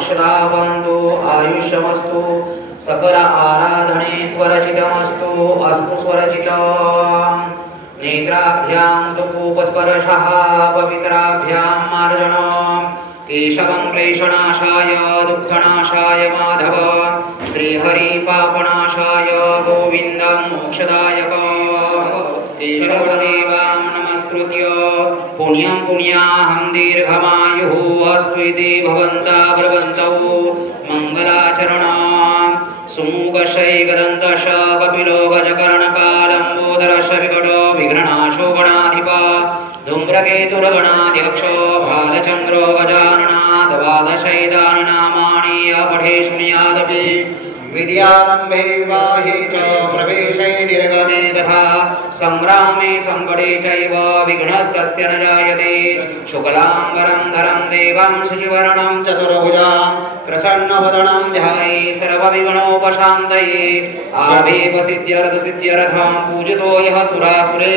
अक्षदावन्तु आयुष्यमस्तु सकल आराधने स्वरचितमस्तु अस्तु स्वरचितम् नेत्राभ्यां मुदकूपस्पर्शः पवित्राभ्यां मार्जनम् केशवं क्लेशनाशाय दुःखनाशाय माधव श्रीहरि पापनाशाय गोविन्दं मोक्षदायक केशवदेवां नमस्कृत्य पुण्यं पुण्याहं दीर्घमायुः अस्तु इति भवन्तः ब्रवन्तौ मङ्गलाचरणम् सुमुखशैकदन्तश कपिलो गजकर्णकालम्बोदरश विकटो विघ्ननाशो गणाधिप धूम्रकेतुर्गणाध्यक्ष भालचन्द्रो गजानना द्वादशैतानि नामानि अपठे शृणुयादपि विद्यारम्भे विवाहे च प्रवेशे निर्गमे तथा संग्रामे संकटे चैव विघ्नस्तस्य न जायते शुक्लाम्बरं धरं देवं शुचिवर्णं चतुर्भुजां प्रसन्नवदनं ध्याये सर्वविघ्नोपशान्तये आर्भेपसिद्ध्यर्थसिद्ध्यर्थं पूजितो यः सुरासुरे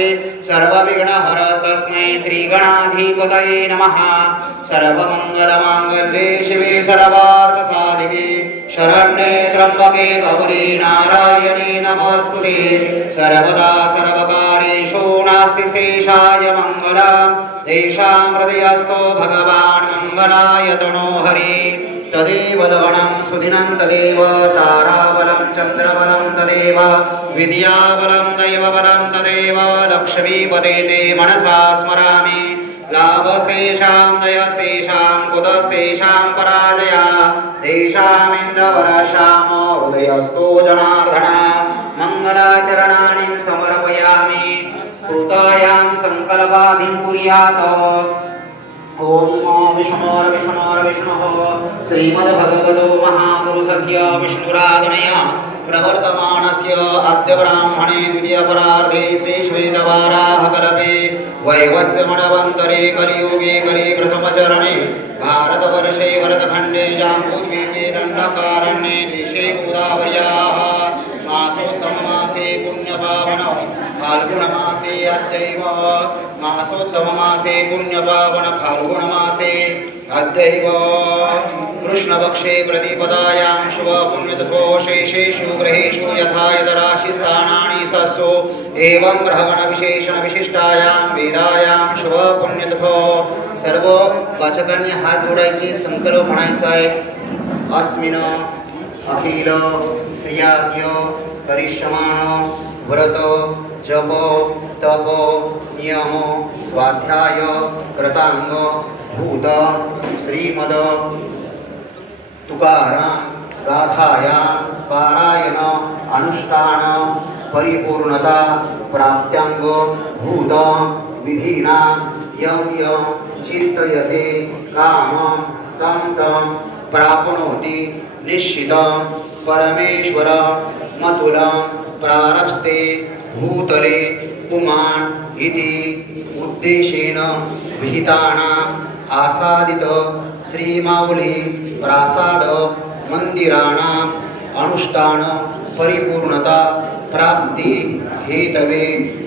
सर्वविघ्नहर तस्मै श्रीगणाधिपतये नमः सर्वमङ्गलमाङ्गल्ये शिवे सर्वार्थसाधिके शरण्ये त्र्यम्बके गौरी नारायणे नमोऽस्तुते सर्वदा सर्वकारेषु नास्ति शेषाय मङ्गलम् तेषां हृदयस्थो भगवान् मङ्गलाय तनो हरि तदेव लवणं सुदिनं तदेव ताराबलं चन्द्रबलं तदेव विद्याबलं दैवबलं तदेव लक्ष्मीपते ते मनसा स्मरामि लाभस्तेषां जयस्तेषां कुतस्तेषां पराजया तेषामिन्दवरश्यामो हृदयस्थो जनार्दन मङ्गलाचरणानि समर्पयामि कृतायां सङ्कल्पाभिं कुर्यात् ओम विष्णोर्विष्णुः श्रीमद्भगवतो महापुरुषस्य विष्णुराधनया प्रवर्तमानस्य अद्य ब्राह्मणे द्वितीयपरार्धे श्रीश्वेतवाराहकल्पे वैवस्यमणवन्तरे कलियुगे कलिप्रथमचरणे भारतवर्षे भरतखण्डे जाम्बूद्वीपे दण्डकारण्ये देशे गोदावर्याः मासोत्तममासे पुण्यपावन फाल्गुणमासे अद्यैव मासोत्तममासे पुण्यपावन फाल्गुणमासे अद्यैव कृष्णपक्षे प्रतिपदायां शुभपुण्यतिथो शेषेषु ग्रहेषु यथा यतराशिस्थानानि सस्सु एवं ग्रहगणविशेषणविशिष्टायां वेदायां शुभपुण्यतिथो सर्व वाचकांनी हात जोडायचे संकल्प म्हणायचा आहे अस्मिन अखिल श्रियाद्य करिष्यमाण व्रत जप तप नियम स्वाध्याय कृतांग भूत श्रीमद तुकाराम गाथाया पारायण अनुष्ठान परिपूर्णता प्राप्त्यांग भूत विधीना यम यम चिंतयते कामं तं तं प्राप्नोति निश्चितं परमेश्वर मतुलं प्रारप्स्ते भूतले पुमान् इति उद्देशेन विहितानाम् आसादित श्रीमाऊली प्रासाद मंदिराणाम् अनुष्ठान परिपूर्णता प्राप्ति हेतवे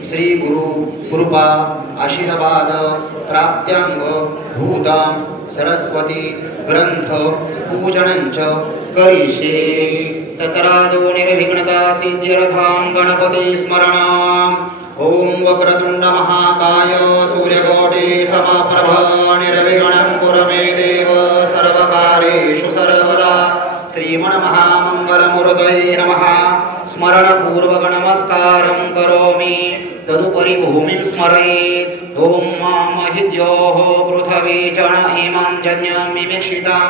श्री गुरु कृपा आशीर्वाद प्राप्त्यांग भूत सरस्वती ग्रंथ पूजनंच करिष्ये तत्रादो निर्विघ्नता सिद्ध्यर्थं गणपति स्मरणम् ओम वक्रतुंड महाकाय सूर्यकोटि समप्रभ निर्विघ्नं कुरु मे देव सर्वकार्येषु सर्वदा श्रीमन्महामङ्गलमूर्तये नमः स्मरणपूर्वक नमस्कारं करोमि तदुपरि भूमिं स्मरेत् ओम महिद्योः पृथ्वी च इमं जन्यं मिमिक्षितां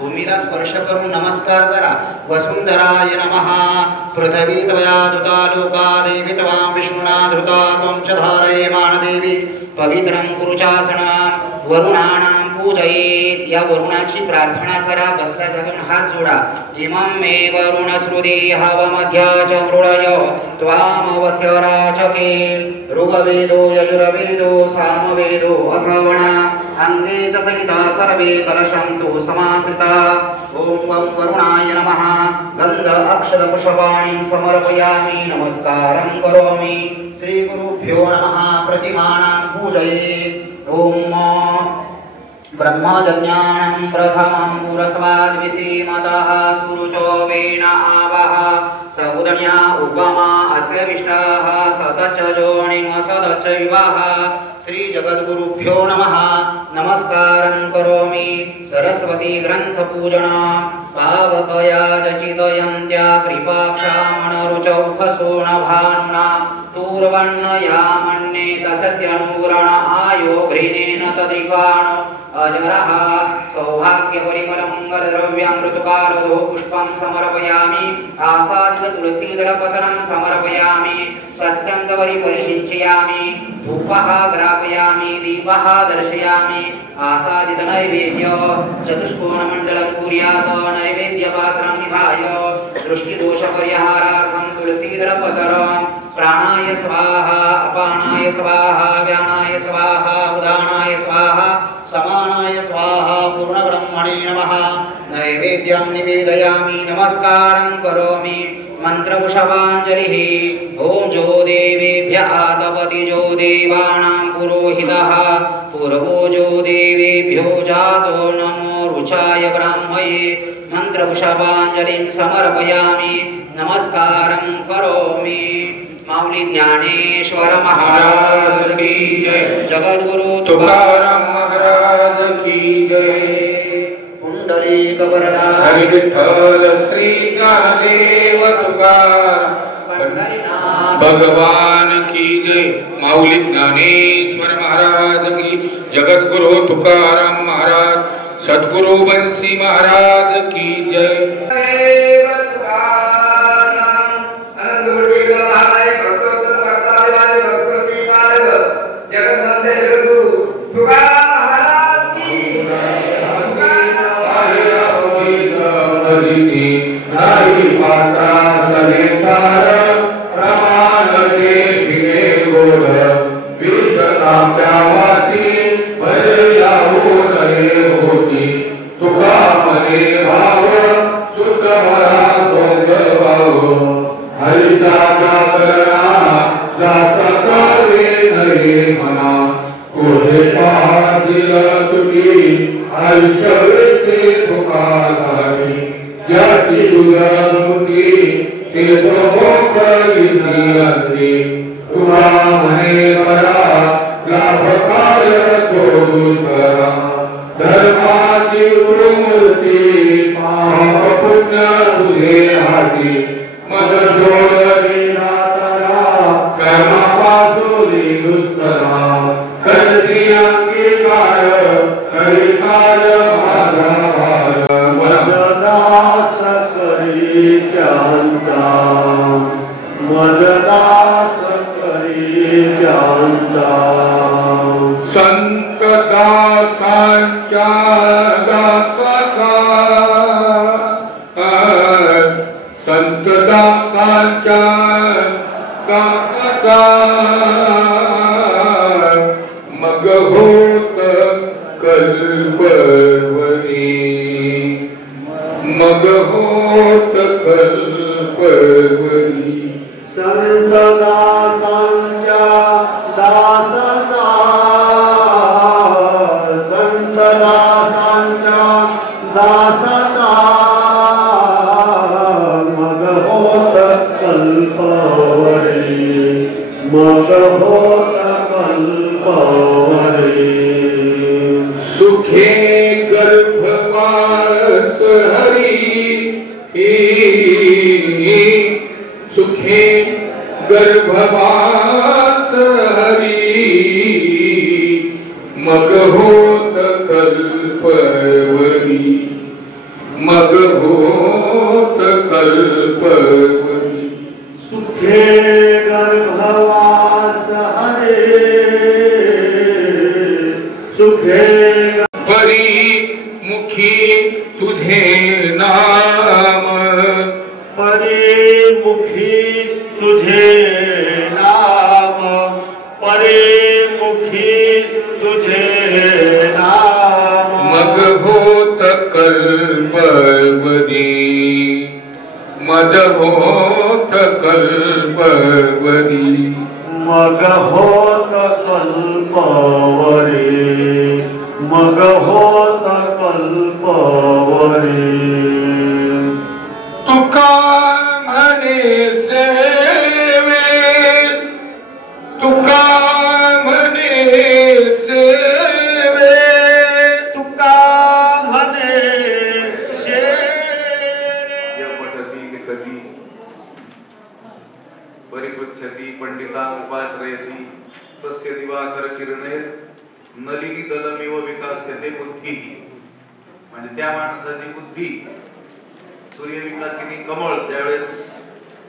भूमीला स्पर्श करून नमस्कार करा वसुंधराय नमः पृथ्वी त्वया धृता लोका देवी त्वां विष्णुना धृता त्वं च धारयेमाण देवी पवित्रं कुरुचासनं वरुणानां पूजयेत। या वरुणाची प्रार्थना करा, बसल्या जागून हात जोडा। इमं मे वरुण श्रुती हवमध्य च मृळय त्वामवस्य राचके ऋग्वेदो यजुर्वेदो सामवेदो अथर्वणा अंगे च सहिता सर्वे कलशन्तु समाश्रिता। ॐ वं वरुणाय नमः। गन्ध अक्षत पुष्पाणि समर्पयामि, नमस्कारं करोमि। श्री गुरुभ्यो नमः। प्रतिमानां पूजयेत्। ॐ ब्रह्मज्ञानं प्रथमं पुरस्वाद्विसीमतः सुरुचो वेन आवः सउदन्या उपमा अस्य विष्टाः सदच्च जोनिम सदच्च विवाह। श्री जगद्गुरुभ्यो नमः। नमस्कारं करोमि। सरस्वती ग्रंथ पूजन पावकया चिदयन्त्या कृपाक्षामणरुचौखसोण भानुना तूर्वण्णया मन्ये तस्य नूरण आयो घृणेन तदिवाण अजरः सौभाग्यपरिमलमङ्गलद्रव्यामृतकारो पुष्पं समर्पयामि। आसादित तुलसीदलपतनं समर्पयामि। सत्यं तवरि परिशिञ्चयामि। धूपः ग्रापयामि, दीपः दर्शयामि। आसादित नैवेद्य चतुष्कोणमण्डलं कुर्यात्। नैवेद्यपात्रं निधाय दृष्टिदोषपरिहारार्थं तुलसीदलपतरं प्राणाय स्वाहा, अपानाय स्वाहा, व्यानाय स्वाहा, उदानाय स्वाहा, समानाय स्वाहा। पूर्णब्रह्मणे नमः। नैवेद्यं निवेदयामि, नमस्कारं करोमि। मंत्रपुष्पाञ्जलिः। ओम जो देवेभ्य आतपति जो देवानां पुरोहितः पूर्वो जो देवेभ्यो जातो नमो रुचाय ब्राह्मये। मंत्रपुष्पाञ्जलिं समर्पयामि, नमस्कारं करोमि। माऊली ज्ञानेश्वर महाराज की जय। जगद्गुरु तुकाराम महाराज की जय। पुंडरीक वरदा हरि विठ्ठल श्री ज्ञानदेव तुकाराम पंढरीनाथ भगवान की जय। माऊली ज्ञानेश्वर महाराज की, जगद्गुरु तुकाराम महाराज, सद्गुरु बंसी महाराज की जय। संत दासांच्या दासाचा, संत दासांच्या दासाचा मग होत कल्पवनी, मग होत कल्पवनी। संत दासांच्या दासाचा, संत दासांच्या दासाचा मग होत कल्पवरी, मग होत कल्पवरी। सुखे गर्भवास हरी, सुखे गर्भवास हरी मग होत कल्पवरी, मग होत कल्पवरी। सुखे गर्भवास हरे, सुखे परी मुखी तुझे नाम, परे मुखी तुझे नाम, परे मुखी तुझे नाम। मग होत कल्पवरी, मज होत कल्पवरी, मग होत कल्पवरी, मग होत कल्पवरी। तुका म्हणे सेवे, तुका म्हणे सेवे, तुका म्हणे य पठती लिखती परिपृच्छति पंडिता उपाश्रयती तस्य दिवाकर किरणे नलिनी दलमिव विकास्यते बुद्धी। म्हणजे त्या माणसाची बुद्धी सूर्यविकासिनी कमळ ज्यावेळेस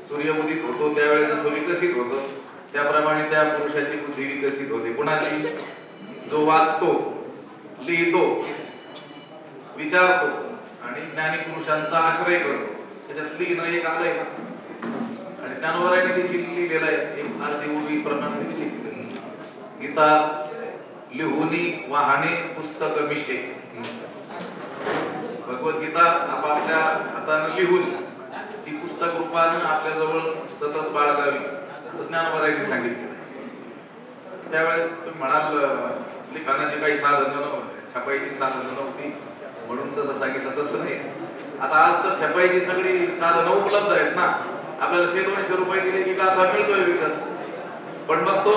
सूर्य उदित होतो त्यावेळेस जसं विकसित होतं त्याप्रमाणे त्या पुरुषाची बुद्धी विकसित होते। कुणाची? जो वाचतो, लिहितो, विचारतो आणि ज्ञानी पुरुषांचा आश्रय करतो। त्याच्यात लिहिणं एक आलंय ना, आणि ज्ञानवराने देखील लिहिलेलं आहे एक अर्धी उभी प्रमाणे लिहिलेलं। गीता लिहुनी वाहने पुस्तक मिशे, भगवद्गीता आपापल्या हाताने लिहून ती पुस्तक रूपानं आपल्या जवळ सतत बाळगावी असं ज्ञानवराने सांगितलं। त्यावेळेस तुम्ही म्हणाल लिखाणाची काही साधनं नव्हती, छपाईची साधनं नव्हती म्हणून तसं सांगितलं, तसं नाही। आता आज तर छपाईची सगळी साधनं उपलब्ध आहेत ना, आपल्याला 100-200 रुपये दिले की गाथा मिळतोय विकत, पण मग तो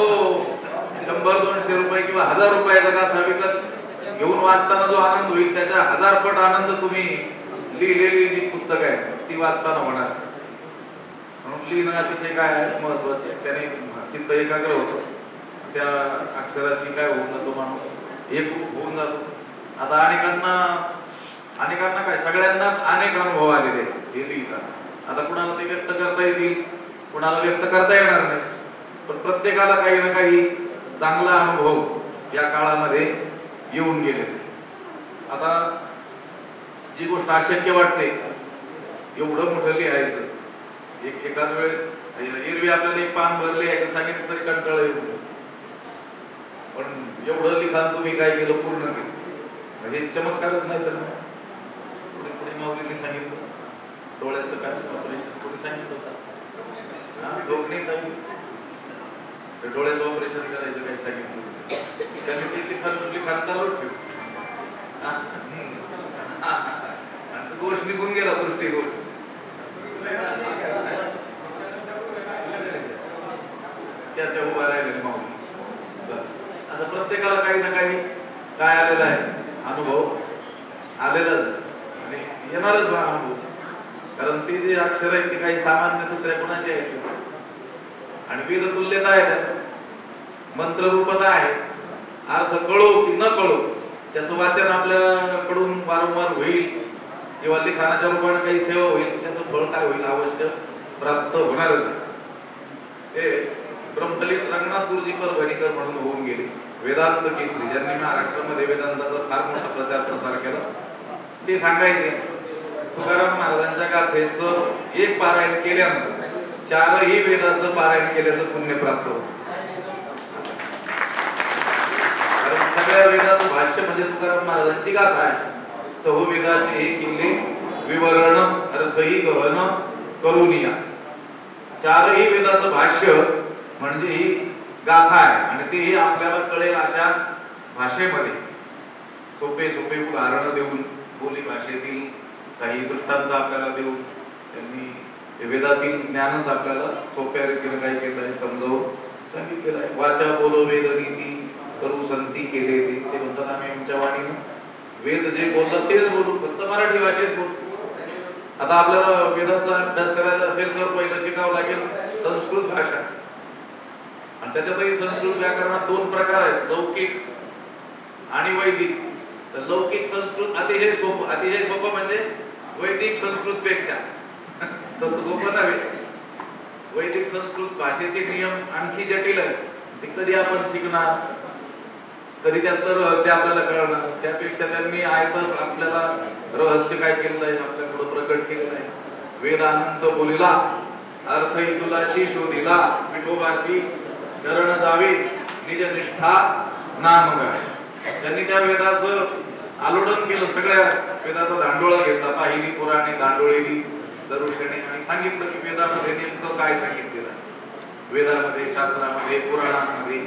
100-200 रुपये किंवा 1000 रुपयाचा गाथा विकत घेऊन वाचताना जो आनंद होईल त्याचा 1000 पट आनंद तुम्ही लिहिलेली जी पुस्तक आहे ती वाचताना होणार। म्हणून लिहिणं अतिशय काय आहे महत्वाचं आहे, त्याने चित्त एकाग्र होतं, त्या अक्षराशी काय होऊन जातो माणूस, एकरूप होऊन जातो। आता अनेकांना काय सगळ्यांनाच अनेक अनुभव आलेले हे लिहिताना। आता कुणाला ते व्यक्त करता येतील, कुणाला व्यक्त करता येणार नाही, पण प्रत्येकाला काही ना काही चांगला अनुभव या काळामध्ये येऊन गेले। आता जी गोष्ट अशक्य वाटते एवढं मोठं लिहायचं, एकाच वेळेस एरवी आपल्याला एक पान भर लिहायचं सांगितलं तरी कंटाळा येऊ, पण एवढं लिखाण तुम्ही काय केलं, पूर्ण केलं, म्हणजे चमत्कारच नाही तर पुढे पुढे माऊलींनी सांगितलं डोळ्याचं काय ऑपरेशन पुढे सांगितलं होतं, डोळ्याचं ऑपरेशन करायचं काय सांगितलं, त्यांनी ते लिखाण चालू ठेवलं आणि दोष निघून गेला, दृष्टी दोष त्या उभा राहिले माऊली। आता प्रत्येकाला काही ना काही काय आलेला आहे, अनुभव आलेलाच आणि येणारच हा अनुभव, कारण ते जे अक्षर आहेत ते काही सामान्य दुसऱ्या कोणाचे आहेत आणि वेद तुल्यता आहे, त्यात मंत्ररूपता आहे, अर्थ कळो की न कळो त्याचं वाचन आपल्याकडून वारंवार होईल किंवा लिखाणाच्या रूपाने काही सेवा होईल, त्याचं फळ काय होईल, अवश्य प्राप्त होणारच आहे। ते ब्रह्मलित रंगनाथ गुरुजीकर वणीकर म्हणून होऊन गेले, वेदांत केसरी, ज्यांनी महाराष्ट्रामध्ये वेदांताचा फार मोठा प्रचार प्रसार केला। ते सांगायचे तुकाराम महाराजांच्या गाथेचं एक पारायण केल्यानंतर 4ही वेदाचं पारायण केल्याचं पुण्य प्राप्त होतं। कारण सगळ्या वेदाचं भाष्य म्हणजे तुकाराम महाराजांची गाथा आहे। चहुवेदाचे हे केले विवरण अर्थही गहन करुनिया, 4ही वेदाचं भाष्य म्हणजे ही गाथा आहे आणि तेही आपल्याला कळेल अशा भाषेमध्ये सोपे सोपे उदाहरण देऊन, बोली भाषेतील काही दृष्टांत आपल्याला देऊन त्यांनी वेदातील ज्ञानच आपल्याला सोप्या रीतीने काय केलं आहे, समजावून सांगितलेलं आहे। वाचा बोलो वेद नीती करू संती केले ते म्हणतात आम्ही आमच्या वाणीनं वेद जे बोलतात तेच बोलू, फक्त मराठी भाषेत बोलू। आता आपल्याला वेदाचा अभ्यास करायचा असेल तर पहिलं शिकावं लागेल संस्कृत भाषा, आणि त्याच्यातही संस्कृत व्याकरणात 2 प्रकार आहेत, लौकिक आणि वैदिक। तर लौकिक संस्कृत अतिशय सोपं म्हणजे वैदिक संस्कृत पेक्षा तसं सोपं नव्हे। वैदिक संस्कृत भाषेचे नियम आणखी जटिल आहेत, ते कधी आपण शिकणार, तरी त्यातलं रहस्य आपल्याला कळणार. त्यापेक्षा त्यांनी आयतच आपल्याला रहस्य काय केलेलं आहे आपल्या पुढे प्रकट केलेलं आहे. वेद अनंत बोलिला अर्थ इतुलाशी शोधिला विठोबाशी शरण जावे निज निष्ठा नाम गाय. त्यांनी त्या वेदाचं आलोडन केलं. सगळ्या वेदाचा धांडोळा घेतला. पाहिली पुराणे दांडोळेली दरुषणे आणि सांगितलं की वेदामध्ये नेमकं काय सांगितलेलं आहे. वेदामध्ये शास्त्रामध्ये पुराणांमध्ये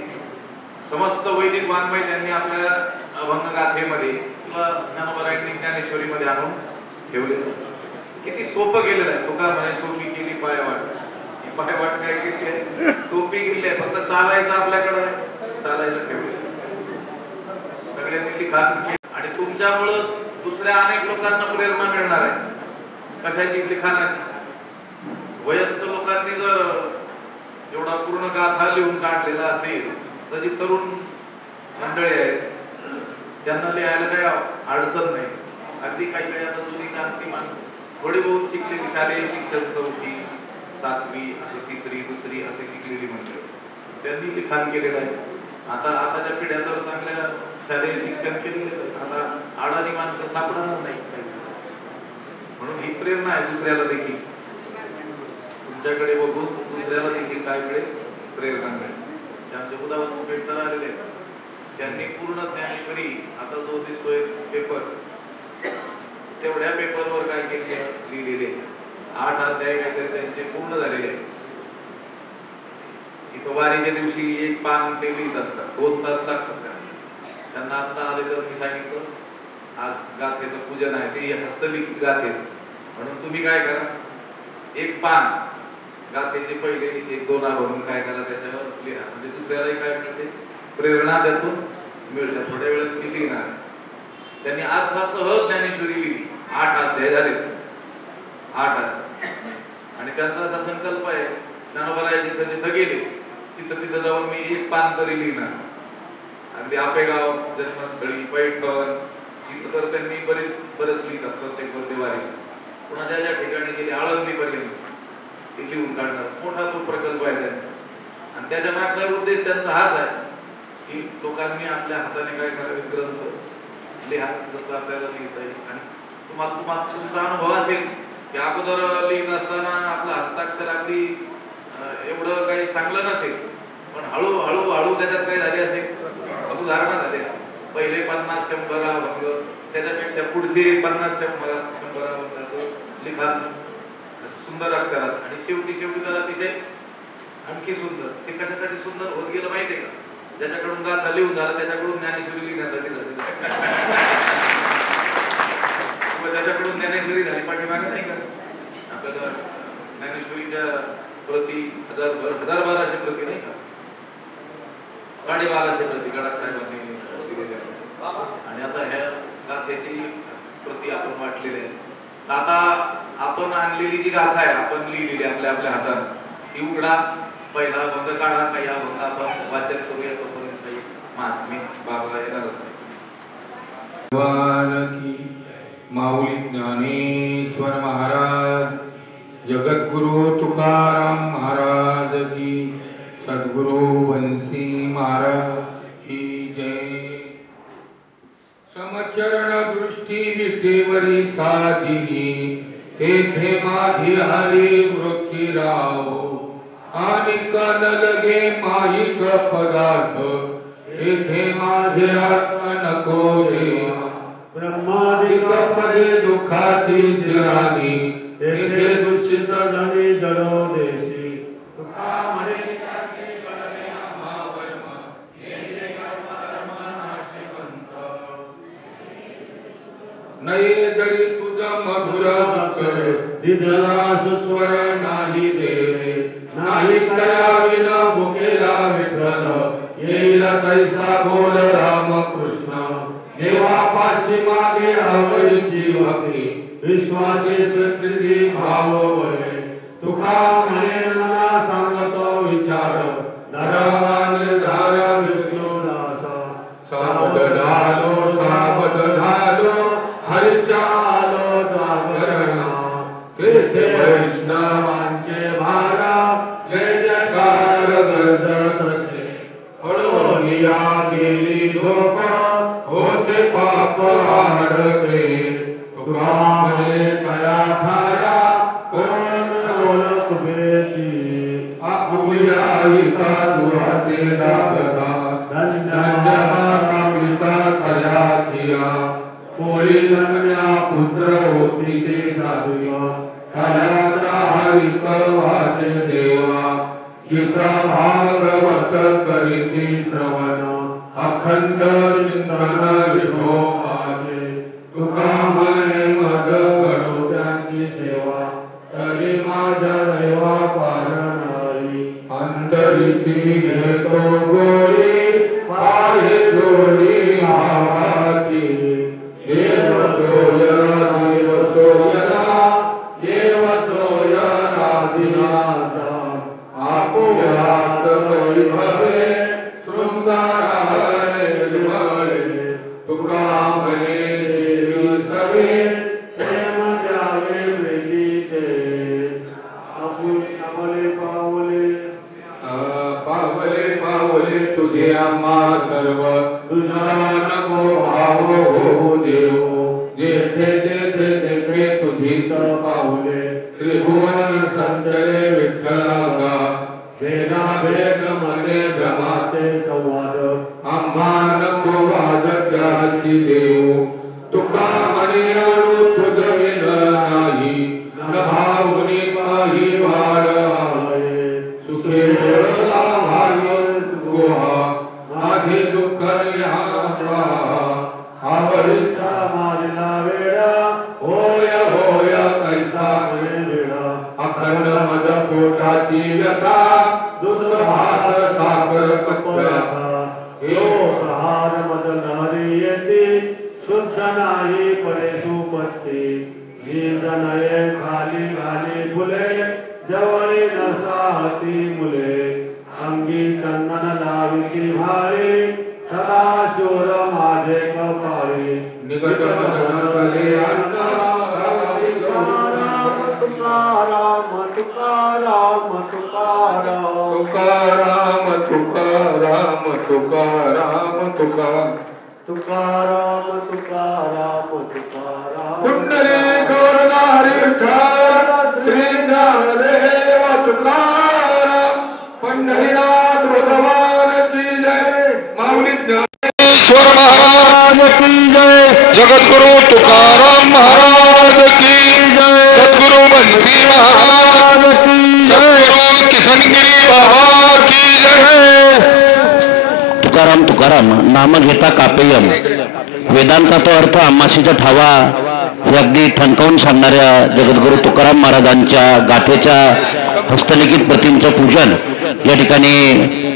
समस्त वैदिक वाङ्मय त्यांनी आपल्या अभंग गाथेमध्ये किंवा ज्ञानोबरायांनी ज्ञानेश्वरीमध्ये आणून ठेवलेलं. किती सोपं केलेलं आहे. तुका म्हणे सोपी केली पायवाट. ही पायवाट काय केली आहे? सोपी केली आहे. फक्त चालायचं आपल्याकडे चालायचं ठेवलेलं. सगळ्यांनी लिखाण केलं आणि तुमच्यामुळं दुसऱ्या अनेक लोकांना प्रेरणा मिळणार आहे. कशाची? लिखाणाची. वयस्क लोकांनी जर एवढा पूर्ण गाथा लिहून काढलेला असेल तर जी तरुण मंडळी आहेत त्यांना लिहायला काही अडचण नाही. अगदी काही काही आता जुनी जाणती माणसं थोडी बहुत शिकलेली शालेय शिक्षण 4वी 7वी असे 3री 2री असे शिकलेली मंडळी त्यांनी लिखाण केलेलं आहे. आताच्या पिढ्या तर चांगल्या शालेय शिक्षण केलेले आता अडाणी माणसं सापडणार नाही. म्हणून ही प्रेरणा आहे दुसऱ्याला देखील. तुमच्याकडे बघून दुसऱ्याला देखील काय मिळेल? प्रेरणा मिळेल. आमच्या उदाहरण भेटताना आलेले त्यांनी पूर्ण ज्ञानेश्वरी आता जो दिसतोय पेपर तेवढ्या पेपरवर काय केले लिहिलेले 8 अध्याय काहीतरी त्यांचे पूर्ण झालेले. इथं वारीच्या दिवशी एक पान ते लिहित असतात. 2 तास लागतात त्यांना. आता आले तर मी सांगितलं आज गाथेचं पूजन आहे ते हस्तलिखित गाथेच. म्हणून तुम्ही काय करा एक पान गाथेचे पहिले 1-2 आवरून काय करा त्याच्यावर लिहा. म्हणजे दुसऱ्यालाही काय मिळते? प्रेरणा त्यातून मिळते. थोड्या वेळात ती लिहिणार. त्यांनी अर्थासह ज्ञानेश्वरी लिहिली. 8 अध्याय झाले. 8 अध्याय. आणि त्यांचा असा संकल्प आहे ज्ञानोबराय जिथं जिथं गेले तिथं जाऊन मी एक पान तरी लिहिणार. अगदी आपेगाव जन्मस्थळी पैठण इथं तर त्यांनी बरेच लिहितात प्रत्येक वर्धेवारी. पुन्हा ज्या ज्या ठिकाणी गेले आळंदीपर्यंत ते लिहून काढणार. मोठा तो प्रकल्प आहे त्यांचा. आणि त्याच्या मागचा उद्देश त्यांचा हाच आहे की लोकांनी आपल्या हाताने काय करावे ग्रंथ लिहा जसं आपल्याला लिहिता येईल. आणि तुम्हाला तुमचा अनुभव असेल की अगोदर लिहित असताना आपलं हस्ताक्षर अगदी एवढं काही चांगलं नसेल पण हळूहळू त्याच्यात काही झाले असेल सुधारणा झाली असेल. पहिले 50-100 अभंग त्याच्यापेक्षा पुढचे 50-100 अभंगाचं लिखाण सुंदर अक्षरात आणि शेवटी तर अतिशय आणखी सुंदर. ते कशासाठी सुंदर होत गेलं माहितीये का? ज्याच्याकडून गाथा लिहून झाला त्याच्याकडून ज्ञानेश्वरी लिहिण्यासाठी झाली. त्याच्याकडून ज्ञानेश्वरी झाली पाठीमागे नाही का? आपल्याला ज्ञानेश्वरीच्या प्रति 1000-1200 प्रति नाही का? 1250 प्रति गडाख साहेबांनी दिलेल्या. आणि आता ह्या गाथेची प्रति आपण वाटलेली आहे. आता आपण आणलेली जी गाथा आहे आपण लिहिलेली आपल्या हाताने ती उघडा. पहिला अभंग काढा. काही अभंग आपण वाचन करूया. तोपर्यंत काही महात्मे बाबा येणार. माऊली ज्ञानेश्वर महाराज, जगद्गुरु तुकाराम महाराज की, सद्गुरु बंसी महाराज की जय. समचरण दृष्टी विटेवरी साधिली तेथे माझी हरी वृत्ती राहो. आणि कन लगे माईक पदार्थ तेथे माझे आत्म नको देवा. ब्रह्मादिक पदे दुःखाची शिरानी तेथे दूषित जनी जडो देशी. तुका म्हणे त्याचे कळले महावर्म येथे कर्म कर्म नाशिवंत. नये जरी तुझ मधुर अक्षर दिदला सुस्वर नाही देवे. नाही तया विना भुकेला विठ्ठल येईल तैसा बोल रामकृष्ण. देवापाशी मागे आवडीची भक्ती विश्वासे स्वीकृती भाव वळे. तुका म्हणे मला सांगतो विचार धरावा निर्धार विष्णुदासा. साबद झालो हरिच्या आलो जागरणा. तेथे वैष्णवांचे भारा जय जयकार गरजत असे. हळूया गेली झोप कोळी लग्न्या पुत्र होती ते सात्विक त्याचा हरिक वाटे देवा गीता भागवत करीती श्रवण अखंड चिंतन विठो माझे तुका म्हणे मज घडो त्यांची सेवा तरी माझ्या दैवा पार नाही अंतरीची घेतो गोळी पाहे जोडी भावाची देव सोयरा देव सोयरा दिनाचा आपुयाच वैभवे शृंगार निर्मळे तुका म्हणे देवी सवे प्रेम द्यावे प्रीतीचे आपुले पावले पावले पावले तुझे आम्हा सर्व तुझा नको भाव हो देव जेथे जेथे जेथे तुझीच पावले त्रिभुवन संचले विठ्ठला वेदा वेद मने ब्रह्माचे संवाद आम्हा नको वाद त्यासी देव तुका म्हणे अणु तुझ विन नाही न भावनी पाही वाड आहे सुखे डोळला भाई गोहा माझे दुःख निहा आवडीचा मारला वेळा होय होय कैसा म्हणे वेळा अखंड मज पोटाची व्यथा दूध भात साखर पत्रा यो प्रहार मज लहरी येते शुद्ध नाही पडे सुपत्ती नीज नये खाली घाली फुले जवळी नसाहती मुले अंगी चंदन लाविती भारी सदा शोर माझे कपाळी निकट मदन चले अन्ना तुकाराम तुकाराम तुकाराम तुकाराम तुकाराम तुकाराम तुकाराम तुकाराम तुकाराम तुकाराम कुंडली गौरधारी विठ्ठल श्री ज्ञानदेव तुकाराम पंढरीनाथ भगवान की जय माऊली ज्ञानेश्वर महाराज की जय जगद्गुरु तुकाराम महाराज की जय सद्गुरु बंसी महाराज की जय सद्गुरु किशनगिरी बाबा की जय तुकाराम तुकाराम नाम घेता कापेयम वेदांचा तो अर्थ आम्हाशीचा ठावा हे अगदी ठणकावून सांगणाऱ्या जगद्गुरु तुकाराम महाराजांच्या गाथेच्या हस्तलिखित प्रतिंचं पूजन या ठिकाणी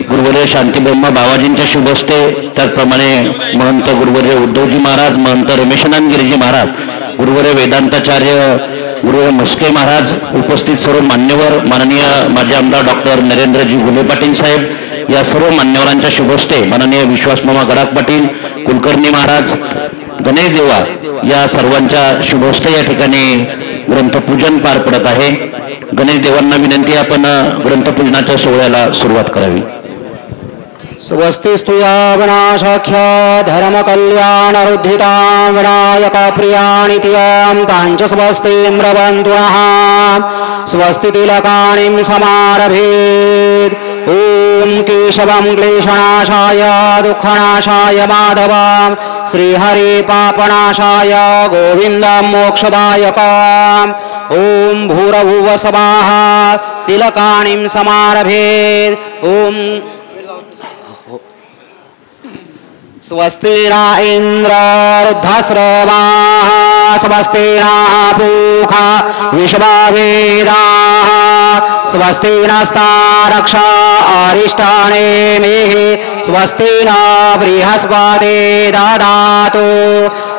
गुरुवर्य शांतीब्रह्मा बाबाजींच्या शुभ हस्ते त्याचप्रमाणे महंत गुरुवर्य उद्धवजी महाराज महंत रमेशानंदगिरीजी महाराज गुरुवर्य वेदांताचार्य गुरुवर्य मस्के महाराज उपस्थित सर्व मान्यवर माननीय माजी आमदार डॉक्टर नरेंद्रजी घुले पाटील साहेब या सर्व मान्यवरांच्या शुभ हस्ते माननीय विश्वासमामा गडाख पाटील कुलकर्णी महाराज गणेश देवा या सर्वांच्या शुभ हस्ते या ठिकाणी ग्रंथपूजन पार पडत आहे। गणेश देवांना विनंती आपण ग्रंथपूजनाच्या सोहळ्याला सुरुवात करावी। स्वस्तिस्तु या विनाशाख्या धर्म कल्याण रुद्धितां विनायका प्रियानित्यां तांच स्वस्तिं रवन्तु नः स्वस्ति तिलकाणिं समारभेत्। ओम केशवं क्लेशनाशाय दुःखनाशाय माधवं श्रीहरि पापनाशाय गोविन्दं मोक्षदायकम् ओम भूरभुव स्वाहा तिलकाणिं समारभेत्। ओम स्वस्ति न इंद्र रुद्धश्रवाः स्वस्ति न पूषा विश्ववेदाः स्वस्ति नस्तारक्षा अरिष्टानेमिः स्वस्ति न बृहस्पति ददातु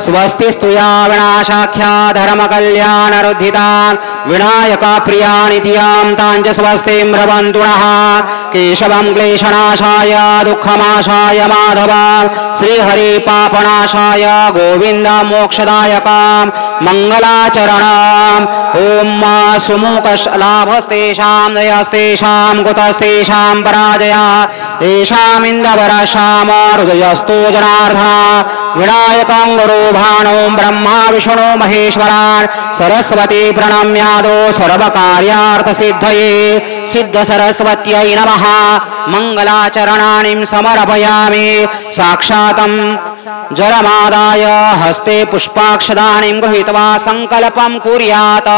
स्वस्तिस्तु या विनाशाख्या धर्मकल्याणरुद्धितां विनायकप्रियानित्यां तां च स्वस्तिं रवन्तु नः केशवं क्लेशनाशाय दुःखमाशाय माधवं श्रीहरि पापनाशाय गोविन्दं मोक्षदायकं मङ्गलाचरणम् ॐ सुमुखलाभस्तेषां दयस्तेषां कुतस्तेषां पराजया तेषामिन्दवरशाम हृदयस्तो जनार्दना विनायकं गुरुभानो ब्रह्मा विष्णु महेश्वरान् सरस्वती प्रणम्यादो सर्वकार्यार्थसिद्धये सिद्ध सरस्वत्यै नमः। मङ्गलाचरणानि समर्पयामि। साक्षातं जलमादाय हस्ते पुष्पाक्षदानीं गृहीत्वा संकल्पं कुर्यात।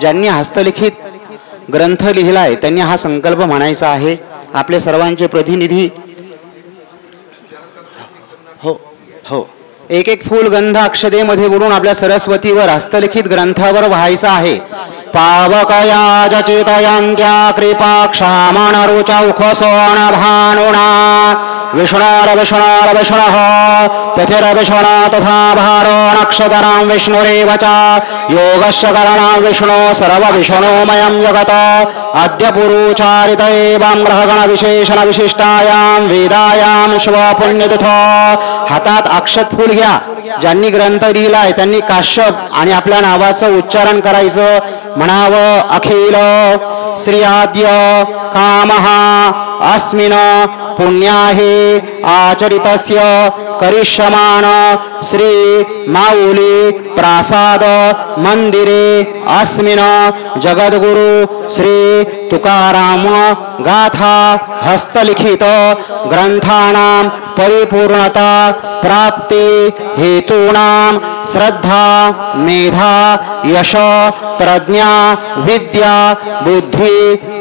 ज्यांनी हस्तलिखित ग्रंथ लिहिलाय त्यांनी हा संकल्प म्हणायचा आहे। आपले सर्वांचे प्रतिनिधी हो एक एक फूल गंध अक्षदेमध्ये बुडून आपल्या सरस्वतीवर हस्तलिखित ग्रंथावर व्हायचा आहे। पावकया जचितयन्त्या कृपाक्षामणरुचौखसोण भानुना विष्णोर्विष्णोर्विष्णुः तिथिर्विष्णु तथा भारो नक्षतरां विष्णुरेव च योगस्य करणं विष्णु सर्वविष्णुमयं जगत् अद्य पुरुचारित एवं ग्रहगण विशेषण विशिष्टायां वेदायां शुभ पुण्यतिथो। हातात अक्षत फूल घ्या। ज्यांनी ग्रंथ लिहिलाय त्यांनी काश्यप आणि आपल्या नावाचं उच्चारण करायचं। म्हणावं अखिल श्रीयाद्य कामः अस्मिन् पुण्याहे आचरितस्य करिष्यमाण श्री माऊली प्रासाद मंदिरे अस्मिन् जगद्गुरु श्री तुकाराम गाथा हस्तलिखित ग्रंथानां परिपूर्णता प्राप्ति हेतूनां श्रद्धा मेधा यश प्रज्ञा विद्या बुद्धि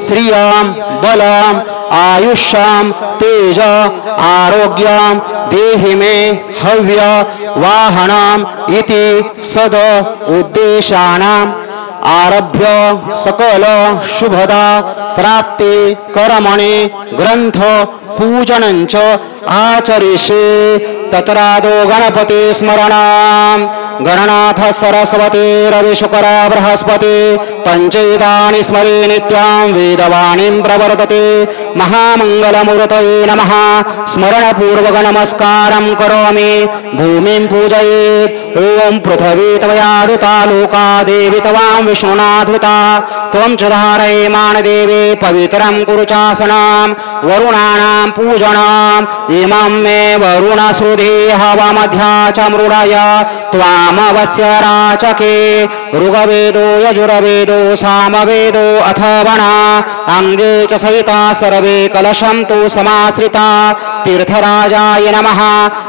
श्रियं बलम आयुष्यं तेज आरोग्यं देहि मे हव्य वाहनम् इति सद उद्देशानां आरभ्य सकल शुभदा प्राप्ति कर्मणि ग्रंथ पूजनञ्च आचरिष्ये। तत्रादो गणपति स्मरणं गणनाथ सरस्वती रविशुकर बृहस्पति पंचेतानि स्मरे नित्यं वेदवाणीं प्रवर्तते। महामंगलमूर्तये नमः। स्मरणपूर्वक नमस्कारं करोमि। भूमिं पूजयेत्। ओम पृथ्वी त्वया धृता लोका देवी त्वां विष्णुना धृता त्वं च धारये मानदेवे पवित्रं कुरु चासनं वरुणानां पूजनम् इमं मे वरुणश्रुधि हवमध्या च मृडय त्वामवस्य राचके ऋग्वेदो यजुर्वेदो सामवेदो अथर्वणा अंगे च सहिता सर्वे कलशं तु समाश्रिता। तीर्थराजाय नमः।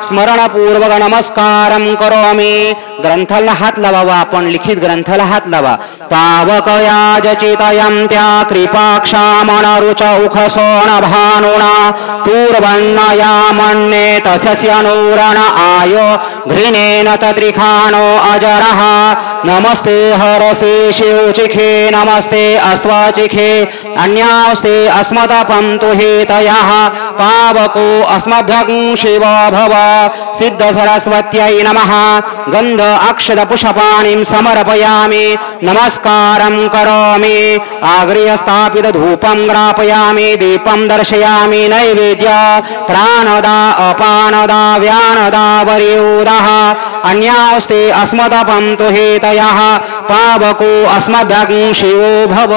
स्मरणपूर्वक नमस्कारं करोमि। ग्रंथाला हात लावावा। आपण लिखित ग्रंथाला हात लावा। पावकया जचितयन्त्या कृपाक्षामणरुचौखसोण भानुना तूर्वण्णया मन्ये तस्य नूरण आयो घृणेन तत्रिखाणो अजरः। नमस्ते हरसे शिवचिखे नमस्ते अस्त्वचिखे अन्यास्ते अस्मदपन्तु हेतयः पावको अस्मभ्यं शिव भव। सिद्ध सरस्वत्यै नमः। गंध अक्षत पुष्पाणिं समर्पयामि। नमस्कारं करोमि। आग्र्य स्थापित धूपं ग्रापयामि। दीपं दर्शयामि। नैवेद्य प्राणदा अपानदा व्यानदा वरियोदः अन्यास्ते अस्मदपन्तु हेतयः पावको अस्मभ्यं शिवो भव।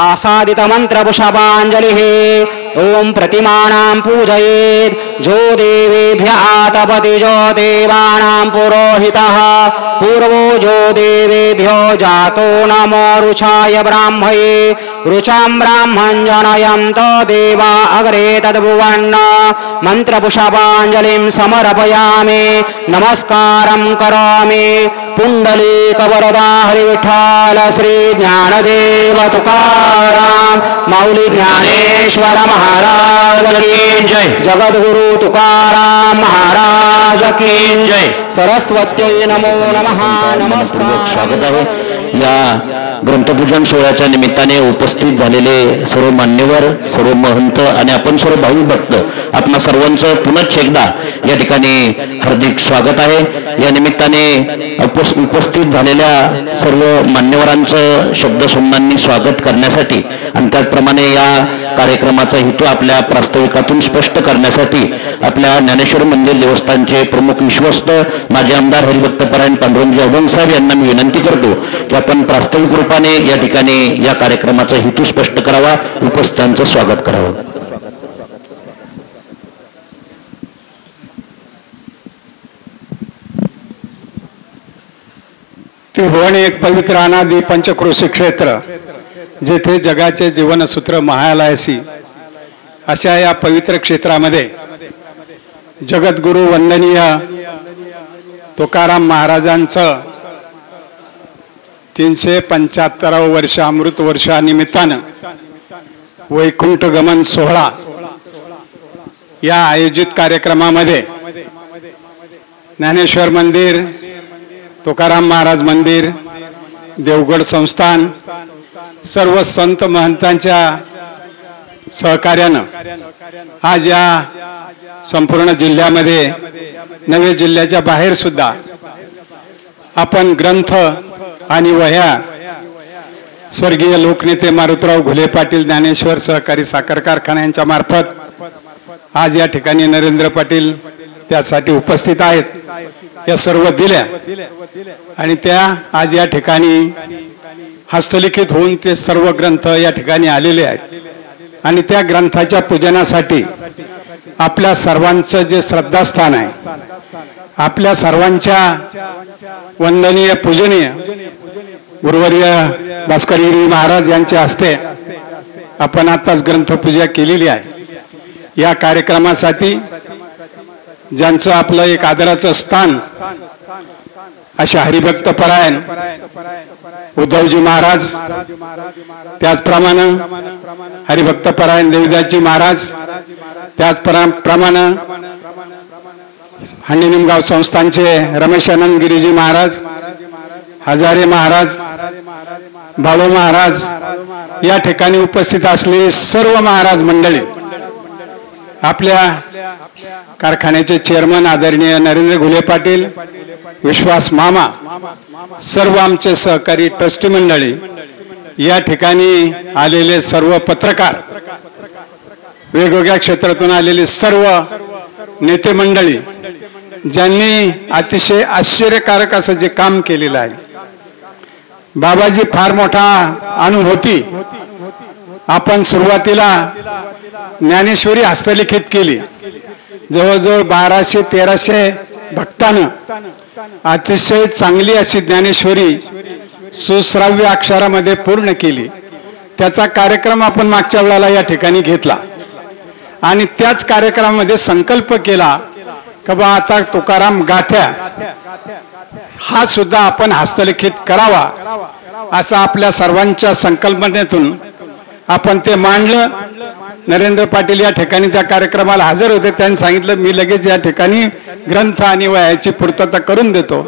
आसादित मंत्र पुष्पांजलिः। ओम प्रतिमानां पूजयेत्। जो देवेभ्य आतपति जो देवानां पुरोहितः पूर्वो जो देवेभ्यो जातो नमो रुचाय ब्राह्मये रुचां ब्राह्मं जनयन्तो देवा अग्रे तद्भुवन्। मंत्र पुष्पांजलिं समर्पयामि। नमस्कारं करोमि। पुंडलीक वरदा हरिविठ्ठल श्री ज्ञानदेव तुकाराम माऊली ज्ञानेश्वर महाराज की जय। जगद्गुरु तुकाराम महाराज की जय। सरस्वती नमो नमः। नमस्कार। स्वागत आहे या ग्रंथपूजन सोहळ्याच्या निमित्ताने उपस्थित झालेले सर्व मान्यवर सर्व महंत आणि आपण सर्व भाविक भक्त आपणा सर्वांचं पुनश्च एकदा या ठिकाणी हार्दिक स्वागत आहे। या निमित्ताने उपस्थित झालेल्या सर्व मान्यवरांचं शब्दसुमनांनी स्वागत करण्यासाठी आणि त्याचप्रमाणे या कार्यक्रमाचा हेतू आपल्या प्रास्ताविकातून स्पष्ट करण्यासाठी आपल्या ज्ञानेश्वर मंदिर देवस्थानचे प्रमुख विश्वस्त माजी आमदार हरिभक्तपरायण पांडुरंग अभंग साहेब यांना मी विनंती करतो की आपण प्रास्ताविक रूपाने या ठिकाणी या कार्यक्रमाचा हेतू स्पष्ट करावा। उपस्थितांचं स्वागत करावं। त्रिभुवन एक पवित्र अनादि पंचक्रोशी क्षेत्र जेथे जगाचे जीवनसूत्र महालायसी अशा या पवित्र क्षेत्रामध्ये जगद्गुरु वंदनीय तुकाराम महाराजांचं 375 वर्ष अमृत वर्षानिमित्तानं वैकुंठ गमन सोहळा या आयोजित कार्यक्रमामध्ये ज्ञानेश्वर मंदिर, तुकाराम महाराज मंदिर, देवगड संस्थान, सर्व संत महंतांच्या सहकार्यानं आज या संपूर्ण जिल्ह्यामध्ये, नवे जिल्ह्याच्या बाहेर सुद्धा आपण ग्रंथ आणि वह्या स्वर्गीय लोकनेते मारुतराव घुले पाटील ज्ञानेश्वर सहकारी साखर कारखाना यांच्या मार्फत आज या ठिकाणी नरेंद्र पाटील त्यासाठी उपस्थित आहेत. या सर्व दिल्या आणि त्या आज या ठिकाणी हस्तलिखित होऊन ते सर्व ग्रंथ या ठिकाणी आलेले आहेत आणि त्या ग्रंथाच्या पूजनासाठी आपल्या सर्वांचं जे श्रद्धास्थान आहे, आपल्या सर्वांच्या वंदनीय पूजनीय गुरुवर्य भास्करगिरी महाराज यांच्या हस्ते आपण आताच ग्रंथपूजा केलेली आहे. या कार्यक्रमासाठी ज्यांचं आपलं एक आदराचं स्थान असे हरिभक्त परायण उद्धवजी महाराज, त्याचप्रमाणे हरिभक्त परायण देवदासजी महाराज, त्याचप्रमाणे हंडीनिमगाव संस्थानचे रमेशानंद गिरीजी महाराज, हजारे महाराज, बाळू महाराज, या ठिकाणी उपस्थित असलेले सर्व महाराज मंडळी, आपल्या कारखान्याचे चेअरमन आदरणीय नरेंद्र घुले पाटील, विश्वास मामा, सर्व आमचे सहकारी ट्रस्टी मंडळी, या ठिकाणी आलेले सर्व पत्रकार, वेगवेगळ्या क्षेत्रातून आलेले सर्व नेते मंडळी, ज्यांनी अतिशय आश्चर्यकारक असं जे काम केलेलं आहे. बाबाजी फार मोठा अनुभूती. आपण सुरुवातीला ज्ञानेश्वरी हस्तलिखित केली. जवळजवळ 1200-1300 भक्तांना अतिशय चांगली अशी ज्ञानेश्वरी सुश्राव्य अक्षरामध्ये पूर्ण केली. त्याचा कार्यक्रम आपण मागच्या वेळेला या ठिकाणी घेतला आणि त्याच कार्यक्रमामध्ये संकल्प केला की बा आता तुकाराम गाथ्या हा सुद्धा आपण हस्तलिखित करावा, असं आपल्या सर्वांच्या संकल्पनेतून आपण ते मांडलं. नरेंद्र पाटील या ठिकाणी त्या कार्यक्रमाला हजर होते. त्यांनी सांगितलं मी लगेच या ठिकाणी ग्रंथ आणि वह्याची पूर्तता करून देतो.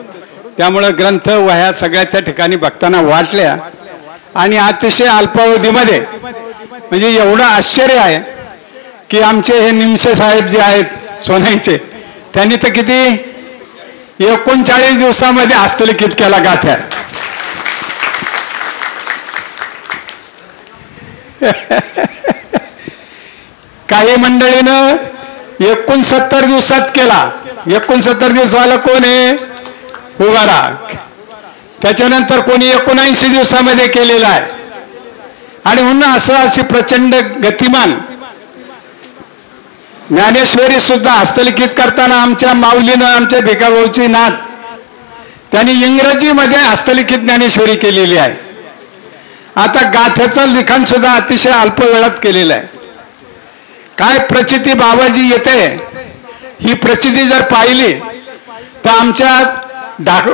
त्यामुळे ग्रंथ वह्या सगळ्या त्या ठिकाणी भक्तांना वाटल्या आणि अतिशय अल्पावधीमध्ये, म्हणजे एवढं आश्चर्य आहे की आमचे हे निमसे साहेब जे आहेत सोनाईचे, त्यांनी तर किती 39 दिवसामध्ये हस्तलिखित केला गाथ्या. काही मंडळीनं 69 दिवसात केला. 69 दिवसाला कोण आहे उभारा. त्याच्यानंतर कोणी 79 दिवसामध्ये केलेला आहे. आणि म्हणून असं अशी प्रचंड गतिमान ज्ञानेश्वरी सुद्धा हस्तलिखित करताना आमच्या माऊलीनं, आमच्या भिकाभाऊची नात, त्यांनी इंग्रजीमध्ये हस्तलिखित ज्ञानेश्वरी केलेली आहे. आता गाथ्याचं लिखाण सुद्धा अतिशय अल्प वेळात केलेलं आहे. काय प्रचिती बाबाजी येते, ही प्रचिती जर पाहिली तर आमच्या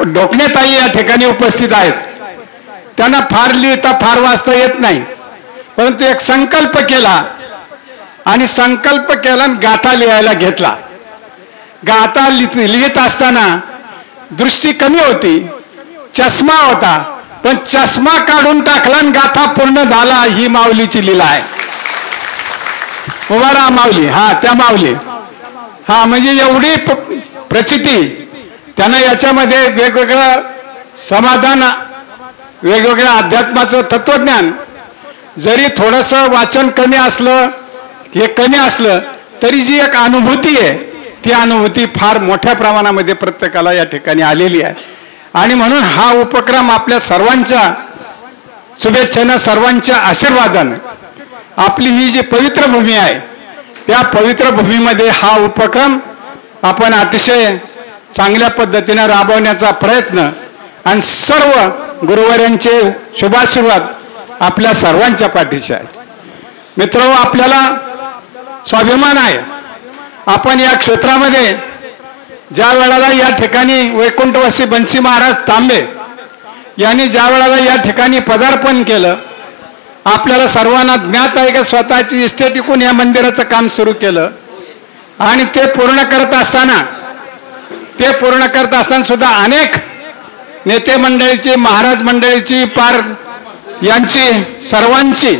डोकणेताई या ठिकाणी उपस्थित आहेत. त्यांना फार लिहिता फार वाचता येत नाही, परंतु एक संकल्प केला आणि संकल्प केला गाथा लिहायला घेतला. गाथा लिहित असताना दृष्टी कमी होती, चष्मा होता, पण चष्मा काढून टाकला आणि गाथा पूर्ण झाला. ही माऊलीची लीला आहे. उभा राहा माऊली. हा त्या माऊली. हा म्हणजे एवढी प्रचिती. त्यानं याच्यामध्ये वेगवेगळं समाधान, वेगवेगळ्या अध्यात्माचं तत्वज्ञान, जरी थोडंसं वाचन कमी असलं, हे कमी असलं तरी जी एक अनुभूती आहे, ती अनुभूती फार मोठ्या प्रमाणामध्ये प्रत्येकाला या ठिकाणी आलेली आहे. आणि म्हणून हा उपक्रम आपल्या सर्वांच्या शुभेच्छेनं, सर्वांच्या आशीर्वादानं आपली ही जी पवित्र भूमी आहे, त्या पवित्र भूमीमध्ये हा उपक्रम आपण अतिशय चांगल्या पद्धतीने राबवण्याचा प्रयत्न आणि सर्व गुरुवर्यांचे शुभाशीर्वाद आपल्या सर्वांच्या पाठीशी आहेत. मित्रहो, आपल्याला स्वाभिमान आहे. आपण या क्षेत्रामध्ये ज्या वेळेला या ठिकाणी वैकुंठवासी बन्सी महाराज तांबे यांनी ज्या वेळेला या ठिकाणी पदार्पण केलं, आपल्याला सर्वांना ज्ञात आहे की स्वतःची इस्टेट विकून या मंदिराचं काम सुरू केलं आणि ते पूर्ण करत असताना सुद्धा अनेक नेते मंडळीची, महाराज मंडळीची, पार यांची सर्वांची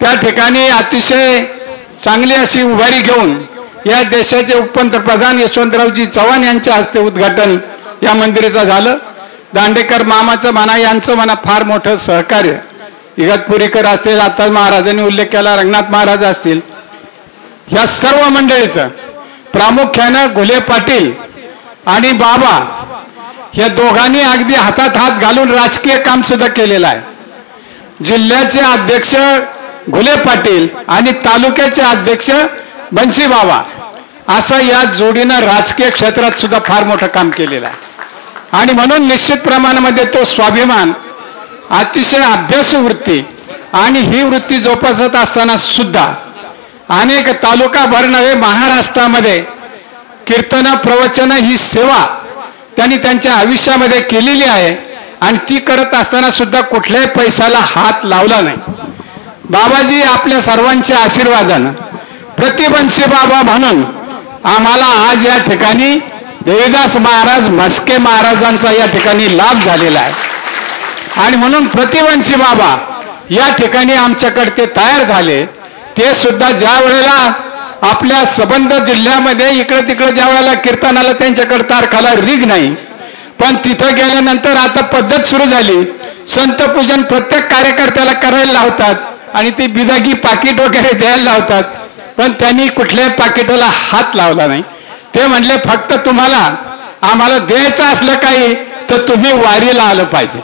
त्या ठिकाणी अतिशय चांगली अशी उभारी घेऊन या देशाचे उपपंतप्रधान यशवंतरावजी चव्हाण यांच्या हस्ते उद्घाटन या मंदिराचं झालं. दांडेकर मामाचं म्हणा, यांचं म्हणा, फार मोठं सहकार्य, इगतपुरीकर असतील, आता महाराजांनी उल्लेख केला, रंगनाथ महाराज असतील, या सर्व मंडळीचं, प्रामुख्यानं घुले पाटील आणि बाबा या दोघांनी अगदी हातात हात घालून राजकीय काम सुद्धा केलेलं आहे. जिल्ह्याचे अध्यक्ष घुले पाटील आणि तालुक्याचे अध्यक्ष बन्सी बाबा असं या जोडीनं राजकीय क्षेत्रात सुद्धा फार मोठं काम केलेलं आहे. आणि म्हणून निश्चित प्रमाणामध्ये तो स्वाभिमान, अतिशय अभ्यासू वृत्ती आणि ही वृत्ती जोपासत असताना सुद्धा अनेक तालुकाभर नव्हे महाराष्ट्रामध्ये कीर्तन प्रवचन ही सेवा त्यांनी त्यांच्या आयुष्यामध्ये केलेली आहे आणि ती करत असताना सुद्धा कुठल्याही पैशाला हात लावला नाही. बाबाजी आपल्या सर्वांच्या आशीर्वादानं प्रतिबन्सी बाबा म्हणून आम्हाला आज या ठिकाणी देवीदास महाराज म्हस्के महाराजांचा या ठिकाणी लाभ झालेला आहे आणि म्हणून प्रतिबन्सी बाबा या ठिकाणी आमच्याकडे ते तयार झाले. ते सुद्धा ज्या वेळेला आपल्या संबंध जिल्ह्यामध्ये इकडे तिकडे ज्या वेळेला कीर्तनाला त्यांच्याकडे तारखाला रीग नाही, पण तिथं गेल्यानंतर आता पद्धत सुरू झाली, संत पूजन प्रत्येक कार्यकर्त्याला करायला लावतात आणि ती बिदागी पाकिट वगैरे द्यायला लावतात, पण त्यांनी कुठल्याही पाकिटाला हात लावला नाही. ते म्हणले फक्त तुम्हाला आम्हाला द्यायचं असलं काही तर तुम्ही वारीला आलं पाहिजे,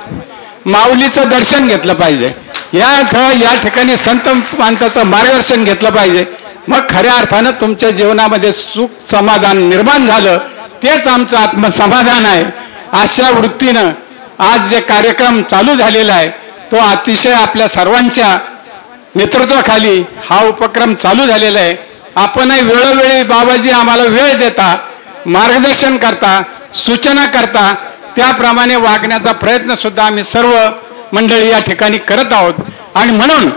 माऊलीचं दर्शन घेतलं पाहिजे, या ठिकाणी संत मानताचं मार्गदर्शन घेतलं पाहिजे, मग खऱ्या अर्थानं तुमच्या जीवनामध्ये सुख समाधान निर्माण झालं, तेच आमचं आत्मसमाधान आहे. अशा वृत्तीनं आज जे कार्यक्रम चालू झालेला आहे तो अतिशय आपल्या सर्वांच्या नेतृत्वाखाली हा उपक्रम चालू झालेला आहे. आपणही वेळोवेळी बाबाजी आम्हाला वेळ देता, मार्गदर्शन करता, सूचना करता, त्याप्रमाणे वागण्याचा प्रयत्न सुद्धा आम्ही सर्व मंडळी या ठिकाणी करत आहोत. आणि म्हणून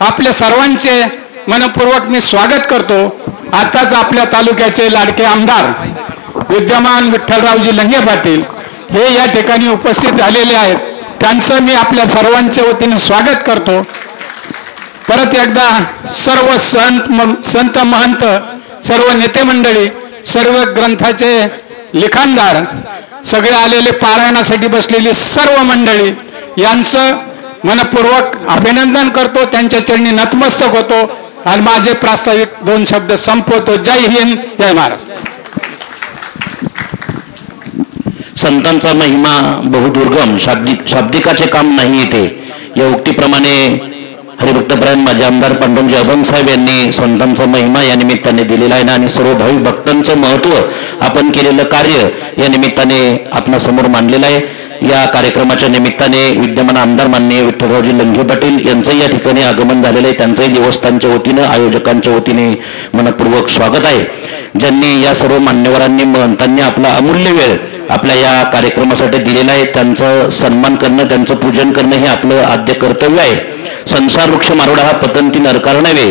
आपल्या सर्वांचे मनपूर्वक मी स्वागत करतो. आताच आपल्या तालुक्याचे लाडके आमदार विद्यमान विठ्ठलरावजी लंगे पाटील हे या ठिकाणी उपस्थित झालेले आहेत, त्यांचं मी आपल्या सर्वांच्या वतीने स्वागत करतो. परत एकदा सर्व संत महंत, सर्व नेते मंडळी, सर्व ग्रंथाचे लिखाणदार, सगळे आलेले पारायणासाठी बसलेली सर्व मंडळी यांचं मनपूर्वक अभिनंदन करतो, त्यांच्या चरणी नतमस्तक होतो आणि माझे प्रास्ताविक 2 शब्द संपवतो. जय हिंद, जय महाराष्ट्र. संतांचा महिमा बहुदुर्गम, शाब्दिकाचे काम नाही येते, या उक्तीप्रमाणे हरिभक्तपरायण माझे आमदार पांडुरंगजी अभंग साहेब यांनी संतांचा महिमा या निमित्ताने दिलेला आहे आणि सर्व भाविक भक्तांचं महत्व, आपण केलेलं कार्य या निमित्ताने आपणासमोर मांडलेलं आहे. या कार्यक्रमाच्या निमित्ताने विद्यमान आमदार माननीय विठ्ठलरावजी लंगे पाटील यांचंही या ठिकाणी आगमन झालेलं आहे. त्यांचंही देवस्थानच्या वतीनं, आयोजकांच्या वतीने मनपूर्वक स्वागत आहे. ज्यांनी या सर्व मान्यवरांनी, महंतांनी आपला अमूल्य वेळ आपल्या या कार्यक्रमासाठी दिलेला आहे, त्यांचा सन्मान करणं, त्यांचं पूजन करणं हे आपलं आद्य कर्तव्य आहे. संसार वृक्ष मारोडा हा पतंती नरकार नव्हे,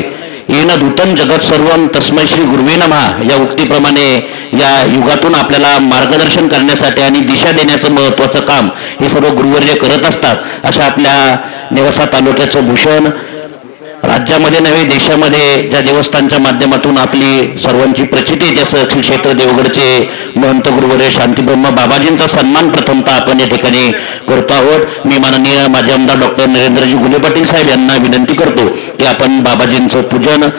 येन धूतन जगत सर्वम तस्मै श्री गुरुवे नमः या उक्तीप्रमाणे या युगातून आपल्याला मार्गदर्शन करण्यासाठी आणि दिशा देण्याचं महत्त्वाचं काम हे सर्व गुरुवर्य करत असतात. अशा आपल्या नेवासा तालुक्याचं भूषण राज्यामध्ये नव्हे देशामध्ये ज्या देवस्थानच्या माध्यमातून आपली सर्वांची प्रचिती, जसं श्री क्षेत्र देवगडचे महंत गुरुवर्य शांतीब्रह्म बाबाजींचा सन्मान प्रथमतः आपण या ठिकाणी करतो आहोत. मी माननीय माझे आमदार डॉक्टर नरेंद्रजी घुले पाटील साहेब यांना विनंती करतो की आपण बाबाजींचं पूजन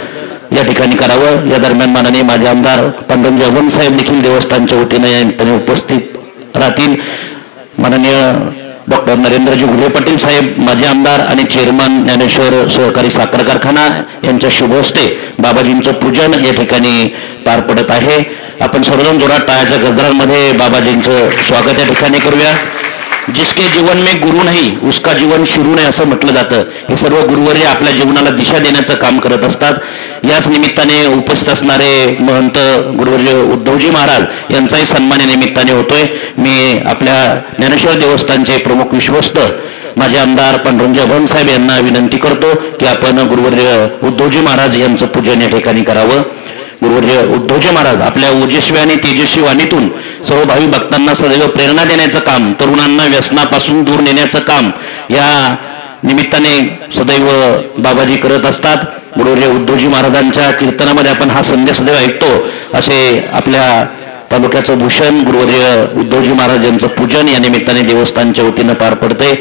या ठिकाणी करावं. या दरम्यान माननीय माझे आमदार पांडुरंगजी अभंग साहेब देखील देवस्थानच्या वतीने या ठिकाणी उपस्थित राहतील. माननीय डॉक्टर नरेंद्रजी घुले पाटील साहेब माजी आमदार आणि चेअरमन ज्ञानेश्वर सहकारी साखर कारखाना यांच्या शुभ हस्ते बाबाजींचं पूजन या ठिकाणी पार पडत आहे. आपण सर्वजण जोरात टाळ्याच्या गजरांमध्ये बाबाजींचं स्वागत या ठिकाणी करूया. जिसके जीवन में गुरु नाही उसका जीवन शुरू नाही असं म्हटलं जातं. हे सर्व गुरुवर्य आपल्या जीवनाला दिशा देण्याचं काम करत असतात. याच निमित्ताने उपस्थित असणारे महंत गुरुवर्य उद्धवजी महाराज यांचाही सन्मान या निमित्ताने होतोय. मी आपल्या ज्ञानेश्वर देवस्थानचे प्रमुख विश्वस्त माझे आमदार पांडुरंग अभंग साहेब यांना विनंती करतो की आपण गुरुवर्य उद्धवजी महाराज यांचं पूजन या ठिकाणी करावं. गुरुवर्य उद्धवजी महाराज आपल्या ओजस्वी आणि तेजस्वी वाणीतून सर्व भावी भक्तांना सदैव प्रेरणा देण्याचं काम, तरुणांना व्यसनापासून दूर नेण्याचं काम या निमित्ताने सदैव बाबाजी करत असतात. गुरुवर्य उद्धवजी महाराजांच्या कीर्तनामध्ये आपण हा संदेश सदैव ऐकतो. असे आपल्या तालुक्याचं भूषण गुरुवर्य उद्धवजी महाराज यांचं पूजन या निमित्ताने देवस्थानच्या वतीनं पार पडते.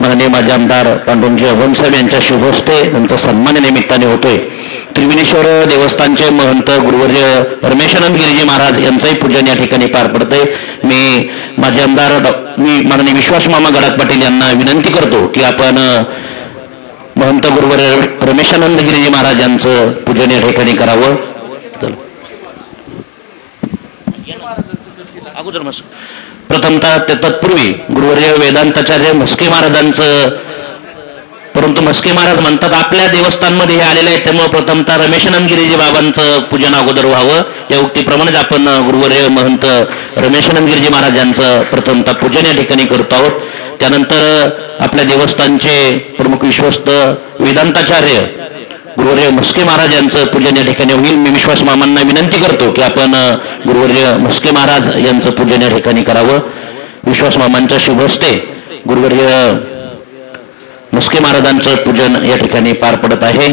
माननीय माझे आमदार पांडुरंग अभंग साहेब यांच्या शुभ हस्ते त्यांचा सन्मान या निमित्ताने होतोय. त्रिविनेश्वर देवस्थानचे महंत गुरुवर्य रमेशानंद गिरीजी महाराज यांचंही पूजन या ठिकाणी पार पडते. मी माझे आमदार मी माननीय विश्वास मामा गडाख पाटील यांना विनंती करतो की आपण महंत गुरुवर्य रमेशानंद गिरीजी महाराज यांचं पूजन या ठिकाणी करावं. अगोदर प्रथमतः तत्पूर्वी गुरुवर्य वेदांताचार्य म्हस्के महाराजांचं, परंतु म्हस्के महाराज म्हणतात आपल्या देवस्थानमध्ये हे आलेले आहेत त्यामुळे प्रथमतः रमेशानंद गिरीजी बाबांचं पूजन अगोदर व्हावं. या उक्तीप्रमाणेच आपण गुरुवर्य महंत रमेशानंद गिरीजी महाराजांचं प्रथमतः पूजन या ठिकाणी करतो आहोत. त्यानंतर आपल्या देवस्थानचे प्रमुख विश्वस्त वेदांताचार्य गुरुवर्य म्हस्के महाराज यांचं पूजन या ठिकाणी होईल. मी विश्वास मामांना विनंती करतो की आपण गुरुवर्य म्हस्के महाराज यांचं पूजन या ठिकाणी करावं. विश्वास मामांच्या शुभ हस्ते गुरुवर्य म्हस्के महाराजांचं पूजन या ठिकाणी पार पडत आहे.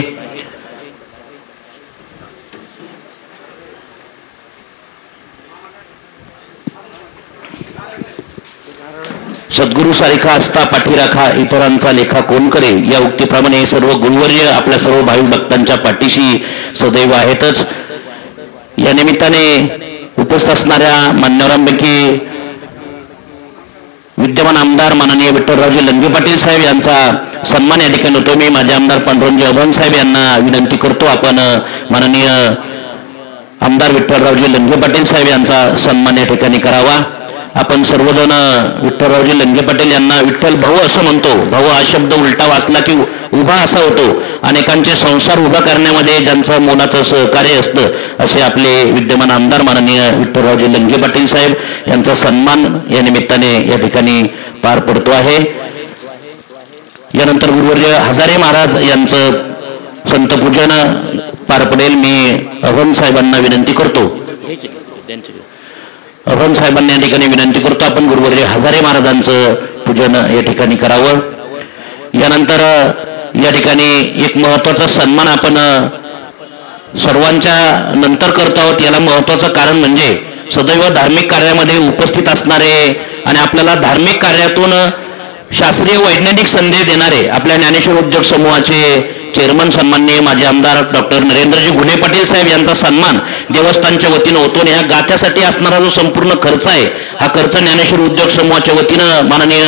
सद्गुरु सारिखा असता पाठीराखा इतरांचा लेखा कोण करे या उक्तीप्रमाणे सर्व गुरुवर्य आपल्या सर्व भाविक भक्तांच्या पाठीशी सदैव आहेतच. या निमित्ताने उपस्थित असणाऱ्या मान्यवरांपैकी विद्यमान आमदार माननीय विठ्ठलरावजी लंगे पाटील साहेब यांचा सन्मान या ठिकाणी होतो. मी माझे आमदार पांडुरंग अभंग साहेब यांना विनंती करतो आपण माननीय आमदार विठ्ठलरावजी लंगे पाटील साहेब यांचा सन्मान या ठिकाणी करावा. आपण सर्वजण विठ्ठलरावजी लंगे पाटील यांना विठ्ठल भाऊ असं म्हणतो. भाऊ हा शब्द उलटा वाचला की उभा असा होतो. अनेकांचे संसार उभा करण्यामध्ये ज्यांचं मोलाचं सहकार्य असतं असे आपले विद्यमान आमदार माननीय विठ्ठलरावजी लंगे पाटील साहेब यांचा सन्मान या निमित्ताने या ठिकाणी पार पडतो आहे. यानंतर गुरुवर्य हजारे महाराज यांचं संतपूजन पार पडेल. मी अभंग साहेबांना विनंती करतो अभंग साहेबांना या ठिकाणी विनंती करतो आपण गुरुवर्य हजारे महाराजांचं पूजन या ठिकाणी करावं. यानंतर या ठिकाणी एक महत्वाचा सन्मान आपण सर्वांच्या नंतर करतो आहोत. याला महत्वाचं कारण म्हणजे सदैव धार्मिक कार्यामध्ये उपस्थित असणारे आणि आपल्याला धार्मिक कार्यातून शास्त्रीय वैज्ञानिक संदेश देणारे आपल्या ज्ञानेश्वर उद्योग समूहाचे चेअरमन सन्माननीय माझे आमदार डॉक्टर नरेंद्रजी गुन्हे पाटील साहेब यांचा सन्मान देवस्थानच्या वतीनं होतो. आणि या गाथ्यासाठी असणारा जो संपूर्ण खर्च आहे हा खर्च ज्ञानेश्वर उद्योग समूहाच्या वतीनं माननीय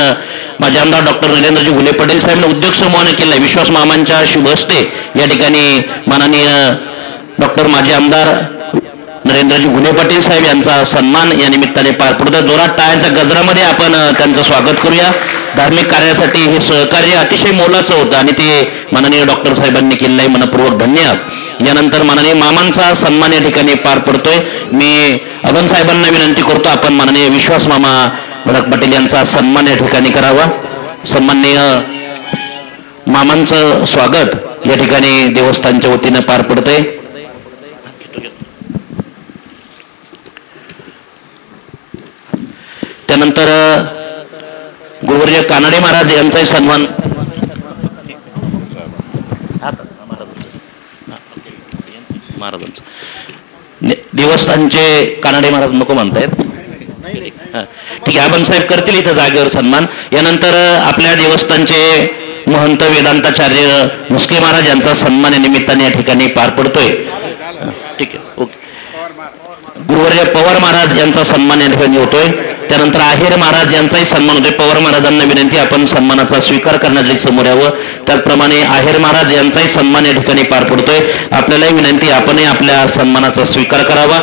माझे आमदार डॉक्टर नरेंद्रजी गुन्हे पाटील साहेब उद्योग समूहाने केला. विश्वास मामांच्या शुभ हस्ते या ठिकाणी माननीय डॉक्टर माझे आमदार नरेंद्रजी गुन्हे पाटील साहेब यांचा सन्मान या निमित्ताने पार पडतो. जोरात टाळ्यांच्या गजरामध्ये आपण त्यांचं स्वागत करूया. धार्मिक कार्यासाठी हे सहकार्य अतिशय मोलाचं होतं आणि ते माननीय डॉक्टर साहेबांनी केलेलं आहे. मनपूर्वक धन्यवाद. यानंतर माननीय मामांचा सन्मान या ठिकाणी पार पडतोय. मी अभंग साहेबांना विनंती करतो आपण माननीय विश्वास मामा गडाख पाटील यांचा सन्मान या ठिकाणी करावा. सन्माननीय मामांचं स्वागत या ठिकाणी देवस्थानच्या वतीनं पार पडतंय. त्यानंतर गुरुवर्य कानडे महाराज यांचाही सन्मान महाराजांचा देवस्थानचे कानडे महाराज नको म्हणतायत. ठीक आहे अभंग साहेब करतील इथं जागेवर सन्मान. यानंतर आपल्या देवस्थानचे महंत वेदांताचार्य म्हस्के महाराज यांचा सन्मान या निमित्ताने या ठिकाणी पार पडतोय. ठीक आहे ओके. गुरुवर्य पवार महाराज यांचा सन्मान या ठिकाणी होतोय. त्यानंतर आहेर महाराज यांचाही सन्मान होतोय. पवार महाराजांना विनंती आपण सन्मानाचा स्वीकार करण्यासाठी समोर यावं. त्याचप्रमाणे आहेर महाराज यांचाही सन्मान या ठिकाणी पार पडतोय. आपल्यालाही विनंती आपणही आपल्या सन्मानाचा स्वीकार करावा.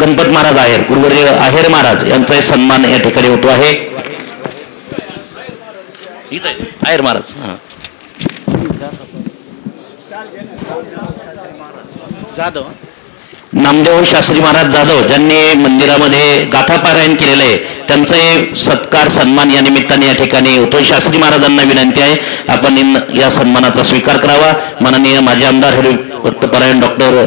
गणपत महाराज आहेर गुरुवर्य आहेर महाराज यांचाही सन्मान या ठिकाणी होतो आहे. आहेर महाराज. जाधव नामदेव शास्त्री महाराज जाधव ज्यांनी मंदिरामध्ये गाथा पारायण केलेलं आहे त्यांचाही सत्कार सन्मान या निमित्ताने या ठिकाणी होतो. शास्त्री महाराजांना विनंती आहे आपण या सन्मानाचा स्वीकार करावा. माननीय माजी आमदार हरिभक्तपरायण डॉक्टर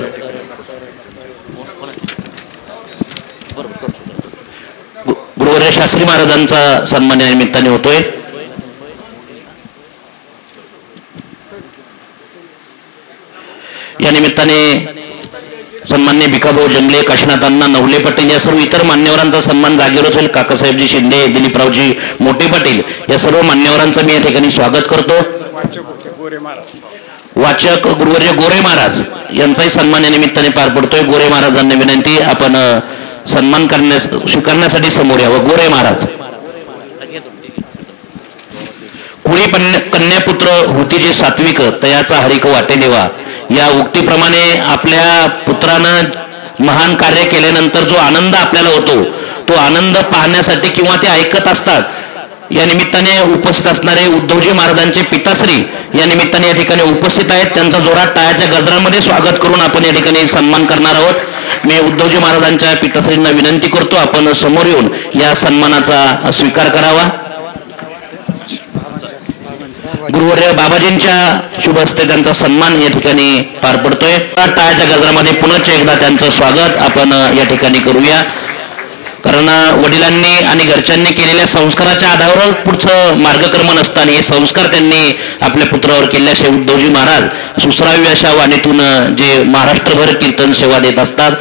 गुरुवर्य शास्त्री महाराजांचा सन्मान या निमित्ताने होतोय. या निमित्ताने सन्मान्य भिकाभाऊ जंगले, काशीनाथ अण्णा नवले पाटील या सर्व इतर मान्यवरांचा सन्मान जागेवरच होईल. काकासाहेबजी शिंदे, दिलीपरावजी मोठे पाटील या सर्व मान्यवरांचं मी या ठिकाणी स्वागत करतो. वाचक गुरुवर्य गोरे महाराज यांचाही सन्मान या निमित्ताने पार पडतोय. गोरे महाराजांना विनंती आपण सन्मान स्वीकारण्यासाठी समोर यावं. गोरे महाराज. कुळी कन्यापुत्र होती जे सात्विक तयाचा हरिक वाटे देवा या उक्तीप्रमाणे आपल्या पुत्रानं महान कार्य केल्यानंतर जो आनंद आपल्याला होतो तो आनंद पाहण्यासाठी किंवा ते ऐकत असतात या निमित्ताने उपस्थित असणारे उद्धवजी महाराजांचे पिताश्री या निमित्ताने या ठिकाणी उपस्थित आहेत. त्यांचा जोरात टाळ्याच्या गजरामध्ये स्वागत करून आपण या ठिकाणी सन्मान करणार आहोत. मी उद्धवजी महाराजांच्या पिताश्रींना विनंती करतो आपण समोर येऊन या सन्मानाचा स्वीकार करावा. गुरुवर्य बाबाजींच्या शुभ हस्ते त्यांचा सन्मान या ठिकाणी पार पडतोय. टाळ्याच्या गजरामध्ये पुनश्च एकदा त्यांचं स्वागत आपण या ठिकाणी करूया. कारण वडिलांनी आणि घरच्यांनी केलेल्या संस्काराच्या आधारावर पुढचं मार्गक्रमण असताना हे संस्कार त्यांनी आपल्या पुत्रावर केले असे उद्धवजी महाराज सुसरावी अशा वाणीतून जे महाराष्ट्रभर कीर्तन सेवा देत असतात.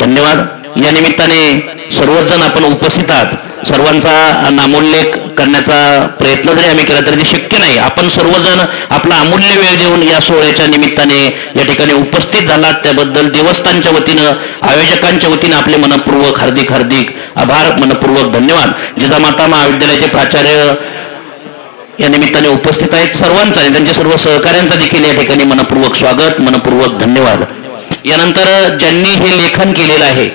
धन्यवाद. या निमित्ताने सर्वच जण आपण उपस्थित आहात. सर्वांचा नामोल्लेख करण्याचा प्रयत्न जरी आम्ही केला तरी ते शक्य नाही. आपण सर्वजण आपला अमूल्य वेळ देऊन या सोहळ्याच्या निमित्ताने या ठिकाणी उपस्थित झालात त्याबद्दल देवस्थानच्या वतीनं आयोजकांच्या वतीनं आपले मनपूर्वक हार्दिक आभार, मनपूर्वक धन्यवाद. जिजामाता महाविद्यालयाचे प्राचार्य या निमित्ताने उपस्थित आहेत. सर्वांचा आणि त्यांच्या सर्व सहकाऱ्यांचा देखील या ठिकाणी मनपूर्वक स्वागत, मनपूर्वक धन्यवाद. यानंतर ज्यांनी हे लेखन केलेलं आहे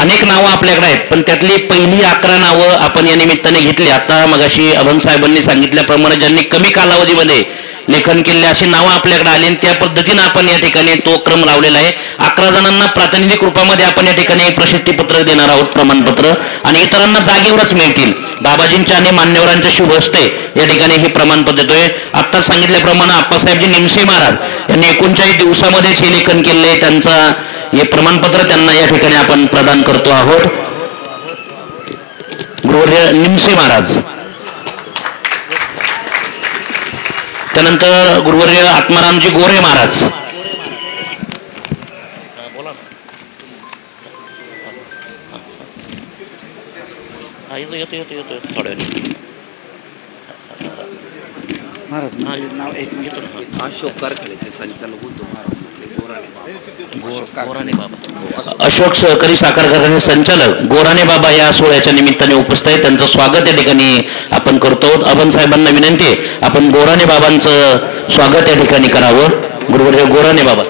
अनेक नावं आपल्याकडे आहेत पण त्यातली पहिली 11 नावं आपण या निमित्ताने घेतली. आता मगाशी अभंग साहेबांनी सांगितल्याप्रमाणे ज्यांनी कमी कालावधीमध्ये लेखन केले अशी नावं आपल्याकडे आली आणि त्या पद्धतीनं आपण या ठिकाणी तो क्रम लावलेला आहे. 11 जणांना प्रातिनिधिक रूपामध्ये आपण या ठिकाणी प्रशस्तीपत्र देणार आहोत, प्रमाणपत्र, आणि इतरांना जागेवरच मिळतील. बाबाजींच्या आणि मान्यवरांच्या शुभ हस्ते या ठिकाणी हे प्रमाणपत्र देतोय. आत्ताच सांगितल्याप्रमाणे आप्पासाहेबजी निमसे महाराज यांनी 39 दिवसामध्येच हे लेखन केले. त्यांचा हे प्रमाणपत्र त्यांना या ठिकाणी आपण प्रदान करतो आहोत. गुरुवर्य निमसे महाराज. त्यानंतर गुरुवर्य आत्मारामजी गोरे महाराज. अशोक कारखान्याचे संचालक उद्धव महाराज अशोक सहकारी साखर कारखान्याचे संचालक गोराणे बाबा या सोहळ्याच्या निमित्ताने उपस्थित आहेत. त्यांचं स्वागत या ठिकाणी आपण करतो. अभन साहेबांना विनंती आहे आपण गोराणे बाबांचं स्वागत या ठिकाणी करावं. गुरुवर्य गोराणे बाबा.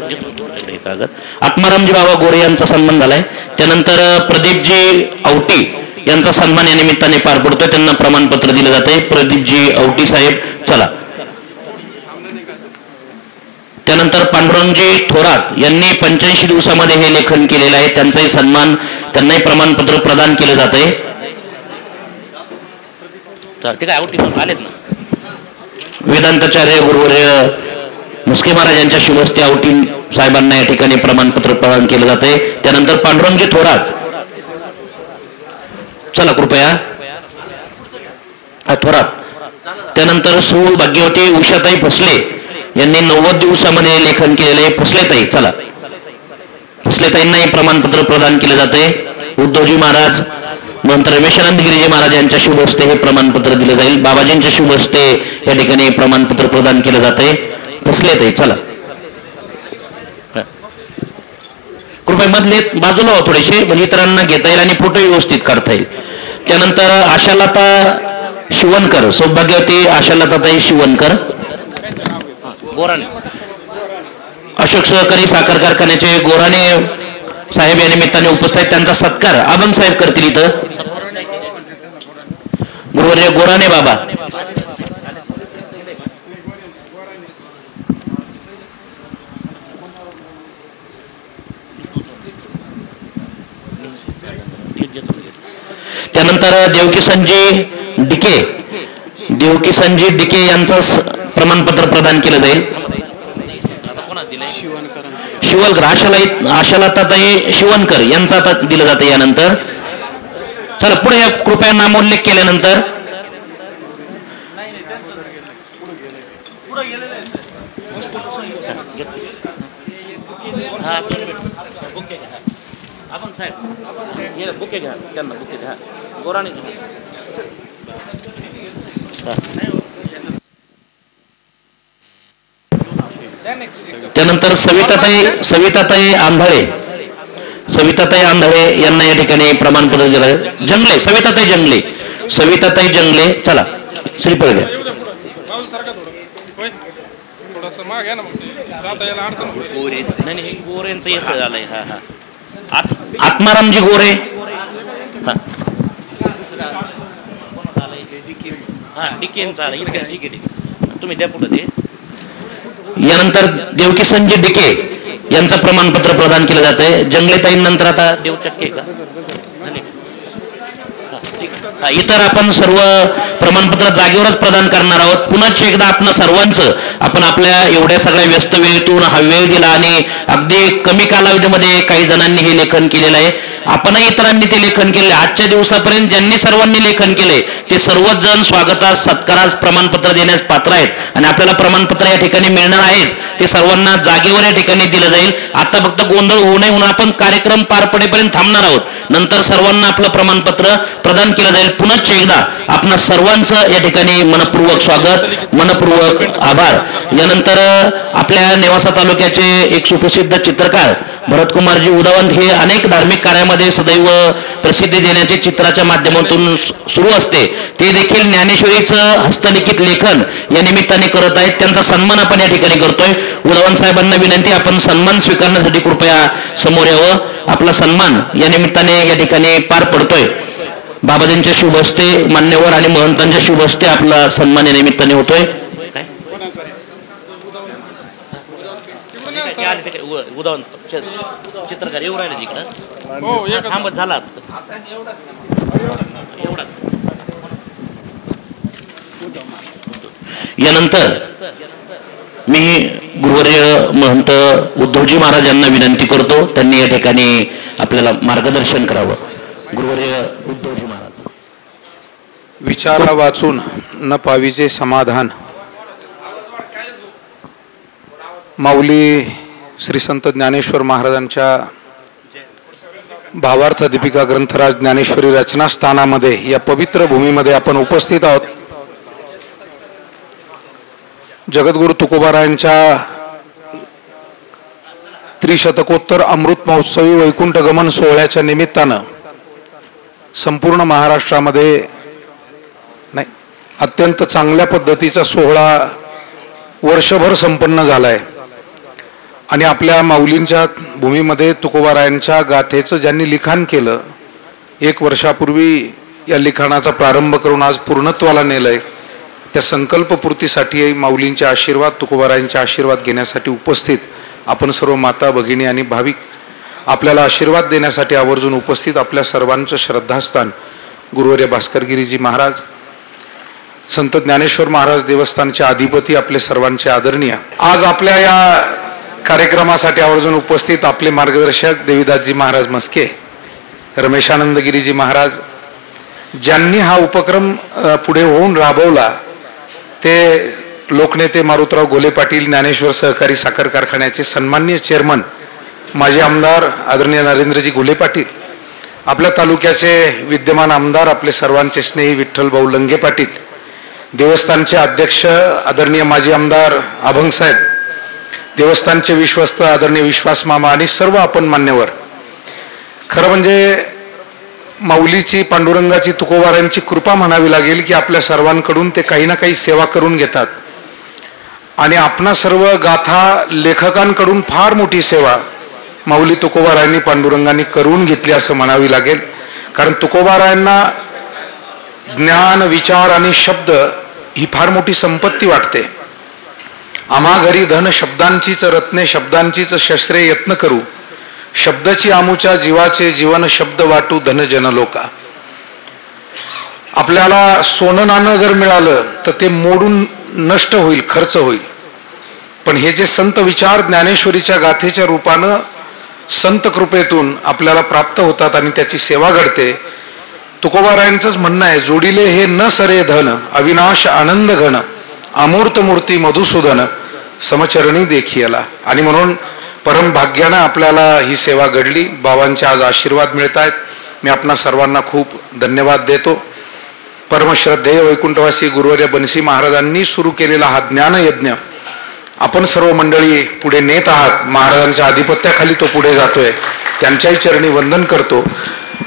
आत्मारामजी बाबा गोरे यांचा सन्मान झालाय. त्यानंतर प्रदीपजी औटी यांचा सन्मान या निमित्ताने पार पडतोय. त्यांना प्रमाणपत्र दिलं जातंय. प्रदीपजी औटी साहेब चला. त्यानंतर पांडुरंगजी थोरात यांनी 85 दिवसामध्ये हे लेखन केलेलं आहे. त्यांचाही सन्मान, त्यांनाही प्रमाणपत्र प्रदान केलं जात आहे. आलेत ना. वेदांताचार्य गुरुवर्य मुस्के महाराज यांच्या शुभ हस्ते औटी साहेबांना या ठिकाणी प्रमाणपत्र प्रदान केलं जात आहे. त्यानंतर पांडुरंगजी थोरात चला कृपया थोरात. त्यानंतर सौ भाग्यवती उषाताई फसले यांनी 90 दिवसामध्ये लेखन केलेले. फसलेताई चला. फसलेताईंनाही प्रमाणपत्र प्रदान केले जाते. उद्धवजी महाराज नंतर रमेशानंद गिरीजी महाराज यांच्या शुभ हस्ते हे प्रमाणपत्र दिले जाईल. बाबाजींच्या शुभ हस्ते या ठिकाणी प्रमाणपत्र प्रदान केले जाते. फसलेताई चला. कृपया मधले बाजूला हो थोडेसे म्हणजे इतरांना घेता येईल आणि फोटो व्यवस्थित काढता येईल. त्यानंतर आशालता शिवणकर, सौभाग्यवती आशालताताई शिवणकर. गोराणे. अशोक सहकारी साखर कारखान्याचे गोराणे साहेब या निमित्ताने उपस्थित आहेत. त्यांचा सत्कार आबन साहेब करतील. इथं गुरुवर्य गोराणे बाबा. त्यानंतर देवकी संजय डिके यांचं प्रमाणपत्र प्रदान केलं जाईल. शिवलकर आशालताताई शिवणकर यांचं आता दिलं जातं. यानंतर चला पुढे कृपया नामोल्लेख केल्यानंतर त्यानंतर सविताताई आंधळे यांना या ठिकाणी प्रमाणपत्र दिलं आहे. सविताताई जंगले चला श्रीफळ घ्या. आत्मारामजी गोरे तुम्ही द्या पुढे ते. यानंतर देवकी संजय डिके यांचं प्रमाणपत्र प्रदान केलं जात आहे. जंगलेताईंनंतर आता देव चक्के का इतर आपण सर्व प्रमाणपत्र जागेवरच प्रदान करणार आहोत. पुन्हा एकदा आपण सर्वांचं आपण आपल्या एवढ्या सगळ्या व्यस्त वेळेतून हा वेळ दिला आणि अगदी कमी कालावधीमध्ये काही जणांनी हे लेखन केलेलं आहे. आपणही इतरांनी ते लेखन केले. आजच्या दिवसापर्यंत ज्यांनी सर्वांनी लेखन केले ते सर्वच जण स्वागतास सत्कारास प्रमाणपत्र देण्यास पात्र आहेत आणि आपल्याला प्रमाणपत्र या ठिकाणी मिळणार आहेच. ते सर्वांना जागेवर या ठिकाणी दिलं जाईल. आता फक्त गोंधळ होऊ नये म्हणून आपण कार्यक्रम पार पडेपर्यंत थांबणार आहोत. नंतर सर्वांना आपलं प्रमाणपत्र प्रदान केलं जाईल. पुन्हा एकदा आपणा सर्वांचं या ठिकाणी मनपूर्वक स्वागत, मनपूर्वक आभार. यानंतर आपल्या नेवासा तालुक्याचे एक सुप्रसिद्ध चित्रकार भरतकुमारजी उदावंत हे अनेक धार्मिक कार्यामध्ये सदैव प्रसिद्धी देण्याचे चित्राच्या माध्यमातून सुरू असते. ते देखील ज्ञानेश्वरीचं हस्तलिखित लेखन या निमित्ताने करत आहेत. त्यांचा सन्मान आपण या ठिकाणी करतोय. उदावंत साहेबांना विनंती आपण सन्मान स्वीकारण्यासाठी कृपया समोर यावं. आपला सन्मान या निमित्ताने या ठिकाणी पार पडतोय. बाबाजींच्या शुभ हस्ते मान्यवर आणि महंतांच्या शुभ हस्ते आपला सन्मान या निमित्ताने होतोय. चित्रकार येऊ राहिले तिकडं थांबत झाला. यानंतर मी गुरुवर्य महंत उद्धवजी महाराज यांना विनंती करतो त्यांनी या ठिकाणी आपल्याला मार्गदर्शन करावं. गुरुवर्य उद्धवजी महाराज. विचारा वाचून न पावीचे समाधान. माऊली श्री संत ज्ञानेश्वर महाराजांच्या भावार्थ दीपिका ग्रंथराज ज्ञानेश्वरी रचना स्थानामध्ये या पवित्र भूमीमध्ये आपण उपस्थित आहोत. जगद्गुरु तुकोबारायांच्या त्रिशतकोत्तर अमृत महोत्सवी वैकुंठ गमन सोहळ्याच्या निमित्तानं संपूर्ण महाराष्ट्रामध्ये अत्यंत चांगल्या पद्धतीचा सोहळा वर्षभर संपन्न झालाय आणि आपल्या माऊलींच्या भूमीमध्ये तुकोबारायांच्या गाथेचं ज्यांनी लिखाण केलं 1 वर्षापूर्वी या लिखाणाचा प्रारंभ करून आज पूर्णत्वाला नेलंय. त्या संकल्पपूर्तीसाठी माऊलींचे आशीर्वाद, तुकोबारायांचे आशीर्वाद घेण्यासाठी उपस्थित आपण सर्व माता भगिनी आणि भाविक आपल्याला आशीर्वाद देण्यासाठी आवर्जून उपस्थित. आपल्या सर्वांचं श्रद्धास्थान गुरुवर्य भास्करगिरीजी महाराज, संत ज्ञानेश्वर महाराज देवस्थानचे अधिपती, आपले सर्वांचे आदरणीय. आज आपल्या या कार्यक्रमासाठी आवर्जून उपस्थित आपले मार्गदर्शक देवीदासजी महाराज मस्के, रमेशानंदगिरीजी महाराज, ज्यांनी हा उपक्रम पुढे होऊन राबवला ते लोकनेते मारुतराव गोले पाटील, ज्ञानेश्वर सहकारी साखर कारखान्याचे सन्माननीय चेअरमन माजी आमदार आदरणीय नरेंद्रजी गोले पाटील, आपल्या तालुक्याचे विद्यमान आमदार आपले सर्वांचे स्नेही विठ्ठल भाऊ लंगे पाटील, देवस्थानचे अध्यक्ष आदरणीय माजी आमदार अभंग साहेब, देवस्थानचे विश्वस्त आदरणीय विश्वास मामा आणि सर्व आपण मान्यवर. खरं म्हणजे माऊलीची, पांडुरंगाची, तुकोबारायांची कृपा म्हणावी लागेल की आपल्या सर्वांकडून ते काही ना काही सेवा करून घेतात आणि आपणा सर्व गाथा लेखकांकडून फार मोठी सेवा माऊली तुकोबारायांनी, पांडुरंगांनी करून घेतली असं म्हणावी लागेल. कारण तुकोबारायांना ज्ञान, विचार आणि शब्द ही फार मोठी संपत्ती वाटते. आम्हा घरी धन शब्दांचीच रत्ने, शब्दांचीच शस्त्रे यत्न करू, शब्दाची आमुच्या जीवाचे जीवन शब्द वाटू धन जन लोका. आपल्याला सोनं नाणं जर मिळालं तर ते मोडून नष्ट होईल, खर्च होईल. पण हे जे संत विचार ज्ञानेश्वरीच्या गाथेच्या रूपानं संत कृपेतून आपल्याला प्राप्त होतात आणि त्याची सेवा घडते. तुकोबारायांचंच म्हणणं आहे, जोडिले हे न सरे धन, अविनाश आनंद घन, अमूर्त मूर्ती मधुसूदन, समचरणी देखियाला. आणि म्हणून परम भाग्यानं आपल्याला ही सेवा घडली. बाबांचे आज आशीर्वाद मिळत आहेत. मी आपणा सर्वांना खूप धन्यवाद देतो. परमश्रद्धेय वैकुंठवासी गुरुवर्य बनसी महाराजांनी सुरू केलेला हा ज्ञानयज्ञ आपण सर्व मंडळी पुढे नेत आहात. महाराजांच्या आधिपत्याखाली तो पुढे जातोय. त्यांच्याही चरणी वंदन करतो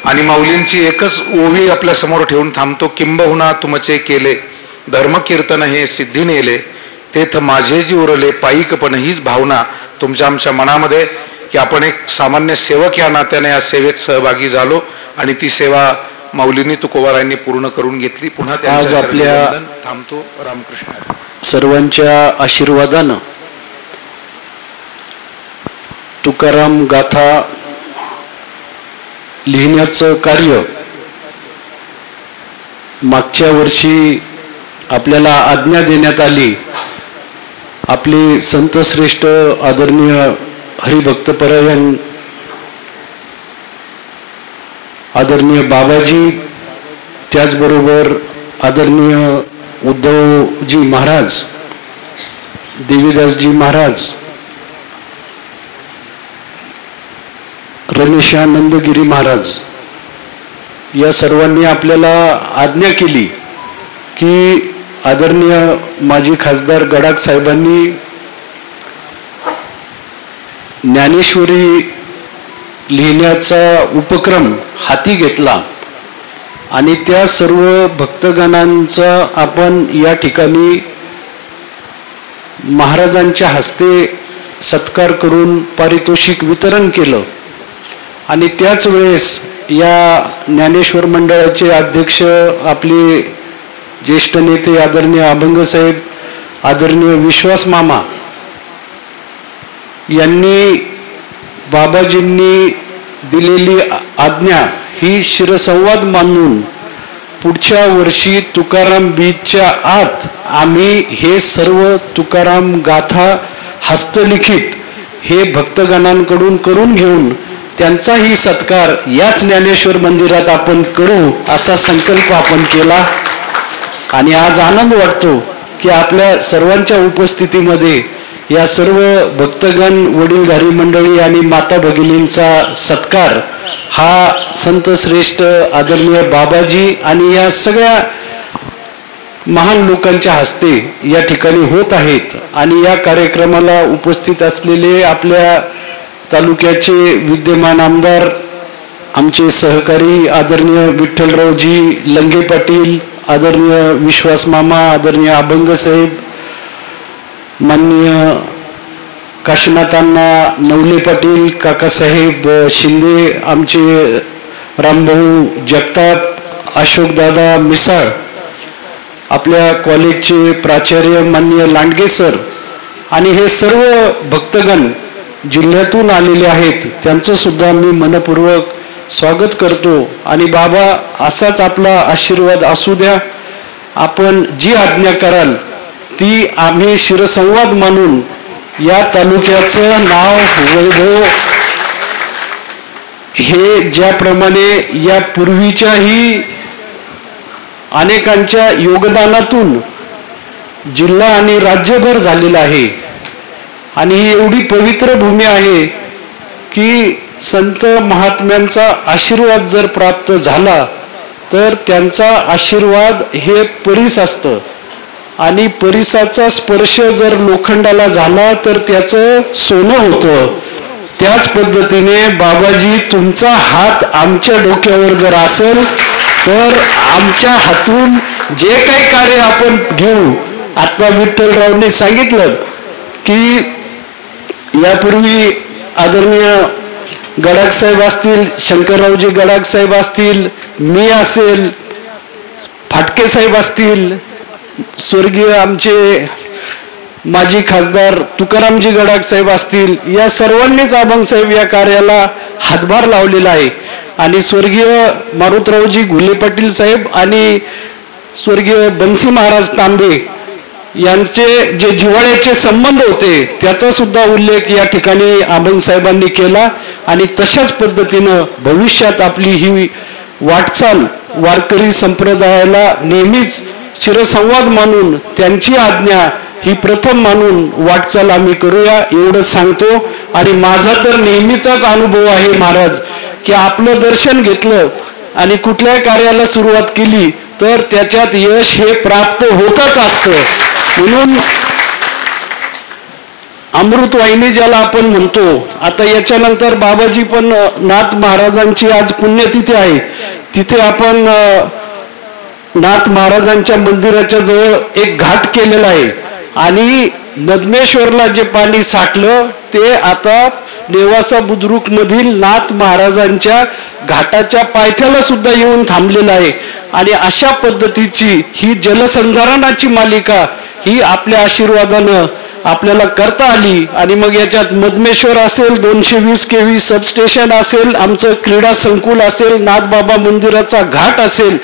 आणि माऊलींची एकच ओवी आपल्या समोर ठेवून थांबतो. किंबहुना तुमचे केले धर्म कीर्तन हे सिद्धी नेले, तेथ माझे जी उरले पाईकपण. हीच भावना तुमच्या आमच्या मनामध्ये की आपण एक सामान्य सेवक या नात्याने या सेवेत सहभागी झालो आणि ती सेवा माऊलींनी तुकोबारायांनी पूर्ण करून घेतली. पुन्हा आज आपल्या थांबतो. रामकृष्ण. सर्वांच्या आशीर्वादानं तुकाराम गाथा लिहिण्याचं कार्य मागच्या वर्षी आपल्याला आज्ञा देण्यात आली. आपले संत श्रेष्ठ आदरणीय हरिभक्तपरायण आदरणीय बाबाजी, त्याचबरोबर आदरणीय उद्धवजी महाराज, देवीदासजी महाराज, रमेशानंदगिरी महाराज या सर्वांनी आपल्याला आज्ञा केली की आदरणीय माजी खासदार गडाख साहेबांनी ज्ञानेश्वरी लिहिण्याचा उपक्रम हाती घेतला आणि त्या सर्व भक्तगणांचा आपण या ठिकाणी महाराजांच्या हस्ते सत्कार करून पारितोषिक वितरण केलं. आणि त्याच वेळेस या ज्ञानेश्वर मंडळाचे अध्यक्ष आपले ज्येष्ठ नेते आदरणीय अभंग साहेब, आदरणीय विश्वास मामा यांनी बाबाजींनी दिलेली आज्ञा ही शिरसंवाद मानून पुढच्या वर्षी तुकाराम बीजच्या आत आम्ही हे सर्व तुकाराम गाथा हस्तलिखित हे भक्तगणांकडून करून घेऊन त्यांचाही सत्कार याच ज्ञानेश्वर मंदिरात आपण करू असा संकल्प आपण केला. आणि आज आनंद वाटतो की आपल्या सर्वांच्या उपस्थितीमध्ये या सर्व भक्तगण, वडीलधारी मंडळी आणि माता भगिनींचा सत्कार हा संत श्रेष्ठ आदरणीय बाबाजी आणि या सगळ्या महान लोकांच्या हस्ते या ठिकाणी होत आहेत. आणि या कार्यक्रमाला उपस्थित असलेले आपल्या तालुक्याचे विद्यमान आमदार, आमचे सहकारी आदरणीय विठ्ठलरावजी लंगे पाटील, आदरणीय विश्वास मामा, आदरणीय अभंग साहेब, माननीय काशीनाथांना नवले पाटील, काकासाहेब शिंदे, आमचे रामभाऊ जगताप, अशोकदादा मिसाळ, आपल्या कॉलेजचे प्राचार्य माननीय लांडगे सर आणि हे सर्व भक्तगण जिल्ह्यातून आलेले आहेत, त्यांचं सुद्धा मी मनपूर्वक स्वागत करतो. आणि बाबा असाच आपला आशीर्वाद असू द्या. आपण जी आज्ञा कराल ती आम्ही शिरसंवाद मानून या तालुक्याचं नाव, वैभव हे ज्याप्रमाणे या पूर्वीच्याही अनेकांच्या योगदानातून जिल्हा आणि राज्यभर झालेला आहे. आणि ही एवढी पवित्र भूमी आहे की संत महात्म्यांचा आशीर्वाद जर प्राप्त झाला तर त्यांचा आशीर्वाद हे परीस असतं आणि परिसाचा स्पर्श जर लोखंडाला झाला तर त्याचं सोनं होतं. त्याच पद्धतीने बाबाजी तुमचा हात आमच्या डोक्यावर जर असेल तर आमच्या हातून जे काही कार्य आपण घेऊ. आता विठ्ठलरावने सांगितलं की यापूर्वी आदरणीय गडाख साहेब असतील, शंकररावजी गडाख साहेब असतील, मी असेल, फाटके साहेब असतील, स्वर्गीय आमचे माजी खासदार तुकारामजी गडाख साहेब असतील, या सर्वांनीच अभंग साहेब या कार्याला हातभार लावलेला आहे. आणि स्वर्गीय मारुतरावजी घुले पाटील साहेब आणि स्वर्गीय बन्सी महाराज तांबे यांचे जे जिव्हाळ्याचे संबंध होते त्याचा सुद्धा उल्लेख या ठिकाणी अभंग साहेबांनी केला. आणि तशाच पद्धतीनं भविष्यात आपली ही वाटचाल वारकरी संप्रदायाला नेहमीच चिरसंवाद मानून त्यांची आज्ञा ही प्रथम मानून वाटचाल आम्ही करूया एवढंच सांगतो. आणि माझा तर नेहमीचाच अनुभव आहे महाराज की आपलं दर्शन घेतलं आणि कुठल्याही कार्याला सुरुवात केली तर त्याच्यात यश हे प्राप्त होतच असतं. म्हणून अमृतवाहिनी ज्याला आपण म्हणतो, आता याच्यानंतर बाबाजी पण नाथ महाराजांची आज पुण्यतिथी आहे, तिथे आपण नाथ महाराजांच्या मंदिराच्या जवळ एक घाट केलेला आहे आणि नदमेश्वरला जे पाणी साठलं ते आता नेवासा बुद्रुक मधील नाथ महाराजांच्या घाटाच्या पायथ्याला सुद्धा येऊन थांबलेलं आहे. आणि अशा पद्धतीची ही जलसंधारणाची मालिका ही आपल्या आशीर्वादानं आपल्याला करता आली. आणि मग याच्यात मधमेश्वर असेल, 220 kV सबस्टेशन असेल, आमचं क्रीडा संकुल असेल, नाथबाबा मंदिराचा घाट असेल,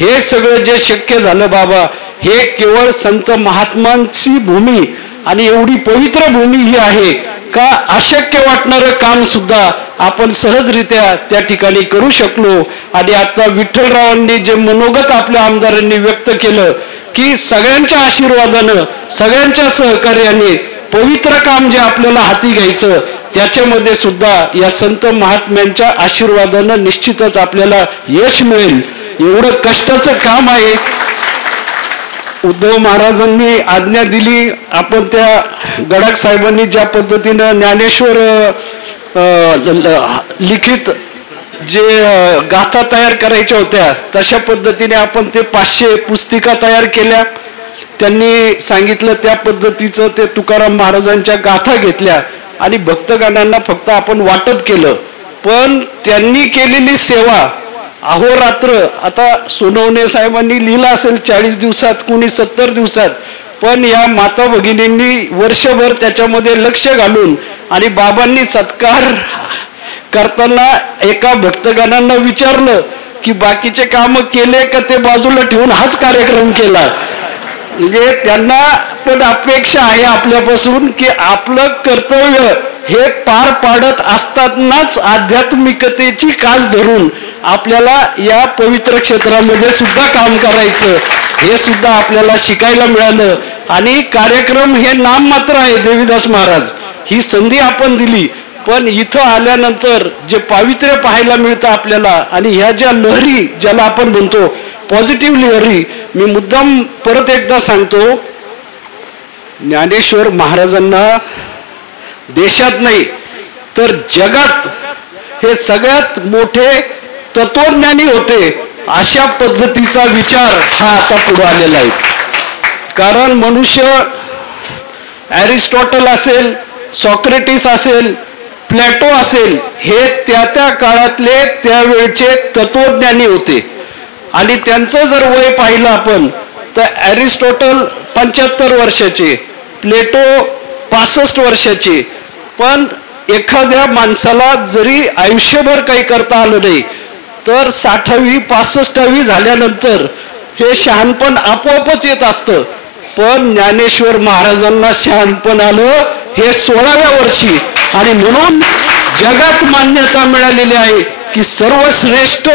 हे सगळं जे शक्य झालं बाबा, हे केवळ संत महात्मांची भूमी आणि एवढी पवित्र भूमी ही आहे का अशक्य वाटणारं काम सुद्धा आपण सहजरित्या त्या ठिकाणी करू शकलो. आणि आता विठ्ठलरावांनी जे मनोगत आपल्या आमदारांनी व्यक्त केलं की सगळ्यांच्या आशीर्वादानं, सगळ्यांच्या सहकार्याने पवित्र काम जे आपल्याला हाती घ्यायचं त्याच्यामध्ये सुद्धा या संत महात्म्यांच्या आशीर्वादानं निश्चितच आपल्याला यश मिळेल. एवढं कष्टाचं काम आहे. उद्धव महाराजांनी आज्ञा दिली, आपण त्या गडाख साहेबांनी ज्या पद्धतीनं ज्ञानेश्वर लिखित जे गाथा तयार करायच्या होत्या तशा पद्धतीने आपण ते 500 पुस्तिका तयार केल्या. त्यांनी सांगितलं त्या पद्धतीचं ते तुकाराम महाराजांच्या गाथा घेतल्या आणि भक्तगणांना फक्त आपण वाटप केलं. पण त्यांनी केलेली सेवा अहोरात्र, आता सोनवणे साहेबांनी लिहिलं असेल 40 दिवसात, कुणी 70 दिवसात, पण या माता भगिनींनी वर्षभर त्याच्यामध्ये लक्ष घालून आणि बाबांनी सत्कार करताना एका भक्तगणांना विचारलं की बाकीचे काम केले का ते बाजूला ठेवून हाच कार्यक्रम केला. म्हणजे त्यांना पण अपेक्षा आहे आपल्यापासून की आपलं कर्तव्य हे पार पाडत असतानाच आध्यात्मिकतेची कास धरून आपल्याला या पवित्र क्षेत्रामध्ये सुद्धा काम करायचं, हे सुद्धा आपल्याला शिकायला मिळालं. आणि कार्यक्रम हे नाम मात्र आहे. देवीदास महाराज ही संधी आपण दिली, पण इथं आल्यानंतर जे पावित्र्य पाहायला मिळतं आपल्याला आणि ह्या ज्या लहरी ज्याला आपण म्हणतो पॉझिटिव्ह लहरी, मी मुद्दाम परत एकदा सांगतो, ज्ञानेश्वर महाराजांना देशात नाही तर जगात हे सगळ्यात मोठे तत्वज्ञानी होते अशा पद्धतीचा विचार हा आता पुढे आलेला आहे. कारण मनुष्य ॲरिस्टॉटल असेल, सॉक्रेटिस असेल, प्लॅटो असेल, हे त्या त्या काळातले त्यावेळचे तत्वज्ञानी होते. आणि त्यांचं जर वय पाहिलं आपण तर ॲरिस्टॉटल 75 वर्षाचे, प्लेटो 65 वर्षाचे. पण एखाद्या माणसाला जरी आयुष्यभर काही करता आलं नाही तर 60वी 65वी झाल्यानंतर हे शहाणपण आपोआपच येत असतं. पण ज्ञानेश्वर महाराजांना शहाणपण आलं हे 16व्या वर्षी. आणि म्हणून जगात मान्यता मिळालेली आहे की सर्वश्रेष्ठ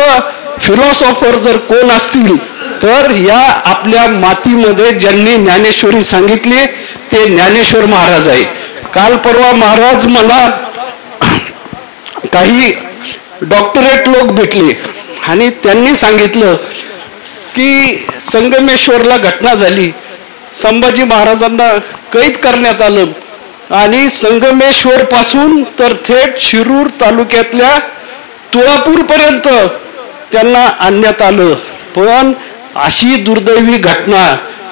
फिलॉसॉफर जर कोण असतील तर या आपल्या मातीमध्ये ज्यांनी ज्ञानेश्वरी सांगितली ते ज्ञानेश्वर महाराज आहे. काल परवा महाराज मला काही डॉक्टरेट लोक भेटले आणि त्यांनी सांगितलं की संगमेश्वरला घटना झाली, संभाजी महाराजांना कैद करण्यात आलं आणि संगमेश्वर पासून तर थेट शिरूर तालुक्यातल्या तुळापूर पर्यंत त्यांना आणण्यात आलं. पण अशी दुर्दैवी घटना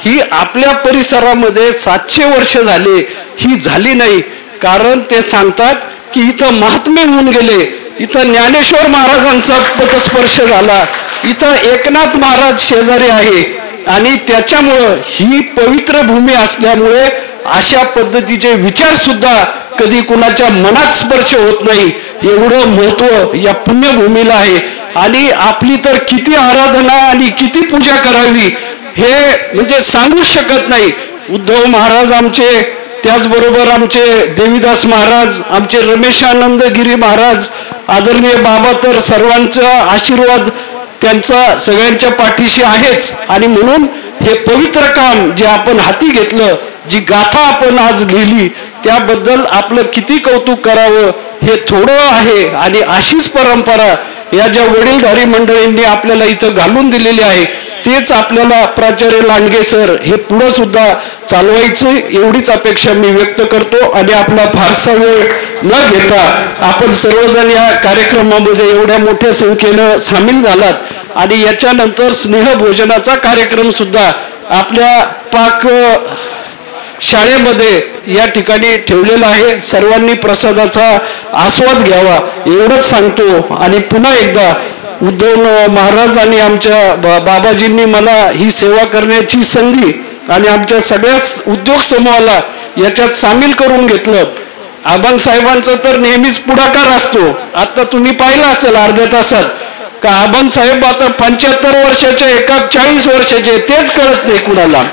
ही आपल्या परिसरामध्ये 700 वर्ष झाले ही झाली नाही. कारण ते सांगतात की इथं महात्मे होऊन गेले, इथं ज्ञानेश्वर महाराजांचा पदस्पर्श झाला इथं एकनाथ महाराज शेजारी आहे आणि त्याच्यामुळं ही पवित्र भूमी असल्यामुळे अशा पद्धतीचे विचार सुद्धा कधी कुणाच्या मनात स्पर्श होत नाही, एवढं महत्व या पुण्यभूमीला आहे. आणि आपली तर किती आराधना आणि किती पूजा करावी हे म्हणजे सांगूच शकत नाही. उद्धव महाराज आमचे, त्याचबरोबर आमचे देवीदास महाराज, आमचे रमेशानंद गिरी महाराज, आदरणीय बाबा तर सर्वांचा आशीर्वाद त्यांचा सगळ्यांच्या पाठीशी आहेच. आणि म्हणून हे पवित्र काम जे आपण हाती घेतलं, जी गाथा आपण आज लिहिली, त्याबद्दल आपलं किती कौतुक करावं हे थोडं आहे. आणि अशीच परंपरा या ज्या वडीलधारी मंडळींनी आपल्याला इथं घालून दिलेली आहे तेच आपल्याला प्राचार्य लांडगे सर हे पुढे सुद्धा चालवायचं, एवढीच अपेक्षा मी व्यक्त करतो. आणि आपला फारसा वेळ न घेता आपण सर्वजण या कार्यक्रमामध्ये एवढ्या मोठ्या संख्येनं सामील झालात आणि याच्यानंतर स्नेहभोजनाचा कार्यक्रम सुद्धा आपल्या पाक शाळेमध्ये या ठिकाणी ठेवलेला आहे. सर्वांनी प्रसादाचा आस्वाद घ्यावा एवढंच सांगतो. आणि पुन्हा एकदा उद्धव महाराज आणि आमच्या बाबाजींनी मला ही सेवा करण्याची संधी आणि आमच्या सगळ्याच उद्योग समूहाला याच्यात सामील करून घेतलं. आबांग साहेबांचं तर नेहमीच पुढाकार असतो. आता तुम्ही पाहिलं असेल अर्ध्या तासात का आबांग साहेब आता 75 वर्षाचे, एका 40 वर्षाचे, तेच कळत नाही कुणाला.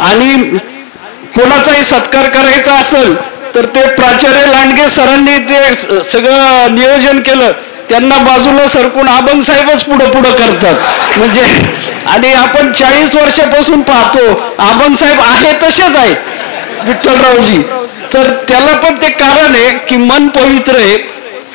आणि कोणाचाही सत्कार करायचा असेल तर ते प्राचार्य लांडगे सरांनी जे सगळं नियोजन केलं त्यांना बाजूला सरकून आबांग साहेबच पुढं करतात. म्हणजे आणि आपण 40 वर्षापासून पाहतो आबांग साहेब आहे तसेच आहेत विठ्ठलरावजी. तर त्याला पण ते कारण आहे की मन पवित्र आहे.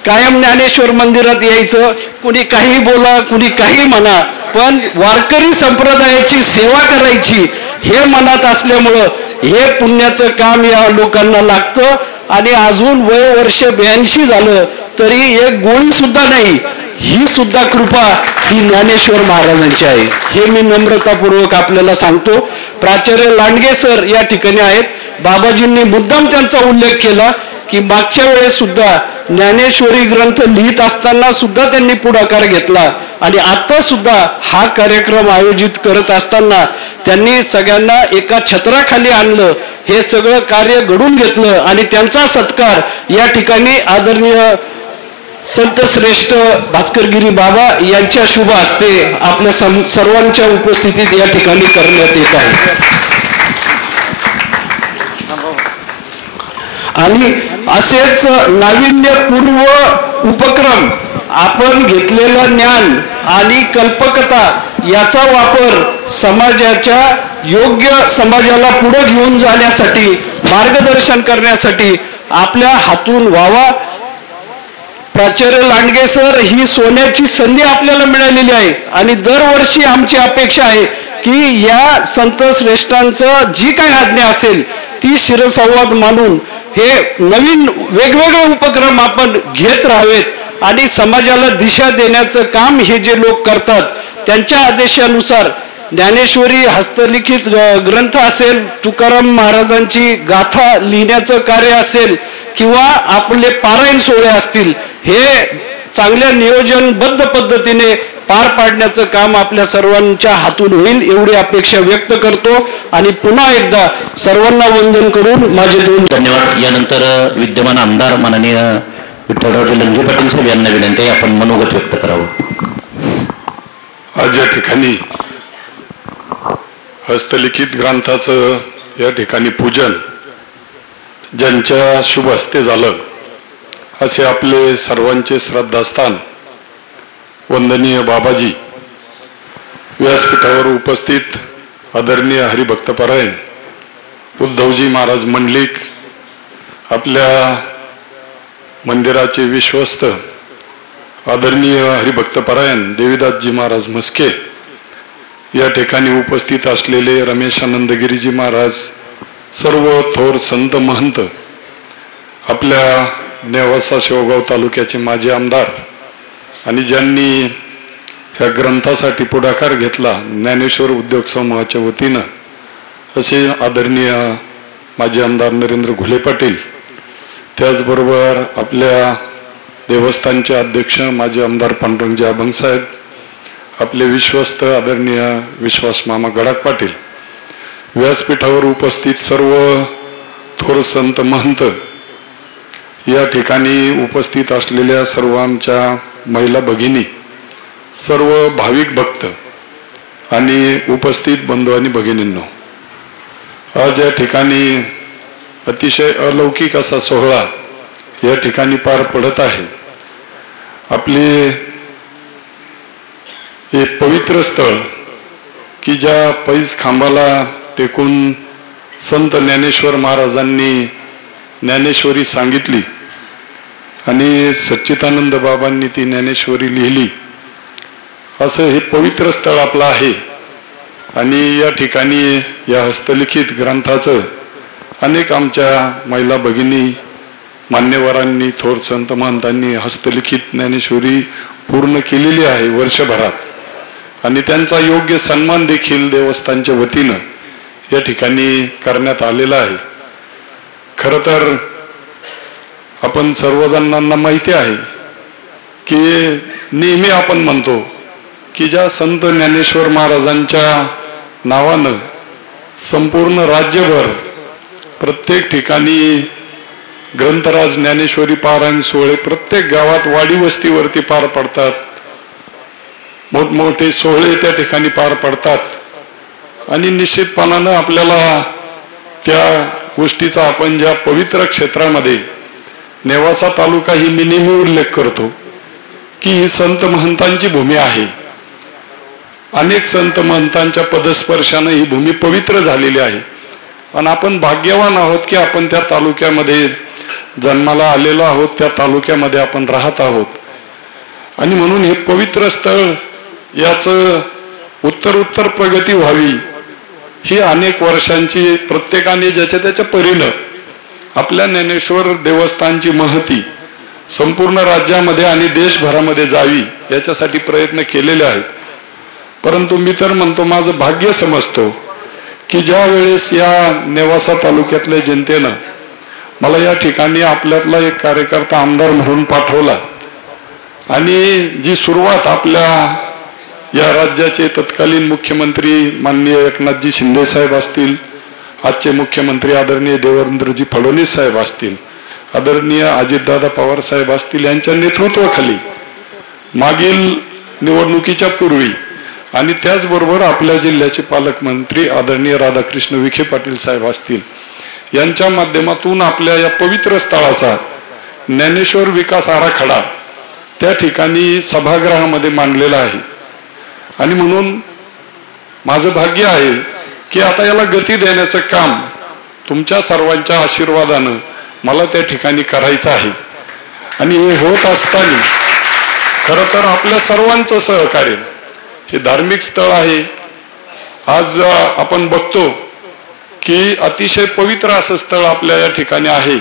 कायम ज्ञानेश्वर मंदिरात यायचं, कुणी काही बोला कुणी काही म्हणा, पण वारकरी संप्रदायाची सेवा करायची हे मनात असल्यामुळं हे पुण्याचं काम या लोकांना लागतं. आणि अजून वय वर्ष 82 झालं तरी एक गोळी सुद्धा नाही, ही सुद्धा कृपा ही ज्ञानेश्वर महाराजांची आहे हे मी नम्रतापूर्वक आपल्याला सांगतो. प्राचार्य लांडगे सर या ठिकाणी आहेत. बाबाजींनी मुद्दाम त्यांचा उल्लेख केला की मागच्या वेळेस सुद्धा ज्ञानेश्वरी ग्रंथ लिहित असताना सुद्धा त्यांनी पुढाकार घेतला आणि आता सुद्धा हा कार्यक्रम आयोजित करत असताना त्यांनी सगळ्यांना एका छत्राखाली आणलं, हे सगळं कार्य घडून घेतलं. आणि त्यांचा सत्कार या ठिकाणी आदरणीय संत श्रेष्ठ भास्करगिरी बाबा यांच्या शुभ हस्ते आपल्या सर्वांच्या उपस्थितीत या ठिकाणी करण्यात येत आहे. आणि असेच नाविन्यपूर्व उपक्रम आपण घेतलेलं ज्ञान आणि कल्पकता याचा वापर समाजाच्या योग्य समाजाला पुढे घेऊन जाण्यासाठी, मार्गदर्शन करण्यासाठी आपल्या हातून व्हावा. प्राचार्य लांडगे सर ही सोन्याची संधी आपल्याला मिळालेली आहे आणि दरवर्षी आमची अपेक्षा आहे की या संत श्रेष्ठांचं जी काही आज्ञा असेल ती शिरसंवाद मानून हे नवीन वेगवेगळे उपक्रम आपण घेत राहावेत आणि समाजाला दिशा देण्याचं काम हे जे लोक करतात त्यांच्या आदेशानुसार ज्ञानेश्वरी हस्तलिखित ग्रंथ असेल, तुकाराम महाराजांची गाथा लिहिण्याचं कार्य असेल किंवा आपले पारायण सोहळे असतील, हे चांगल्या नियोजनबद्ध पद्धतीने पार पाडण्याचं काम आपल्या सर्वांच्या हातून होईल एवढी अपेक्षा व्यक्त करतो. आणि पुन्हा एकदा सर्वांना वंदन करून माझे 2 धन्यवाद. यानंतर विद्यमान आमदार माननीय विठ्ठलरावजी लंगे पाटील साहेब यांना विनंती आहे आपण मनोगत व्यक्त करावं. आज या ठिकाणी हस्तलिखित ग्रंथाचं या ठिकाणी पूजन ज्यांच्या शुभ हस्ते झालं असे आपले सर्वांचे श्रद्धास्थान वंदनीय बाबाजी, व्यासपीठावर उपस्थित आदरणीय हरिभक्तपरायण उद्धवजी महाराज मंडलिक, आपल्या मंदिराचे विश्वस्त आदरणीय हरिभक्तपरायण देवीदासजी महाराज मस्के, या ठिकाणी उपस्थित असलेले रमेशानंदगिरीजी महाराज, सर्व थोर संत महंत, आपल्या नेवासा शेवगाव तालुक्याचे माजी आमदार आणि ज्यांनी ह्या ग्रंथासाठी पुढाकार घेतला ज्ञानेश्वर उद्योग समूहाच्या वतीनं, असे आदरणीय माजी आमदार नरेंद्र घुले पाटील, त्याचबरोबर आपल्या देवस्थानचे अध्यक्ष माजी आमदार पांडुरंगजी अभंग साहेब, आपले विश्वस्त आदरणीय विश्वास मामा गडाख पाटील, व्यासपीठावर उपस्थित सर्व थोर संत महंत, या ठिकाणी उपस्थित असलेल्या सर्व आमच्या महिला भगिनी, सर्व भाविक भक्त आणि उपस्थित बंधू आणि भगिनींनो, आज या ठिकाणी अतिशय अलौकिक असा सोहळा या ठिकाणी पार पडत आहे. आपले हे पवित्र स्थळ की ज्या पैज खांबाला टेकून संत ज्ञानेश्वर महाराजांनी ज्ञानेश्वरी सांगितली आणि सच्चिदानंद बाबांनी ती ज्ञानेश्वरी लिहिली, असं हे पवित्र स्थळ आपलं आहे. आणि या ठिकाणी या हस्तलिखित ग्रंथाचं अनेक आमच्या महिला भगिनी, मान्यवरांनी, थोर संत महंतांनी हस्तलिखित ज्ञानेश्वरी पूर्ण केलेली आहे वर्षभरात, आणि त्यांचा योग्य सन्मान देखील देवस्थानच्या वतीनं या ठिकाणी करण्यात आलेला आहे. खरं तर आपण सर्वजणांना माहिती आहे की नेहमी आपण म्हणतो की ज्या संत ज्ञानेश्वर महाराजांच्या नावानं संपूर्ण राज्यभर प्रत्येक ठिकाणी ग्रंथराज ज्ञानेश्वरी पारायण सोहळे प्रत्येक गावात वाडी वस्तीवरती पार पडतात, मोठमोठे सोहळे त्या ठिकाणी पार पडतात. आणि निश्चितपणानं आपल्याला त्या गोष्टीचा आपण ज्या पवित्र क्षेत्रामध्ये नेवासा तालुका ही मी नेहमी उल्लेख करतो की ही संत महंतांची भूमी आहे. अनेक संत महंतांच्या पदस्पर्शानं ही भूमी पवित्र झालेली आहे आणि आपण भाग्यवान आहोत की आपण त्या तालुक्यामध्ये जन्माला आलेलो आहोत, त्या तालुक्यामध्ये आपण राहत आहोत. आणि म्हणून हे पवित्र स्थळ याचं उत्तरोत्तर प्रगती व्हावी ही अनेक वर्षांची प्रत्येकाने ज्याच्या त्याच्या परीनं आपल्या ज्ञानेश्वर देवस्थानची महती संपूर्ण राज्यामध्ये आणि देशभरामध्ये जावी याच्यासाठी प्रयत्न केलेले आहेत. परंतु मी तर म्हणतो, माझं भाग्य समजतो की ज्या वेळेस या नेवासा तालुक्यातल्या जनतेनं मला या ठिकाणी आपल्यातला एक कार्यकर्ता आमदार म्हणून पाठवला आणि जी सुरुवात आपल्या या राज्याचे तत्कालीन मुख्यमंत्री माननीय एकनाथजी शिंदे साहेब असतील, आजचे मुख्यमंत्री आदरणीय देवेंद्रजी फडणवीस साहेब असतील, आदरणीय अजितदादा पवार साहेब असतील, यांच्या नेतृत्वाखाली मागील निवडणुकीच्या पूर्वी आणि त्याचबरोबर आपल्या जिल्ह्याचे पालकमंत्री आदरणीय राधाकृष्ण विखे पाटील साहेब असतील, यांच्या माध्यमातून आपल्या या पवित्र स्थळाचा ज्ञानेश्वर विकास आराखडा त्या ठिकाणी सभागृहामध्ये मांडलेला आहे. आणि म्हणून माझं भाग्य आहे की आता याला गती देण्याचं काम तुमच्या सर्वांच्या आशीर्वादानं मला त्या ठिकाणी करायचं आहे. आणि हे होत असताना खरं तर आपल्या सर्वांचं सहकार्य, हे धार्मिक स्थळ आहे. आज आपण बघतो की अतिशय पवित्र असं स्थळ आपल्या या ठिकाणी आहे.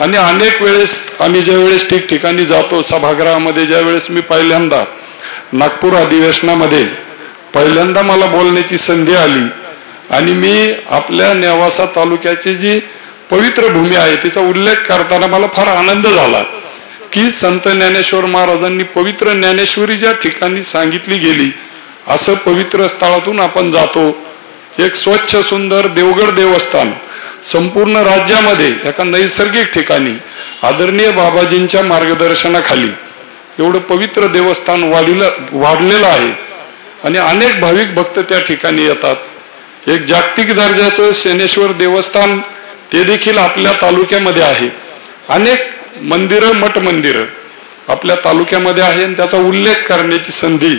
आणि अनेक वेळेस आम्ही ज्या वेळेस ठिकठिकाणी जातो सभागृहामध्ये, ज्या वेळेस मी पहिल्यांदा नागपूर अधिवेशनामध्ये पहिल्यांदा मला बोलण्याची संधी आली आणि मी आपल्या नेवासा तालुक्याची जी पवित्र भूमी आहे तिचा उल्लेख करताना मला फार आनंद झाला की संत ज्ञानेश्वर महाराजांनी पवित्र ज्ञानेश्वरी ज्या ठिकाणी सांगितली गेली असं पवित्र स्थळातून आपण जातो. एक स्वच्छ सुंदर देवगड देवस्थान संपूर्ण राज्यामध्ये एका नैसर्गिक ठिकाणी आदरणीय बाबाजींच्या मार्गदर्शनाखाली एवढं पवित्र देवस्थान वाढलेलं आहे आणि अनेक भाविक भक्त त्या ठिकाणी येतात. एक जागतिक दर्जाचं शनेश्वर देवस्थान ते देखील आपल्या तालुक्यामध्ये आहे. अनेक मंदिरं, मठ मंदिरं आपल्या तालुक्यामध्ये आहे आणि त्याचा उल्लेख करण्याची संधी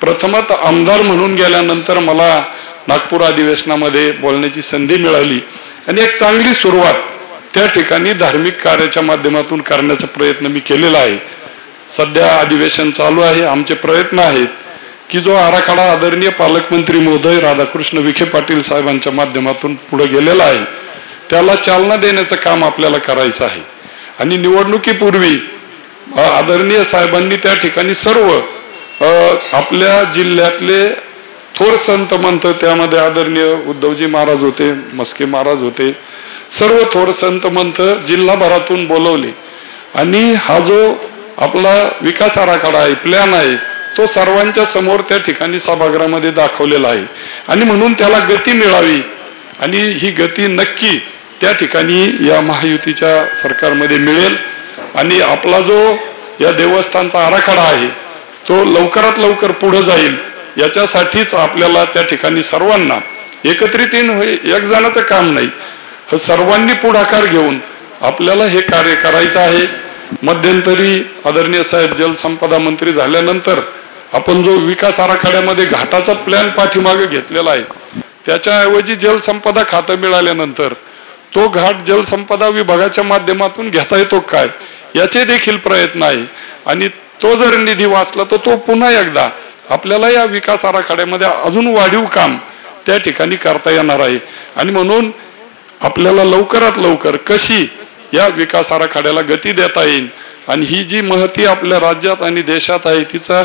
प्रथमतः आमदार म्हणून गेल्यानंतर मला नागपूर अधिवेशनामध्ये बोलण्याची संधी मिळाली आणि एक चांगली सुरुवात त्या ठिकाणी धार्मिक कार्याच्या माध्यमातून करण्याचा प्रयत्न मी केलेला आहे. सध्या अधिवेशन चालू आहे. आमचे प्रयत्न आहेत की जो आराखडा आदरणीय पालकमंत्री महोदय राधाकृष्ण विखे पाटील साहेबांच्या माध्यमातून पुढे गेलेला आहे त्याला चालना देण्याचं काम आपल्याला करायचं आहे. आणि निवडणुकीपूर्वी आदरणीय साहेबांनी त्या ठिकाणी सर्व आपल्या जिल्ह्यातले थोर संत महंत, त्यामध्ये आदरणीय उद्धवजी महाराज होते, मस्के महाराज होते, सर्व थोर संत महंत जिल्हाभरातून बोलवले आणि हा जो आपला विकास आराखडा आहे, प्लॅन आहे, तो सर्वांच्या समोर त्या ठिकाणी सभागृहामध्ये दाखवलेला आहे आणि म्हणून त्याला गती मिळावी आणि ही गती नक्की त्या ठिकाणी या महायुतीच्या सरकारमध्ये मिळेल आणि आपला जो या देवस्थानचा आराखडा आहे तो लवकरात लवकर पुढे जाईल याच्यासाठीच आपल्याला त्या ठिकाणी सर्वांना एकत्रित एक जणाचं काम नाही, सर्वांनी पुढाकार घेऊन आपल्याला हे कार्य करायचं आहे. मध्यंतरी आदरणीय साहेब जलसंपदा मंत्री झाल्यानंतर आपण जो विकास आराखड्यामध्ये घाटाचा प्लॅन पाठीमागे घेतलेला आहे त्याच्याऐवजी जलसंपदा खातं मिळाल्यानंतर तो घाट जलसंपदा विभागाच्या माध्यमातून घेता येतो काय याचे देखील प्रयत्न आहे आणि तो जर निधी वाचला तर तो पुन्हा एकदा आपल्याला या विकास आराखड्यामध्ये अजून वाढीव काम त्या ठिकाणी करता येणार आहे आणि म्हणून आपल्याला लवकरात लवकर कशी या विकास आराखड्याला गती देता येईल आणि ही जी महती आपल्या राज्यात आणि देशात आहे तिचा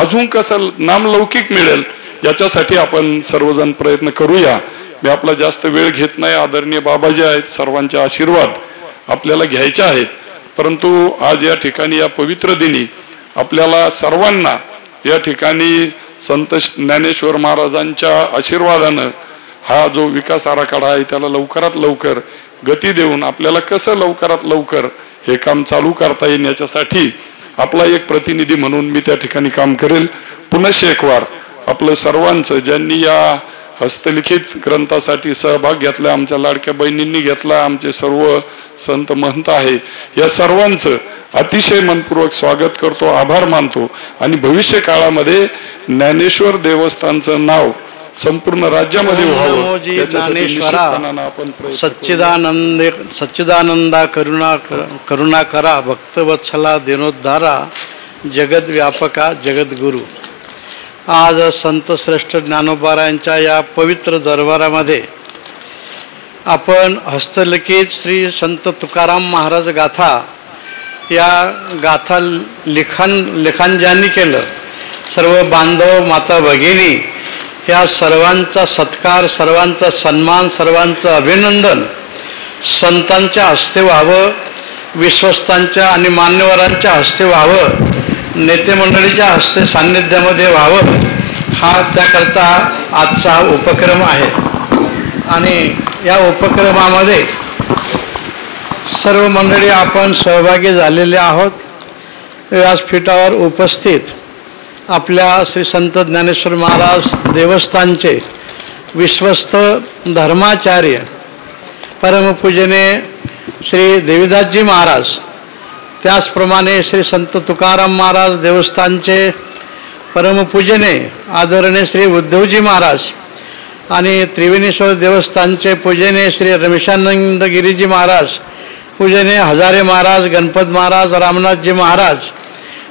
अजून कसं नामलौकिक मिळेल याच्यासाठी आपण सर्वजण प्रयत्न करूया. मी आपला जास्त वेळ घेत नाही. आदरणीय बाबाजी आहेत, सर्वांचे आशीर्वाद आपल्याला घ्यायचे आहेत, परंतु आज या ठिकाणी या पवित्र दिनी आपल्याला सर्वांना या ठिकाणी संत ज्ञानेश्वर महाराजांच्या आशीर्वादानं हा जो विकास आराखडा आहे त्याला लवकरात लवकर गती देऊन आपल्याला कसं लवकरात लवकर हे काम चालू करता येईल याच्यासाठी आपला एक प्रतिनिधी म्हणून मी त्या ठिकाणी काम करेल. पुनश्च एक वार आपलं सर्वांचं ज्यांनी या हस्तलिखित ग्रंथासाठी सहभाग घेतला, आमच्या लाडक्या बहिणींनी घेतला, आमचे सर्व संत महंत आहे, या सर्वांचं अतिशय मनपूर्वक स्वागत करतो, आभार मानतो आणि भविष्य काळामध्ये ज्ञानेश्वर देवस्थानचं नाव संपूर्ण राज्यामध्ये व्हावं याच्यासाठी निश्चितपणाने आपण सच्चिदानंदा करुणाकरा भक्तवत्सला दिनोद्धारा जगद व्यापका जगद्गुरु. आज संत श्रेष्ठ ज्ञानोबारायांच्या या पवित्र दरबारामध्ये आपण हस्तलिखित श्री संत तुकाराम महाराज गाथा या गाथा लिखाण ज्यांनी केलं सर्व बांधव माता भगिनी या सर्वांचा सत्कार, सर्वांचा सन्मान, सर्वांचं अभिनंदन संतांच्या हस्ते व्हावं, विश्वस्तांच्या आणि मान्यवरांच्या हस्ते व्हावं, नेते मंडळीच्या हस्ते सान्निध्यामध्ये व्हावं हा त्याकरता आजचा उपक्रम आहे. आणि या उपक्रमामध्ये सर्व मंडळी आपण सहभागी झालेले आहोत. व्यासपीठावर उपस्थित आपल्या श्री संत ज्ञानेश्वर महाराज देवस्थानचे विश्वस्त धर्माचार्य परमपूजनीय श्री देवीदासजी महाराज, त्याचप्रमाणे श्री संत तुकाराम महाराज देवस्थानचे परमपूजनीय आदरणीय श्री उद्धवजी महाराज आणि त्रिवेणीश्वर देवस्थानचे पूजनीय श्री रमेशानंद गिरीजी महाराज, पूजनीय हजारे महाराज, गणपत महाराज, रामनाथजी महाराज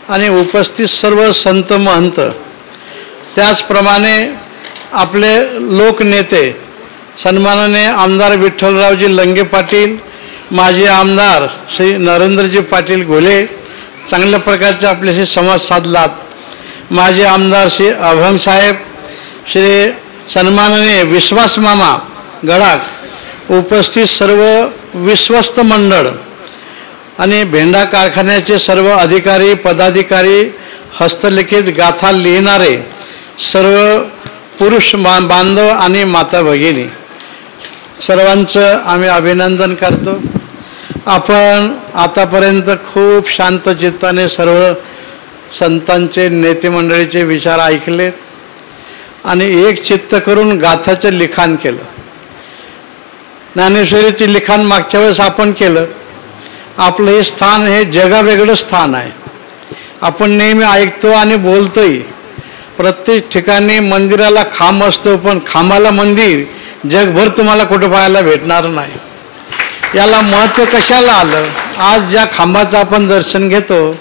आणि उपस्थित सर्व संत महंत, त्याचप्रमाणे आपले लोकनेते सन्माननीय आमदार विठ्ठलरावजी लंगे पाटील, माजी आमदार श्री नरेंद्रजी पाटील घोले, चांगल्या प्रकारचे आपल्याशी संवाद साधलात. माजी आमदार श्री अभंग साहेब, श्री सन्माननीय विश्वास मामा गडाख, उपस्थित सर्व विश्वस्त मंडळ आणि भेंडा कारखान्याचे सर्व अधिकारी पदाधिकारी, हस्तलिखित गाथा लिहिणारे सर्व पुरुष बांधव आणि माता भगिनी, सर्वांचं आम्ही अभिनंदन करतो. आपण आतापर्यंत खूप शांत चित्ताने सर्व संतांचे नेते मंडळीचे विचार ऐकलेत आणि एक चित्त करून गाथाचं लिखाण केलं. ज्ञानेश्वरीचे लिखाण मागच्या वेळेस आपण केलं. आपलं हे स्थान हे जगावेगळं स्थान आहे. आपण नेहमी ऐकतो आणि बोलतोय. प्रत्येक ठिकाणी मंदिराला खांब असतो, पण खांबाला मंदिर जगभर तुम्हाला कुठं पाहायला भेटणार नाही. याला महत्त्व कशाला आलं? आज ज्या खांबाचं आपण दर्शन घेतो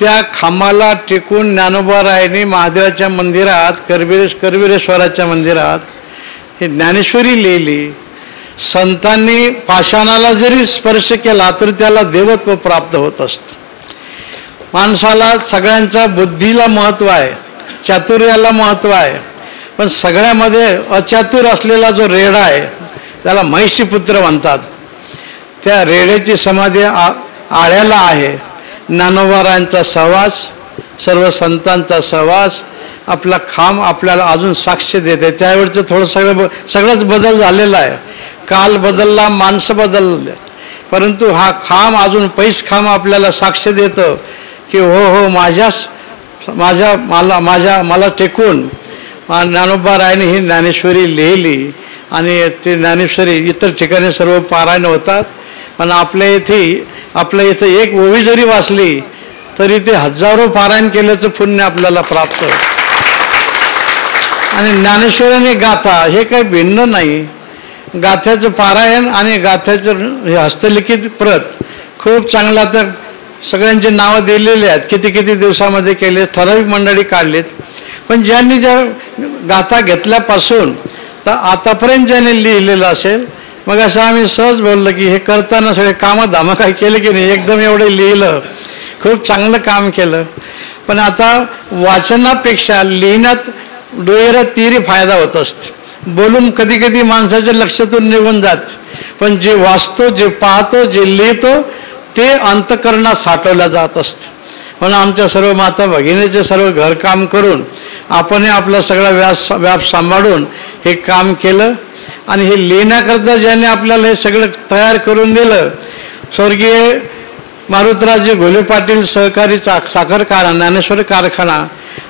त्या खांबाला टिकून ज्ञानोबारायांनी महादेवाच्या मंदिरात करवीरेश्वराच्या मंदिरात हे ज्ञानेश्वरी लिहिली. संतांनी पाषाणाला जरी स्पर्श केला तर त्याला देवत्व प्राप्त होत असतं. माणसाला सगळ्यांचा बुद्धीला महत्त्व आहे, चातुर्याला महत्त्व आहे, पण सगळ्यामध्ये अचातुर असलेला जो रेडा आहे त्याला महिषीपुत्र म्हणतात. त्या रेड्याची समाधी आळ्याला आहे ज्ञानोबारायांचा सहवास, सर्व संतांचा सहवास आपला खांब आपल्याला अजून साक्ष देते. त्यावेळचं सगळंच बदल झालेला आहे. काल बदलला, माणसं बदलले, परंतु हा खांब अजून पैस खांब आपल्याला साक्ष देतं की हो मला टेकून ज्ञानोबारायांनी ही ज्ञानेश्वरी लिहिली आणि ते ज्ञानेश्वरी इतर ठिकाणी सर्व पारायण होतात. पण आपल्या इथं एक ओवी जरी वाचली तरी ते हजारो पारायण केल्याचं पुण्य आपल्याला प्राप्त होतं. आणि ज्ञानेश्वराने गाथा हे काही भिन्न नाही. गाथ्याचं पारायण आणि गाथ्याचं हे हस्तलिखित प्रत खूप चांगला, तर सगळ्यांची नावं दिलेली आहेत, किती दिवसामध्ये केले, ठराविक मंडळी काढलीत. पण ज्यांनी ज्या गाथा घेतल्यापासून तर आतापर्यंत ज्यांनी लिहिलेलं असेल, मग असं आम्ही सहज बोललं की हे करताना सगळे कामं काही केले की नाही, एकदम एवढं लिहिलं, खूप चांगलं काम केलं. पण आता वाचनापेक्षा लिहिण्यात डोळ्याला तिरी फायदा होत असते. बोलून कधी माणसाच्या लक्षातून निघून जात, पण जे वाचतो, जे पाहतो, जे लिहितो ते अंतःकरणात साठवल्या जात असते. म्हणून आमच्या सर्व माता भगिनीचे सर्व घरकाम करून आपण आपला सगळा व्याप सांभाळून हे काम केलं. आणि हे लिहिण्याकरता ज्याने आपल्याला हे सगळं तयार करून दिलं, स्वर्गीय मारुतरावजी घोले पाटील सहकारी साखर कारखाना, ज्ञानेश्वर कारखाना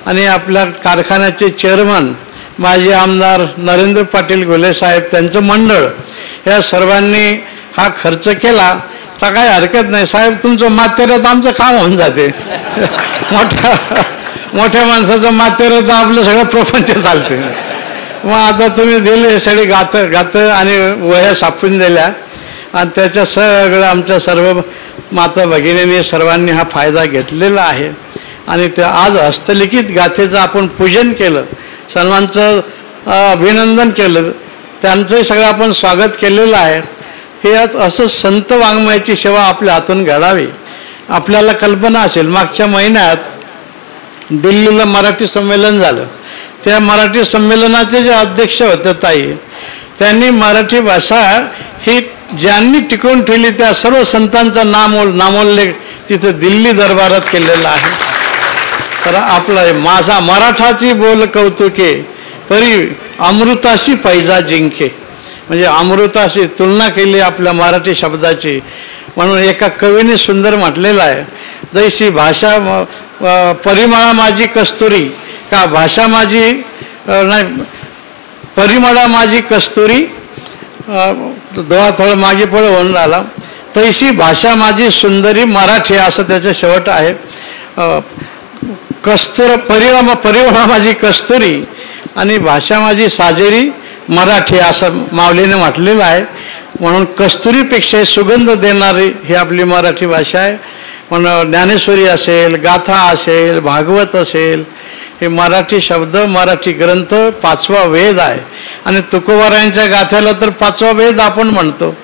आणि आपल्या कारखान्याचे चेअरमन माजी आमदार नरेंद्र पाटील घोले साहेब, त्यांचं मंडळ, या सर्वांनी हा खर्च केला. तर काही हरकत नाही साहेब, तुमचं मातेरत आमचं काम होऊन जाते. मोठ्या माणसाचं मातेरत आपलं सगळं प्रपंच चालते. मग आता तुम्ही दिले सगळे गातं आणि वह्या सापडून दिल्या आणि त्याच्या सगळं आमच्या सर्व माता भगिनींनी सर्वांनी हा फायदा घेतलेला आहे. आणि ते आज हस्तलिखित गाथेचं आपण पूजन केलं, सर्वांचं अभिनंदन केलं, त्यांचंही सगळं आपण स्वागत केलेलं आहे. हे असं संत वाङ्मयाची सेवा आपल्या हातून घडावी. आपल्याला कल्पना असेल, मागच्या महिन्यात दिल्लीला मराठी संमेलन झालं. त्या मराठी संमेलनाचे जे अध्यक्ष होते ताई, त्यांनी मराठी भाषा ही ज्यांनी टिकवून ठेवली त्या सर्व संतांचा नामोल्लेख तिथं दिल्ली दरबारात केलेला आहे. तर आपलं माझा मराठाची बोल कौतुके परी अमृताशी पैजा जिंके, म्हणजे अमृताशी तुलना केली आपल्या मराठी शब्दाची. म्हणून एका कवीने सुंदर म्हटलेलं आहे, जैशी भाषा परिमळा माझी कस्तुरी, का भाषा माझी नाही परिमळा माझी कस्तुरी, दोहा थोडं मागे पुढे होऊन राहिला, तैशी भाषा माझी सुंदरी मराठी, असं त्याचं शेवट आहे. परिमळा माझी कस्तुरी आणि भाषा माझी साजेरी मराठी, असं माऊलीने म्हटलेलं आहे. म्हणून कस्तुरीपेक्षा सुगंध देणारी ही आपली मराठी भाषा आहे. म्हणून ज्ञानेश्वरी असेल, गाथा असेल, भागवत असेल, हे मराठी शब्द, मराठी ग्रंथ 5वा वेद आहे. आणि तुकोबारायांच्या गाथ्याला तर 5वा वेद आपण म्हणतो.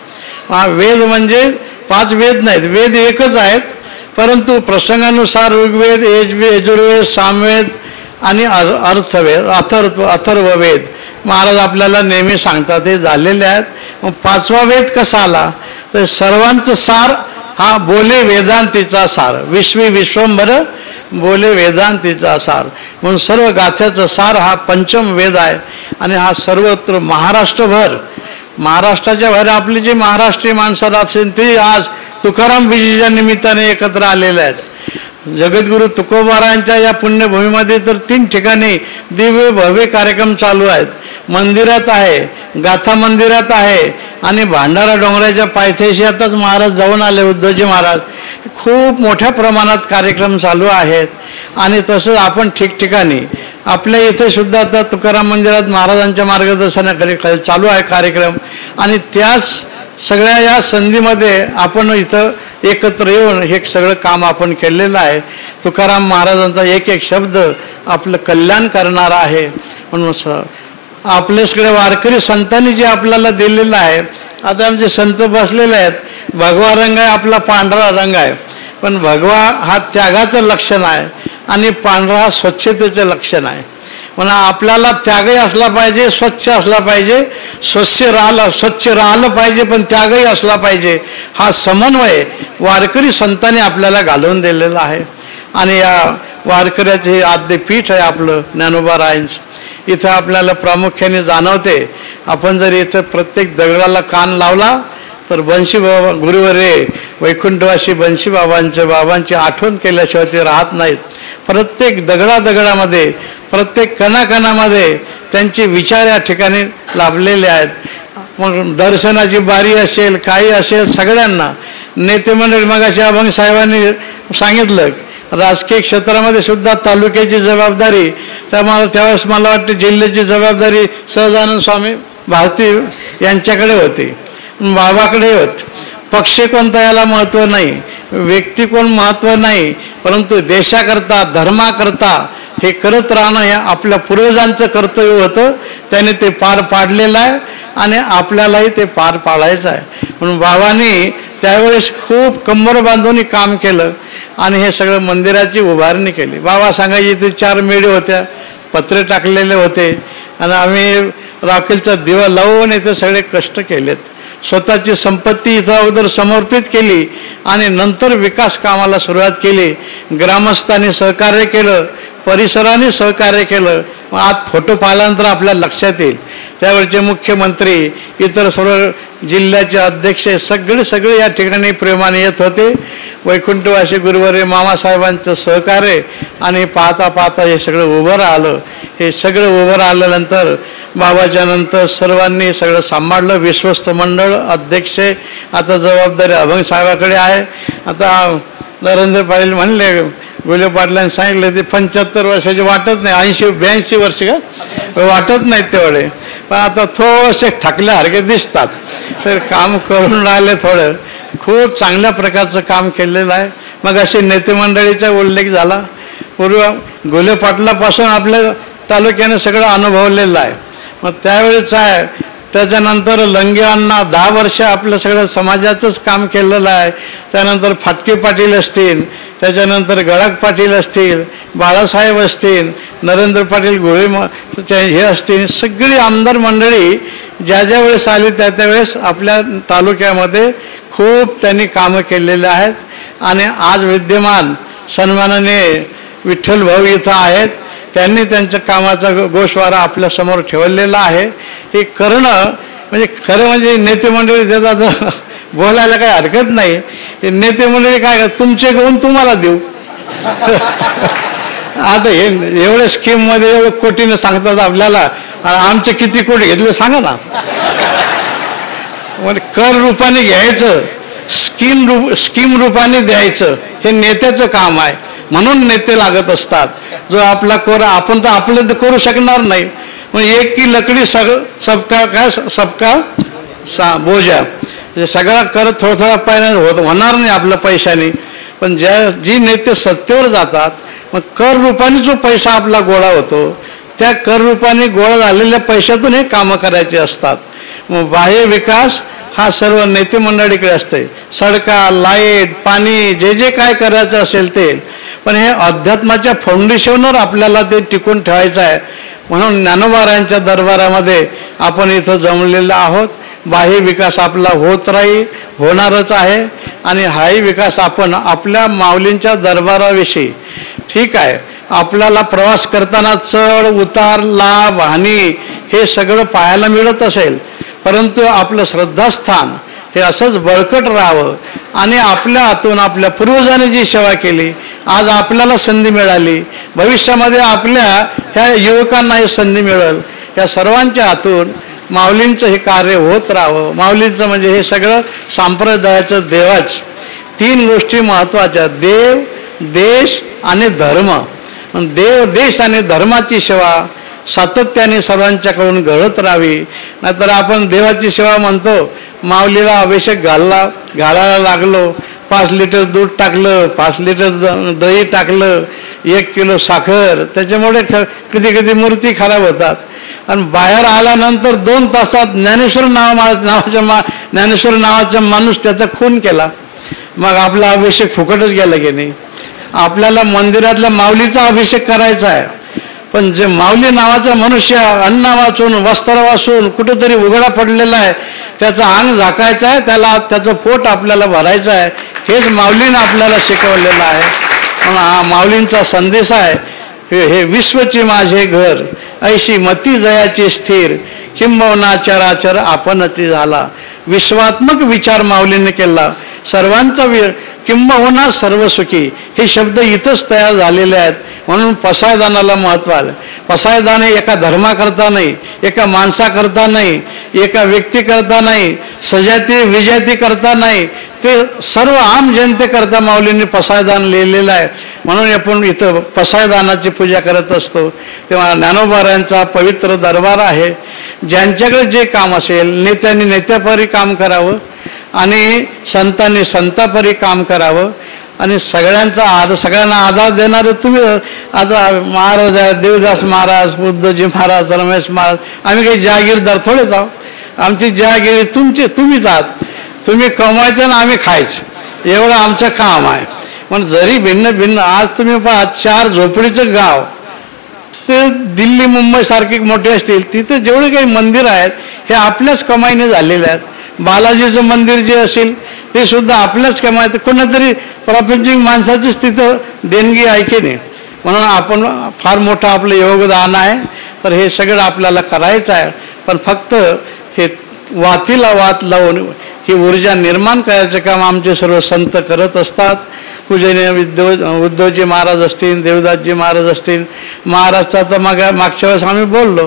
हा वेद म्हणजे 5 वेद नाहीत, वेद एकच आहेत, परंतु प्रसंगानुसार ऋग्वेद, यजुर्वेद, सामवेद आणि अर्थवेद, अथर्ववेद महाराज आपल्याला नेहमी सांगतात ते झालेले आहेत. मग 5वा वेद कसा आला, तर सर्वांचं सार हा बोले वेदांतीचा सार, विश्वंभर बोले वेदांतीचा सार. म्हणून सर्व गाथ्याचा सार हा पंचम वेद आहे. आणि हा सर्वत्र महाराष्ट्रभर, महाराष्ट्राच्या बाहेर आपली जी महाराष्ट्रीय माणसं असेल ती आज तुकाराम बीजीच्या निमित्ताने एकत्र आलेले आहेत. जगद्गुरु तुकोबारायांच्या या पुण्यभूमीमध्ये तर 3 ठिकाणी दिव्य भव्य कार्यक्रम चालू आहेत. मंदिरात आहे, गाथा मंदिरात आहे आणि भांडारा डोंगराच्या पायथ्याशी आताच महाराज जाऊन आले, उद्धवजी महाराज. खूप मोठ्या प्रमाणात कार्यक्रम चालू आहेत. आणि तसंच आपण ठिकठिकाणी आपल्या इथे सुद्धा आता तुकाराम मंदिरात महाराजांच्या मार्गदर्शनाखाली चालू आहे कार्यक्रम. आणि त्याच सगळ्या या संधीमध्ये आपण इथं एकत्र येऊन हे सगळं काम आपण केलेलं आहे. तुकाराम महाराजांचा एक शब्द आपलं कल्याण करणारा आहे. म्हणून आपले सगळे वारकरी संतांनी जे आपल्याला दिलेलं आहे, आता आमचे संत बसलेले आहेत, भगवा रंग आहे आपला, पांढरा रंग आहे. पण भगवा हा त्यागाचं लक्षण आहे आणि पांढरा हा स्वच्छतेचं लक्षण आहे. म्हणून आपल्याला त्यागही असला पाहिजे, स्वच्छ असला पाहिजे, स्वच्छ राहिलं पाहिजे, पण त्यागही असला पाहिजे. हा समन्वय वारकरी संतांनी आपल्याला घालवून दिलेला आहे. आणि या वारकऱ्याचे हे आद्य पीठ आहे आपलं ज्ञानोबा रायांचं. इथं आपल्याला प्रामुख्याने जाणवते, आपण जर इथं प्रत्येक दगडाला कान लावला तर बंशी बाबा गुरुवर्य वैकुंठवासी बंशी बाबांची आठवण केल्याशिवाय ते राहत नाहीत. प्रत्येक दगडामध्ये, प्रत्येक कणाकणामध्ये त्यांचे विचार या ठिकाणी लाभलेले आहेत. मग दर्शनाची बारी असेल, काही असेल, सगळ्यांना नेते मंडळी, मगाशी अभंग साहेबांनी सांगितलं, राजकीय क्षेत्रामध्ये सुद्धा तालुक्याची जबाबदारी, त्यावेळेस मला वाटते जिल्ह्याची जबाबदारी सहजानंद स्वामी भारती यांच्याकडे होती, बाबाकडे होत. पक्ष कोणता याला महत्त्व नाही, व्यक्ती कोण महत्त्व नाही, परंतु देशाकरता, धर्माकरता हे करत राहणं हे आपल्या पूर्वजांचं कर्तव्य होतं. त्याने ते पार पाडलेलं आहे आणि आपल्यालाही ते पार पाडायचं आहे. म्हणून बाबांनी त्यावेळेस खूप कंबर बांधून काम केलं आणि हे सगळं मंदिराची उभारणी केली. बाबा सांगायचे इथे 4 मेढे होत्या, पत्रे टाकलेले होते आणि आम्ही राखेलचा दिवा लावून इथे सगळे कष्ट केलेत. स्वतःची संपत्ती इथं अगोदर समर्पित केली आणि नंतर विकास कामाला सुरुवात केली. ग्रामस्थांनी सहकार्य केलं, परिसराने सहकार्य केलं. आज फोटो पाहिल्यानंतर आपल्या लक्षात येईल त्यावेळचे मुख्यमंत्री, इतर सर्व जिल्ह्याचे अध्यक्ष सगळे या ठिकाणी प्रेमाने येत होते. वैकुंठवासी गुरुवर्य मामासाहेबांचं सहकार्य आणि पाहता पाहता हे सगळं उभं राहिलं. हे सगळं उभं राहिल्यानंतर बाबाच्या नंतर सर्वांनी सगळं सांभाळलं. विश्वस्त मंडळ अध्यक्ष आता जबाबदारी अभंग साहेबाकडे आहे. आता नरेंद्र पाटील म्हणले, गुले पाटलांनी सांगितलं ते 75 वर्षाचे वाटत नाही, 80-82 वर्ष का वाटत नाहीत तेवढे, पण आता थोडेसे थकल्यासारखे दिसतात. तर काम करून राहिले, थोडं खूप चांगल्या प्रकारचं काम केलेलं आहे. मग असे नेते मंडळीचा उल्लेख झाला. पूर्व गुले पाटलापासून आपल्या तालुक्याने सगळं अनुभवलेलं आहे. मग त्यावेळेस आहे. त्याच्यानंतर लंगे अण्णा 10 वर्ष आपलं सगळं समाजाचंच काम केलेलं आहे. त्यानंतर फाटके पाटील असतील, त्याच्यानंतर गडाख पाटील असतील, बाळासाहेब असतील, नरेंद्र पाटील गोळे हे असतील, सगळी आमदार मंडळी ज्या वेळेस आली त्यावेळेस आपल्या तालुक्यामध्ये खूप त्यांनी कामं केलेले आहेत. आणि आज विद्यमान सन्मानाने विठ्ठल भाऊ इथं आहेत. त्यांनी त्यांच्या कामाचा गोषवारा आपल्यासमोर ठेवलेला आहे. हे करणं म्हणजे खरं म्हणजे नेते मंडळी देतात, बोलायला काही हरकत नाही. हे नेते मंडळी काय तुमचे घेऊन तुम्हाला देऊ. आता हे एवढ्या स्कीममध्ये एवढं कोटीनं सांगतात आपल्याला, आमचे किती कोटी घेतले सांगा ना. म्हणजे कर रूपाने घ्यायचं, स्कीम रूपाने द्यायचं, हे नेत्याचं काम आहे. म्हणून नेते लागत असतात. जो आपला आपण तर आपलं करू शकणार नाही. मग एक की लकडी सबका बोजा, सगळा कर थोडा पाहिजे होणार नाही आपल्या पैशाने. पण जी नेते सत्तेवर जातात, मग कर रूपाने जो पैसा आपला गोळा होतो, त्या कर रूपाने गोळा झालेल्या पैशातून हे कामं करायचे असतात. मग बाह्य विकास हा सर्व नेते मंडळीकडे असते. सडका, लाईट, पाणी, जे काय करायचं असेल ते. पण हे अध्यात्माच्या फाउंडेशनवर आपल्याला ते टिकून ठेवायचं आहे. म्हणून ज्ञानोबारायांच्या दरबारामध्ये आपण इथं जमलेलो आहोत. बाह्य विकास आपला होत राहील, होणारच आहे. आणि हाही विकास आपण आपल्या माऊलींच्या दरबाराविषयी, ठीक आहे, आपल्याला प्रवास करताना चढ उतार, लाभ हानी हे सगळं पाहायला मिळत असेल, परंतु आपलं श्रद्धास्थान हे असंच बळकट राहावं. आणि आपल्या हातून आपल्या पूर्वजांनी जी सेवा केली, आज आपल्याला संधी मिळाली, भविष्यामध्ये आपल्या ह्या युवकांना ही संधी मिळेल. या सर्वांच्या हातून माऊलींचं हे कार्य होत राहावं. माऊलींचं म्हणजे हे सगळं संप्रदायाचं देवाच. 3 गोष्टी महत्त्वाच्या: देव, देश आणि धर्म. देव, देश आणि धर्माची सेवा सातत्याने सर्वांच्याकडून घडत राहावी. नाहीतर आपण देवाची सेवा म्हणतो, माऊलीला अभिषेक घालायला लागलो, 5 लिटर दूध टाकलं, 5 लिटर दही टाकलं, 1 किलो साखर, त्याच्यामुळे कधी मूर्ती खराब होतात. आणि बाहेर आल्यानंतर 2 तासात ज्ञानेश्वर नावाचा माणूस त्याचा खून केला. मग आपला अभिषेक फुकटच गेला की नाही. आपल्याला मंदिरातल्या माऊलीचा अभिषेक करायचा आहे, पण जे माऊली नावाचा मनुष्य अन्न वाचून वस्त्र वाचून कुठेतरी उघडा पडलेला आहे, त्याचं अंग झाकायचं आहे, त्याचं पोट आपल्याला भरायचं आहे, हेच माऊलीनं आपल्याला शिकवलेलं आहे. म्हणून हा माऊलींचा संदेश आहे. हे विश्वची माझे घर, ऐशी मती जयाची स्थिर, किंबहुना चराचर आपणती झाला. विश्वात्मक विचार माऊलीने केला. सर्वांचा किंबहुना सर्व सुखी हे शब्द इथंच तयार झालेले आहेत. म्हणून पसायदानाला महत्त्व आलं. पसायदान हे एका धर्माकरता नाही, एका माणसाकरता नाही, एका व्यक्तीकरता नाही, सजाती विजाती करता नाही, ते सर्व आम जनतेकरता माऊलींनी पसायदान लिहिलेलं आहे. म्हणून आपण इथं पसायदानाची पूजा करत असतो. तेव्हा ज्ञानोबारायांचा पवित्र दरबार आहे. ज्यांच्याकडे जे काम असेल, नेत्यांनी नेत्यापरी काम करावं आणि संतांनी संतापरी काम करावं आणि सगळ्यांना आधार देणारे तुम्ही. आता महाराज आहेत, देवदास महाराज, बुद्धजी महाराज, रमेश महाराज, आम्ही काही जहागीरदार थोडेच आहोत. आमची जहागिरी तुम्हीच आहात. तुम्ही कमवायचं ना आम्ही खायचं, एवढं आमचं काम आहे. पण जरी भिन्न भिन्न आज तुम्ही पहा 4 झोपडीचं गाव ते दिल्ली मुंबई सारखे मोठे असतील, तिथे जेवढे काही मंदिर आहेत हे आपल्याच कमाईने झालेले आहेत. बालाजीचं मंदिर जे असेल ते सुद्धा आपल्याच कमाईत, कोणातरी प्रापंचिक माणसाचीच तिथं देणगी आहे की नाही. म्हणून आपण फार मोठं आपलं योगदान आहे. तर हे सगळं आपल्याला करायचं आहे. पण फक्त हे वातीला वात लावून ही ऊर्जा निर्माण करायचं काम आमचे सर्व संत करत असतात. पूजनीय उद्धवजी महाराज असतील, देवदासजी महाराज असतील. महाराजचा तर मागच्या वेळेस आम्ही बोललो,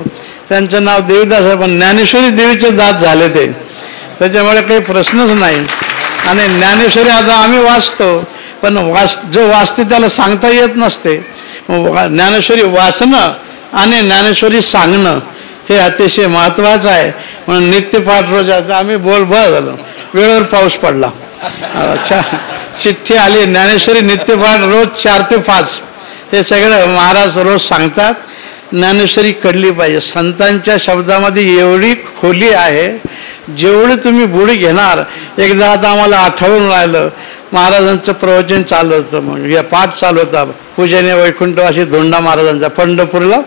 त्यांचं नाव देवदास आहे, पण ज्ञानेश्वरी देवीचे दात झाले ते, त्याच्यामुळे काही प्रश्नच नाही. आणि ज्ञानेश्वरी आता आम्ही वाचतो, पण जो वाचते त्याला सांगता येत नसते. ज्ञानेश्वरी वाचणं आणि ज्ञानेश्वरी सांगणं हे अतिशय महत्त्वाचं आहे. म्हणून नित्यपाठ रोजाचं आम्ही बरं झालं, वेळेवर पाऊस पडला. अच्छा, चिठ्ठी आली, ज्ञानेश्वरी नित्यपाठ रोज 4 ते 5 हे सगळं महाराज रोज सांगतात. ज्ञानेश्वरी कळली पाहिजे. संतांच्या शब्दामध्ये एवढी खोली आहे, जेवढी तुम्ही बुडी घेणार. एकदा आता आम्हाला आठवून राहिलं, महाराजांचं प्रवचन चालू होतं, मग या पाठ चालू होता पूजनीय वैकुंठवासी धोंडा महाराजांचा पंढरपूरला.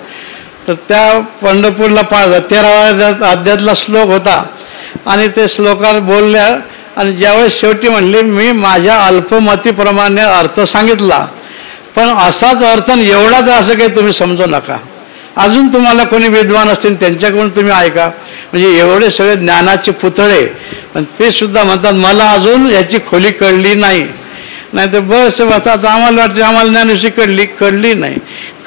तर त्या पंढरपूरला 13व्या अध्यायातला श्लोक होता आणि ते श्लोकावर बोलल्या. आणि ज्यावेळेस शेवटी म्हणले, मी माझ्या अल्पमतीप्रमाणे अर्थ सांगितला, पण असाच अर्थ एवढाच असं काही तुम्ही समजू नका. अजून तुम्हाला कोणी विद्वान असतील त्यांच्याकडून तुम्ही ऐका. म्हणजे एवढे सगळे ज्ञानाचे पुतळे, पण ते सुद्धा म्हणतात मला अजून याची खोली कळली नाही. नाही तर बस म्हणतात आम्हाला वाटते आम्हाला ज्ञानेश्वरी कळली नाही.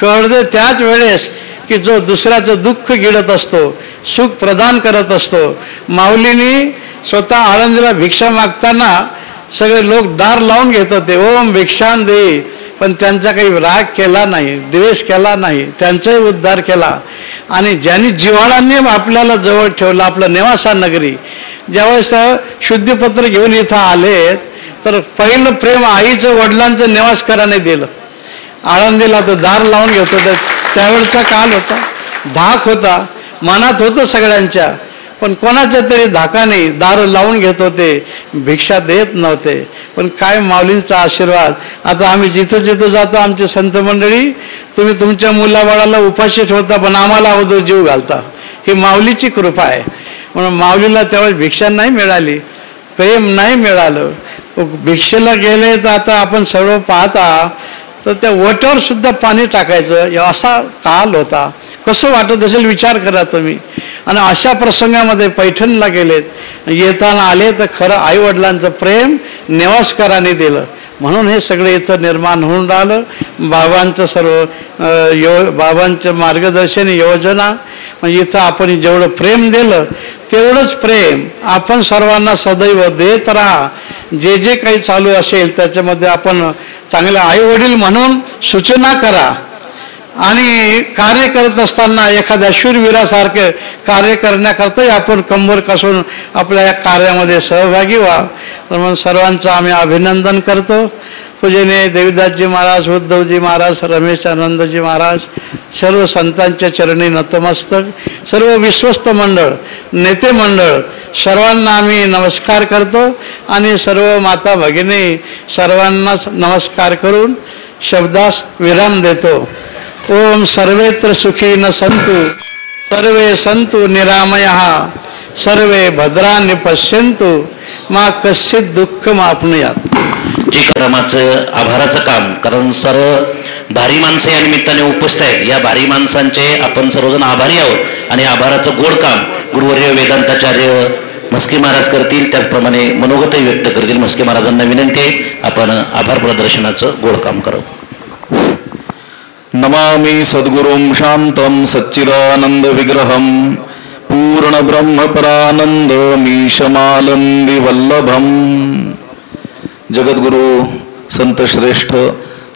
कळते त्याच वेळेस की जो दुसऱ्याचं दुःख गिळत असतो, सुख प्रदान करत असतो. माऊलींनी स्वतः आळंदीला भिक्षा मागताना सगळे लोक दार लावून घेत होते, ओम भिक्षान दे, पण त्यांचा काही राग केला नाही, द्वेष केला नाही, त्यांचाही उद्धार केला. आणि ज्यांनी जिव्हाळांनी आपल्याला जवळ ठेवलं, आपलं नेवासा नगरी. ज्यावेळेस शुद्धीपत्र घेऊन इथं आले, तर पहिलं प्रेम आईचं वडिलांचं नेवासकराने दिलं. आळंदीला तो दार लावून घेत होते, त्यावेळचा काल होता, धाक होता, मनात होतं सगळ्यांच्या, पण कोणाच्या तरी धाकाने दार लावून घेत होते, भिक्षा देत नव्हते. पण काय माऊलींचा आशीर्वाद. आता आम्ही जिथं जिथं जातो आमचे संत मंडळी, तुम्ही तुमच्या मुलाबाळाला उपाशी ठेवता पण आम्हाला अगोदर जीव घालता. ही माऊलीची कृपा आहे. म्हणून माऊलीला त्यावेळेस भिक्षा नाही मिळाली, प्रेम नाही मिळालं. भिक्षेला गेले तर आता आपण सर्व पाहता तर त्या वटावर सुद्धा पाणी टाकायचं असा काल होता. कसं वाटत असेल विचार करा तुम्ही. आणि अशा प्रसंगामध्ये पैठणला गेलेत, येताना आले तर खरं आईवडिलांचं प्रेम नेवासकरांनी दिलं. म्हणून हे सगळे इथं निर्माण होऊन राहिलं. बाबांचं सर्व बाबांचं मार्गदर्शन योजना, म्हणजे इथं आपण जेवढं प्रेम दिलं तेवढंच प्रेम आपण सर्वांना सदैव देत राहा. जे जे काही चालू असेल त्याच्यामध्ये आपण चांगले आईवडील म्हणून सूचना करा. आणि कार्य करत असताना एखाद्या शूरवीरासारखे कार्य करण्याकरताही आपण कंबर कसून आपल्या या कार्यामध्ये सहभागी व्हा. म्हणून सर्वांचं आम्ही अभिनंदन करतो. पूजनीय देवदासजी महाराज, उद्धवजी महाराज, रमेशानंदजी महाराज, सर्व संतांच्या चरणी नतमस्तक, सर्व विश्वस्त मंडळ, नेते मंडळ सर्वांना आम्ही नमस्कार करतो. आणि सर्व माता भगिनी सर्वांना नमस्कार करून शब्दास विराम देतो. ओम सर्वेत्र सुखी न संतु सर्वे संतु निरामयः सर्वे भद्राणि पश्यन्तु मा कश्चित दुःख मापनुयात। जे क्रमाचं आभाराचं काम, कारण सर्व भारी माणसं या निमित्ताने उपस्थित आहेत, या भारी माणसांचे आपण सर्वजण आभारी आहोत आणि आभाराचं गोड काम गुरुवर्य वेदांताचार्य म्हस्के महाराज करतील, त्याचप्रमाणे मनोगतही व्यक्त करतील। म्हस्के महाराजांना विनंती आहे आपण आभार प्रदर्शनाचं गोड काम करावं। नमामि सद्गुरुं शांतं सच्चिदानंद विग्रहं पूर्ण ब्रह्म परानंद मीशमालंदी वल्लभम। जगद्गुरु संत श्रेष्ठ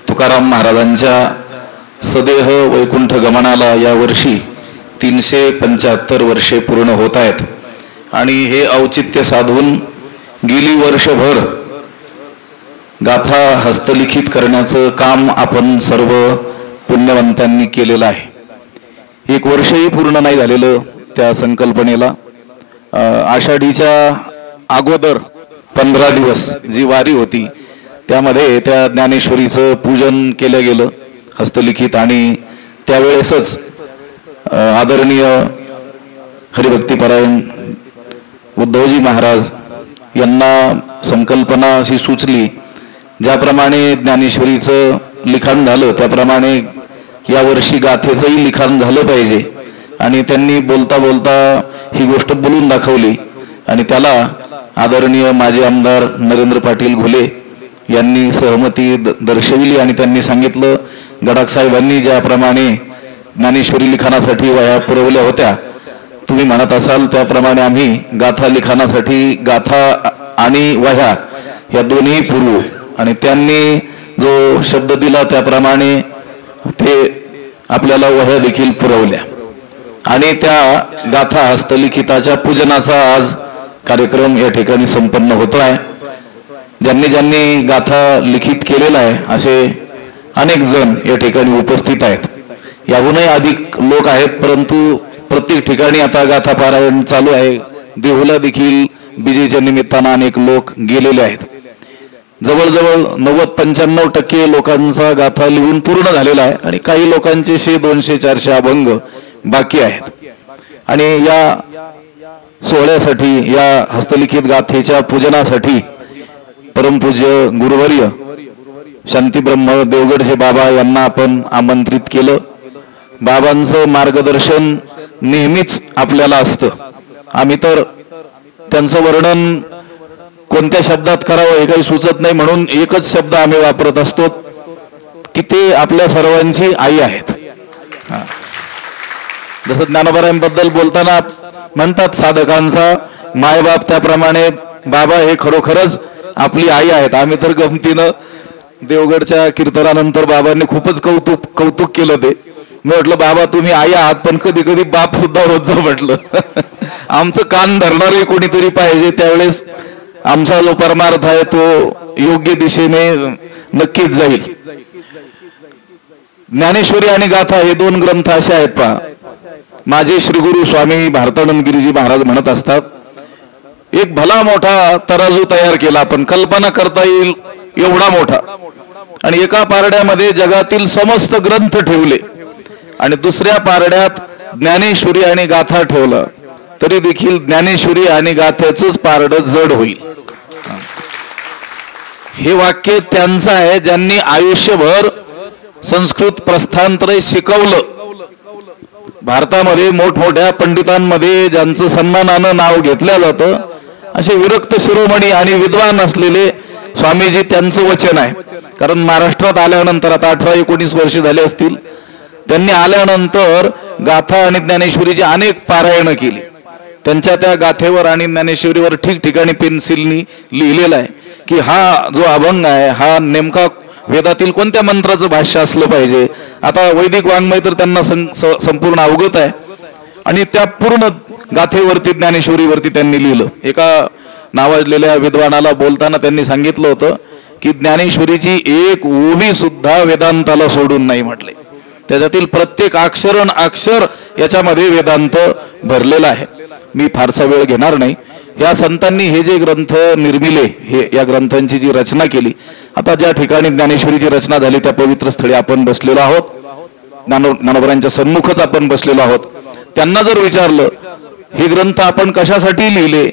तुकाराम महाराजांच्या सदेह वैकुंठ गमनाला या वर्षी 375 वर्षे पूर्ण होत आहेत आणि हे औचित्य साधून गेली वर्षभर गाथा हस्तलिखित करण्याचं काम आपण सर्व पुण्यवंतांनी केलेलं आहे। एक वर्षही पूर्ण नाही झालेलं त्या संकल्पनेला। आषाढीच्या अगोदर 15 दिवस जी वारी होती त्यामध्ये त्या ज्ञानेश्वरीचं पूजन केलं गेलं हस्तलिखित, आणि त्यावेळेसच आदरणीय हरिभक्तीपरायण उद्धवजी महाराज यांना संकल्पना अशी सुचली, ज्याप्रमाणे ज्ञानेश्वरीचं लिखाण झालं त्याप्रमाणे यावर्षी गाथेचंही लिखाण झालं पाहिजे, आणि त्यांनी बोलता बोलता ही गोष्ट बोलून दाखवली आणि त्याला आदरणीय माजी आमदार नरेंद्र पाटील घुले यांनी सहमती दर्शविली आणि त्यांनी सांगितलं, गडाख साहेबांनी ज्याप्रमाणे ज्ञानेश्वरी लिखाणासाठी वह्या पुरवल्या होत्या, तुम्ही म्हणत असाल त्याप्रमाणे आम्ही गाथा लिखाणासाठी गाथा आणि वह्या या दोन्ही पुरवू। आणि त्यांनी जो शब्द दिला त्याप्रमाणे ते आपल्याला वह्या देखील पुरवल्या आणि त्या गाथा हस्तलिखिताच्या पूजनाचा आज कार्यक्रम या ठिकाणी संपन्न होतो आहे। ज्यांनी ज्यांनी गाथा लिखित केलेला आहे असे अनेक जण या ठिकाणी उपस्थित आहेत। याहूनही अधिक लोक आहेत, परंतु प्रत्येक ठिकाणी आता गाथा पारायण चालू आहे। देहूला देखील बीजेच्या निमित्तानं अनेक लोक गेलेले आहेत। जवळजवळ 90-95% लोकांचा गाथा लिहून पूर्ण झालेला आहे आणि काही लोकांचे 100, 200, 400 अभंग बाकी आहेत। आणि या सोहळ्यासाठी, या हस्तलिखित गाथेच्या पूजनासाठी परमपूज्य गुरुवर्य शांतीब्रह्म देवगडचे बाबा यांना आपण आमंत्रित केलं। बाबांचं मार्गदर्शन नेहमीच आपल्याला असतं। आम्ही तर त्यांचं वर्णन कोणत्या शब्दात करावं हे काही सुचत नाही, म्हणून एकच शब्द आम्ही वापरत असतो की ते आपल्या सर्वांची आई आहेत। जसं ज्ञानोबारायांबद्दल बोलताना म्हणतात साधकांचा मायबाप, त्याप्रमाणे बाबा हे खरोखरच आपली आई आहेत। आम्ही तर गमतीनं देवगडच्या कीर्तनानंतर बाबांनी खूपच कौतुक केलं ते। मी म्हटलं बाबा तुम्ही आई आहात पण कधी कधी बाप सुद्धा होत जा म्हटलं आमचं कान धरणारे कोणीतरी पाहिजे, त्यावेळेस आमचा जो परमार्थ आहे तो योग्य दिशेने नक्कीच जाईल। ज्ञानेश्वरी आणि गाथा हे 2 ग्रंथ असे आहेत पहा। माझे श्रीगुरु स्वामी भारतानंद गिरीजी महाराज म्हणत असतात, एक भला मोठा तराजू तयार केला, आपण कल्पना करता येईल एवढा मोठा, आणि एका पारड्यामध्ये जगातील समस्त ग्रंथ ठेवले आणि दुसऱ्या पारड्यात ज्ञानेश्वरी आणि गाथा ठेवलं, तरी देखील ज्ञानेश्वरी आणि गाथ्याचंच पारडं जड होईल। हे वाक्य त्यांचं आहे ज्यांनी आयुष्यभर संस्कृत प्रस्थांतर शिकवलं। भारतामध्ये मोठमोठ्या पंडितांमध्ये ज्यांचं सन्मानानं नाव घेतलं जातं असे विरक्त शिरोमणी आणि विद्वान असलेले स्वामीजी त्यांचं वचन आहे। कारण महाराष्ट्रात आल्यानंतर आता 18-19 वर्ष झाले असतील, त्यांनी आल्यानंतर गाथा आणि ज्ञानेश्वरीची अनेक पारायणं केली। त्यांच्या त्या गाथेवर आणि ज्ञानेश्वरीवर ठिकठिकाणी पेन्सिलनी लिहिलेलं आहे की हा जो अभंग आहे हा नेमका वेदातील कोणत्या मंत्राचं भाष्य असलं पाहिजे। आता वैदिक वाङ्मय तर त्यांना संपूर्ण अवगत आहे आणि त्या पूर्ण गाथेवरती ज्ञानेश्वरीवरती त्यांनी लिहिलं। एका नावाजलेल्या विद्वानाला बोलताना त्यांनी सांगितलं होतं की ज्ञानेश्वरीची एक ओवी सुद्धा वेदांताला सोडून नाही म्हटले, त्याच्यातील प्रत्येक अक्षर याच्यामध्ये वेदांत भरलेला आहे। मी फारसा वेळ घेणार नाही। या संतांनी हे जे ग्रंथ निर्मिले, हे या ग्रंथांची जी रचना केली, आता ज्या ठिकाणी ज्ञानेश्वरीची रचना झाली त्या पवित्र स्थळी आपण बसलेलो आहोत। ज्ञानोबरांच्या सन्मुखच आपण बसलेलो आहोत. त्यांना जर विचारलं हे ग्रंथ आपण कशासाठी लिहिले,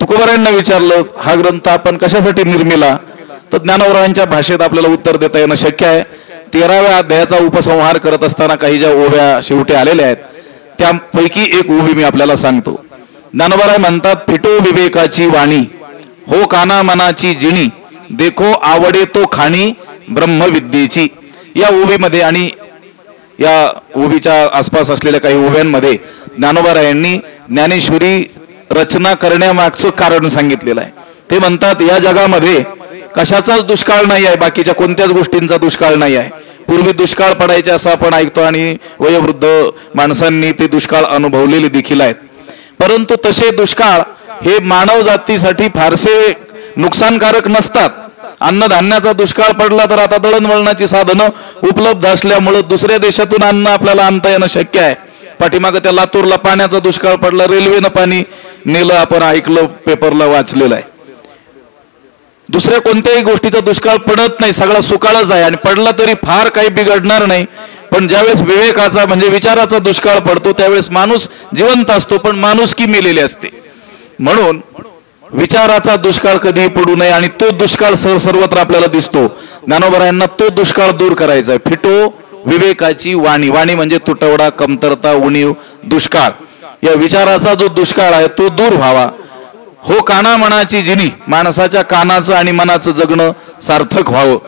तुकोबारायांना विचारलं हा ग्रंथ आपण कशासाठी निर्मिला, तर ज्ञानोबरांच्या भाषेत आपल्याला उत्तर देता येणं शक्य आहे. 13व्या अध्यायाचा उपसंहार करत असताना काही ज्या ओव्या शेवटी आलेल्या आहेत त्यापैकी एक ओवी मी आपल्याला सांगतो. ज्ञानोबराय म्हणतात, फिटो विवेकाची वाणी, हो काना मनाची जिणी, देखो आवडे तो खाणी ब्रह्मविद्येची. या ओवीमध्ये आणि या ओवीच्या आसपास असलेल्या काही ओव्यांमध्ये ज्ञानोबरायांनी ज्ञानेश्वरी रचना करण्यामागचं कारण सांगितलेलं आहे. ते म्हणतात, या जगामध्ये कशाचाच दुष्काळ नाही आहे, बाकीच्या कोणत्याच गोष्टींचा दुष्काळ नाही आहे. पूर्वी दुष्काळ पडायचे असं आपण ऐकतो आणि वयोवृद्ध माणसांनी ते दुष्काळ अनुभवलेले देखील आहेत. परंतु तसे दुष्काळ हे मानव जातीसाठी फारसे नुकसानकारक नसतात. अन्नधान्याचा दुष्काळ पडला तर आता दळणवळणाची साधनं उपलब्ध असल्यामुळे दुसऱ्या देशातून अन्न आपल्याला आणता येणं शक्य आहे. पाठीमागं त्या लातूरला पाण्याचा दुष्काळ पडला, रेल्वेनं पाणी नेलं, आपण ऐकलं, पेपरला वाचलेलं आहे. दुसऱ्या कोणत्याही गोष्टीचा दुष्काळ पडत नाही, सगळा सुकाळच आहे आणि पडला तरी फार काही बिघडणार नाही. पण ज्यावेळेस विवेकाचा म्हणजे विचाराचा दुष्काळ पडतो त्यावेळेस माणूस जिवंत असतो पण माणुसकी मेलेली असते. म्हणून विचाराचा दुष्काळ कधीही पडू नये आणि तो दुष्काळ सर्वत्र आपल्याला दिसतो. ज्ञानोबरायांना तो दुष्काळ दूर करायचा आहे. फिटो विवेकाची वाणी, वाणी म्हणजे तुटवडा, कमतरता, उणीव, दुष्काळ. या विचाराचा जो दुष्काळ आहे तो दूर व्हावा. हो काना मनाची जिनी, माणसाच्या कानाचं आणि मनाचं जगणं सार्थक व्हावं.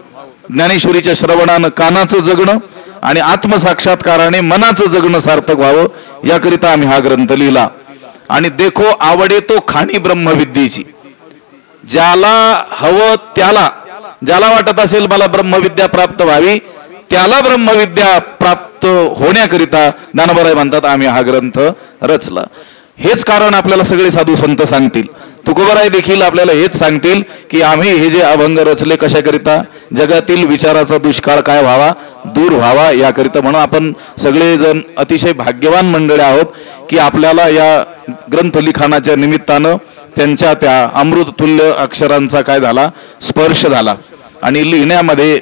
ज्ञानेश्वरीच्या श्रवणानं कानाचं जगणं आणि आत्मसाक्षात्काराने मनाचं जगणं सार्थक व्हावं याकरिता आम्ही हा ग्रंथ लिहिला. आणि देखो आवडे तो खाणी ब्रह्मविद्येची, ज्याला हवं त्याला, ज्याला वाटत असेल मला ब्रह्मविद्या प्राप्त व्हावी त्याला ब्रह्मविद्या प्राप्त होण्याकरिता ज्ञानोबराय म्हणतात आम्ही हा ग्रंथ रचला. हेच कारण आपल्याला सगळे साधू संत सांगतील. तुकोबाराय देखील आपल्याला हेच सांगतील की आम्ही हे जे अभंग रचले कशाकरिता, जगातील विचाराचा दुष्काळ काय व्हावा, दूर व्हावा याकरिता. म्हणून आपण सगळेजण अतिशय भाग्यवान मंडळी आहोत की आपल्याला या ग्रंथलिखाणाच्या निमित्तानं त्यांच्या त्या अमृततुल्य अक्षरांचा काय झाला, स्पर्श झाला. आणि लिहिण्यामध्ये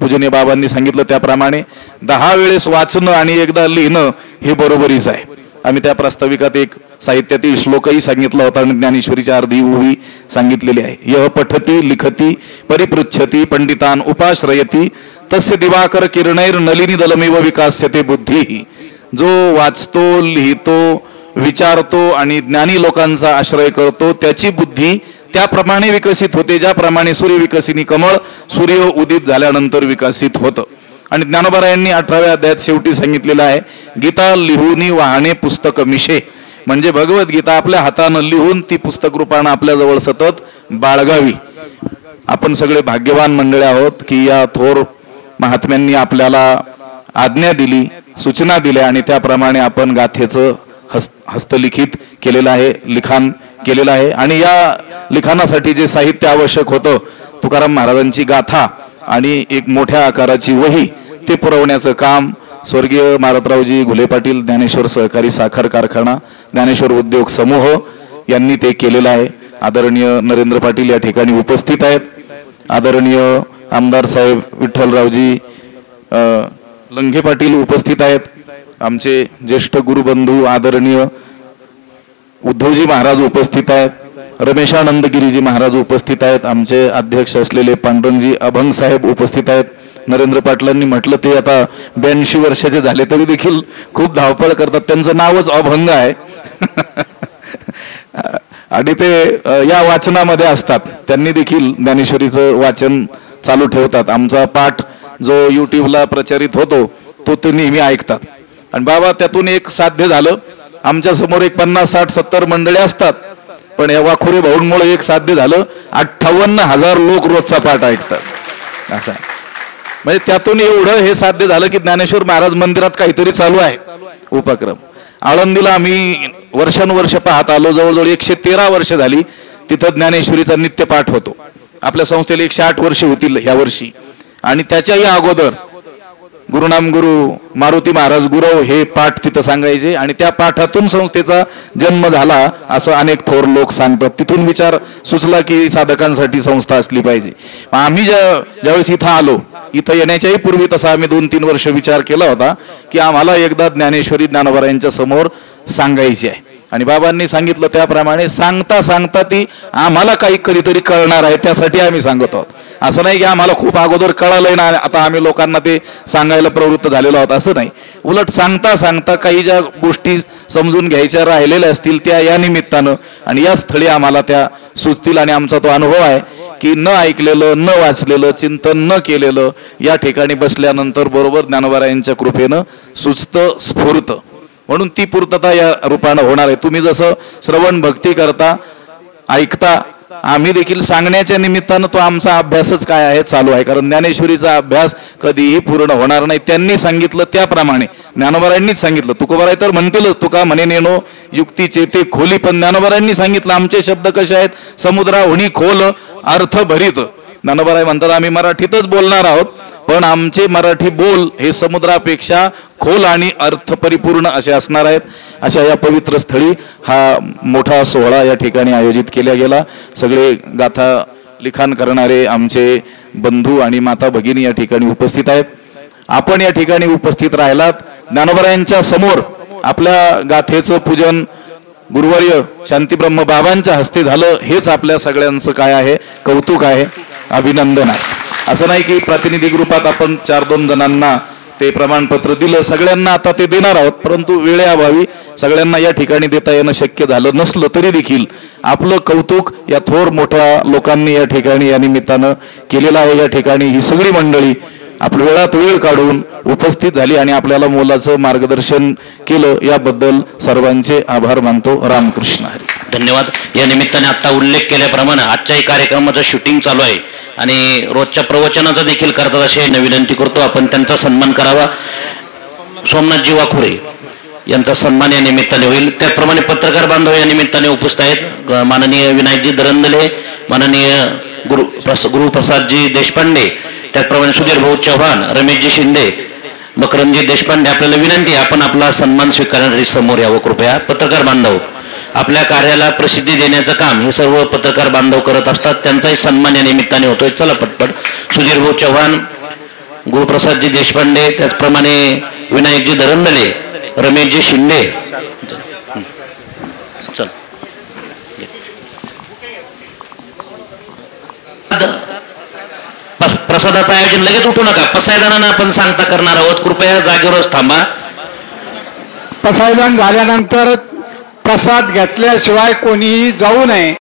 पूजनीय बाबांनी सांगितलं त्याप्रमाणे 10 वेळेस वाचणं आणि एकदा लिहिणं हे बरोबरीच आहे. आम्ही त्या प्रास्ताविकात एक साहित्यातील श्लोकही सांगितला होता आणि ज्ञानेश्वरीच्या अर्धी ओवी सांगितलेली आहे. यह पठती लिखती परिपृच्छती पंडितान उपाश्रयती तस्य दिवाकर किरणैर नलिनी दलमेव विकास्यते बुद्धी. जो वाचतो, लिहितो, विचारतो आणि ज्ञानी लोकांचा आश्रय करतो त्याची बुद्धी त्याप्रमाणे विकसित होते, ज्याप्रमाणे सूर्य विकसिनी कमळ सूर्य उदित झाल्यानंतर विकसित होतं. आणि ज्ञानोबरायांनी 18व्या अध्यायात शेवटी सांगितलेलं आहे, गीता लिहूनी वाहणे पुस्तक मिशे, म्हणजे भगवद्गीता आपल्या हातानं लिहून ती पुस्तक रूपानं आपल्याजवळ सतत बाळगावी. आपण सगळे भाग्यवान मंडळी आहोत की या थोर महात्म्यांनी आपल्याला आज्ञा दिली, सूचना दिल्या आणि त्याप्रमाणे आपण गाथेचं हस्तलिखित केलेलं आहे, लिखाण केलेलं आहे. आणि या लिखाणासाठी जे साहित्य आवश्यक होतं, तुकाराम महाराजांची गाथा आणि एक मोठ्या आकाराची वही, ते पुरवण्याचं काम स्वर्गीय मारुतरावजी घुले पाटील ज्ञानेश्वर सहकारी साखर कारखाना ज्ञानेश्वर उद्योग समूह यांनी ते केलेलं आहे. आदरणीय नरेंद्र पाटील या ठिकाणी उपस्थित आहेत. आदरणीय आमदार साहेब विठ्ठलरावजी लंघे पाटील उपस्थित आहेत. आमचे ज्येष्ठ गुरुबंधू आदरणीय उद्धवजी महाराज उपस्थित आहेत. रमेशानंद गिरीजी महाराज उपस्थित आहेत. आमचे अध्यक्ष असलेले पांडुरंगजी अभंग साहेब उपस्थित आहेत. नरेंद्र पाटलांनी म्हटलं ते आता 82 वर्षाचे झाले तरी देखील खूप धावपळ करतात, त्यांचं नावच अभंग आहे. आणि ते या वाचनामध्ये असतात, त्यांनी देखील ज्ञानेश्वरीचं वाचन चालू ठेवतात. आमचा पाठ जो युट्यूबला प्रचारित होतो तो ते नेहमी ऐकतात. आणि बाबा त्यातून एक साध्य झालं, आमच्या समोर एक 50, 60, 70 मंडळी असतात, पण या वाखुरे भाऊंमुळे एक साध्य झालं, 58,000 लोक रोजचा पाठ ऐकतात. असं म्हणजे त्यातून एवढं हे साध्य झालं की ज्ञानेश्वर महाराज मंदिरात काहीतरी चालू आहे उपक्रम. आळंदीला आम्ही वर्षानुवर्ष पाहत आलो, जवळजवळ 113 वर्ष झाली तिथं ज्ञानेश्वरीचा नित्यपाठ होतो. आपल्या संस्थेला 108 वर्ष होतील ह्या वर्षी. आणि त्याच्याही अगोदर गुरुनाम गुरु मारुती महाराज गुरव हे पाठ तिथं सांगायचे आणि त्या पाठातून संस्थेचा जन्म झाला असं अनेक थोर लोक सांगतात. तिथून विचार सुचला की साधकांसाठी संस्था असली पाहिजे. आम्ही ज्यावेळेस इथं आलो, इथं येण्याच्याही पूर्वी तसा आम्ही 2-3 वर्ष विचार केला होता की आम्हाला एकदा ज्ञानेश्वरी ज्ञानोबा यांच्या समोर सांगायची आहे. आणि बाबांनी सांगितलं त्याप्रमाणे सांगता सांगता ती आम्हाला काही कधीतरी कळणार आहे, त्यासाठी आम्ही सांगत आहोत. असं नाही की आम्हाला खूप अगोदर कळालंय ना आता आम्ही लोकांना ते सांगायला प्रवृत्त झालेलो आहोत, असं नाही. उलट सांगता सांगता काही ज्या गोष्टी समजून घ्यायच्या राहिलेल्या असतील त्या या निमित्तानं आणि या स्थळी आम्हाला त्या सुचतील. आणि आमचा तो अनुभव आहे की न ऐकलेलं, न वाचलेलं, चिंतन न केलेलं या ठिकाणी बसल्यानंतर बरोबर ज्ञानोबारायांच्या कृपेनं सुचतं, स्फुरतं. म्हणून ती पूर्तता या रूपानं होणार आहे. तुम्ही जसं श्रवण भक्ती करता, ऐकता, आम्ही देखील सांगण्याच्या निमित्तानं तो आमचा अभ्यासच काय आहे चालू आहे. कारण ज्ञानेश्वरीचा अभ्यास कधीही पूर्ण होणार नाही. त्यांनी सांगितलं त्याप्रमाणे ज्ञानोबारांनीच सांगितलं. तुकोबाराय तर म्हणतीलच, तुका म्हणे नेनो युक्तीचे ते खोली, पण ज्ञानोबारांनी सांगितलं आमचे शब्द कसे आहेत, समुद्राहुनी खोल अर्थ भरीत. ज्ञानोबाराय म्हणतात आम्ही मराठीतच बोलणार आहोत, पण आमचे मराठी बोल हे समुद्रापेक्षा खोल आणि अर्थ परिपूर्ण असे असणार आहेत. अशा या पवित्र स्थळी हा मोठा सोहळा या ठिकाणी आयोजित केला गेला. सगळे गाथा लिखाण करणारे आमचे बंधू आणि माता भगिनी या ठिकाणी उपस्थित आहेत. आपण या ठिकाणी उपस्थित राहिलात. ज्ञानोबारायांच्या समोर आपल्या गाथेचं पूजन गुरुवर्य शांतीब्रह्म बाबांच्या हस्ते झालं, हेच आपल्या सगळ्यांचं काय आहे, कौतुक आहे, अभिनंदन आहे. असं नाही की प्रातिनिधिक रूपात आपण 4-2 जणांना ते प्रमाणपत्र दिलं, सगळ्यांना आता ते देणार आहोत, परंतु वेळेअभावी सगळ्यांना या ठिकाणी देता येणं शक्य झालं नसलं तरी देखील आपलं कौतुक या थोर मोठ्या लोकांनी या ठिकाणी या निमित्तानं केलेलं आहे. या ठिकाणी ही सगळी मंडळी आपल्या वेळात वेळ काढून उपस्थित झाली आणि आपल्याला मोलाचं मार्गदर्शन केलं, याबद्दल सर्वांचे आभार मानतो. रामकृष्ण हरी. धन्यवाद. या निमित्ताने आता उल्लेख केल्याप्रमाणे आजच्याही कार्यक्रमाचं शूटिंग चालू आहे आणि रोजच्या प्रवचनाचा देखील करतात अशी विनंती करतो. आपण त्यांचा सन्मान करावा. सोमनाथजी वाखुरे यांचा सन्मान या निमित्ताने होईल. त्याचप्रमाणे पत्रकार बांधव या निमित्ताने उपस्थित आहेत. माननीय विनायकजी दरंदले, माननीय गुरुप्रसादजी देशपांडे, त्याचप्रमाणे सुधीर भाऊ चव्हाण, रमेशजी शिंदे, मकरंदजी देशपांडे. आपल्याला विनंती आपण आपला सन्मान स्वीकारण्यासाठी समोर यावं कृपया. पत्रकार बांधव, आपल्या कार्याला प्रसिद्धी देण्याचं काम हे सर्व पत्रकार बांधव करत असतात, त्यांचाही सन्मान या निमित्ताने होतोय. चला पटपट. सुधीर भाऊ चव्हाण, गुरुप्रसादजी देशपांडे, त्याचप्रमाणे विनायकजी दरंदले, रमेशजी शिंदे. चल प्रसादाचं आयोजन लगेच उठू नका. पसायदानानं आपण सांगता करणार आहोत, कृपया जागेवरच थांबा. पसायदान झाल्यानंतर प्रसाद घेतल्याशिवाय कोणीही जाऊ नये.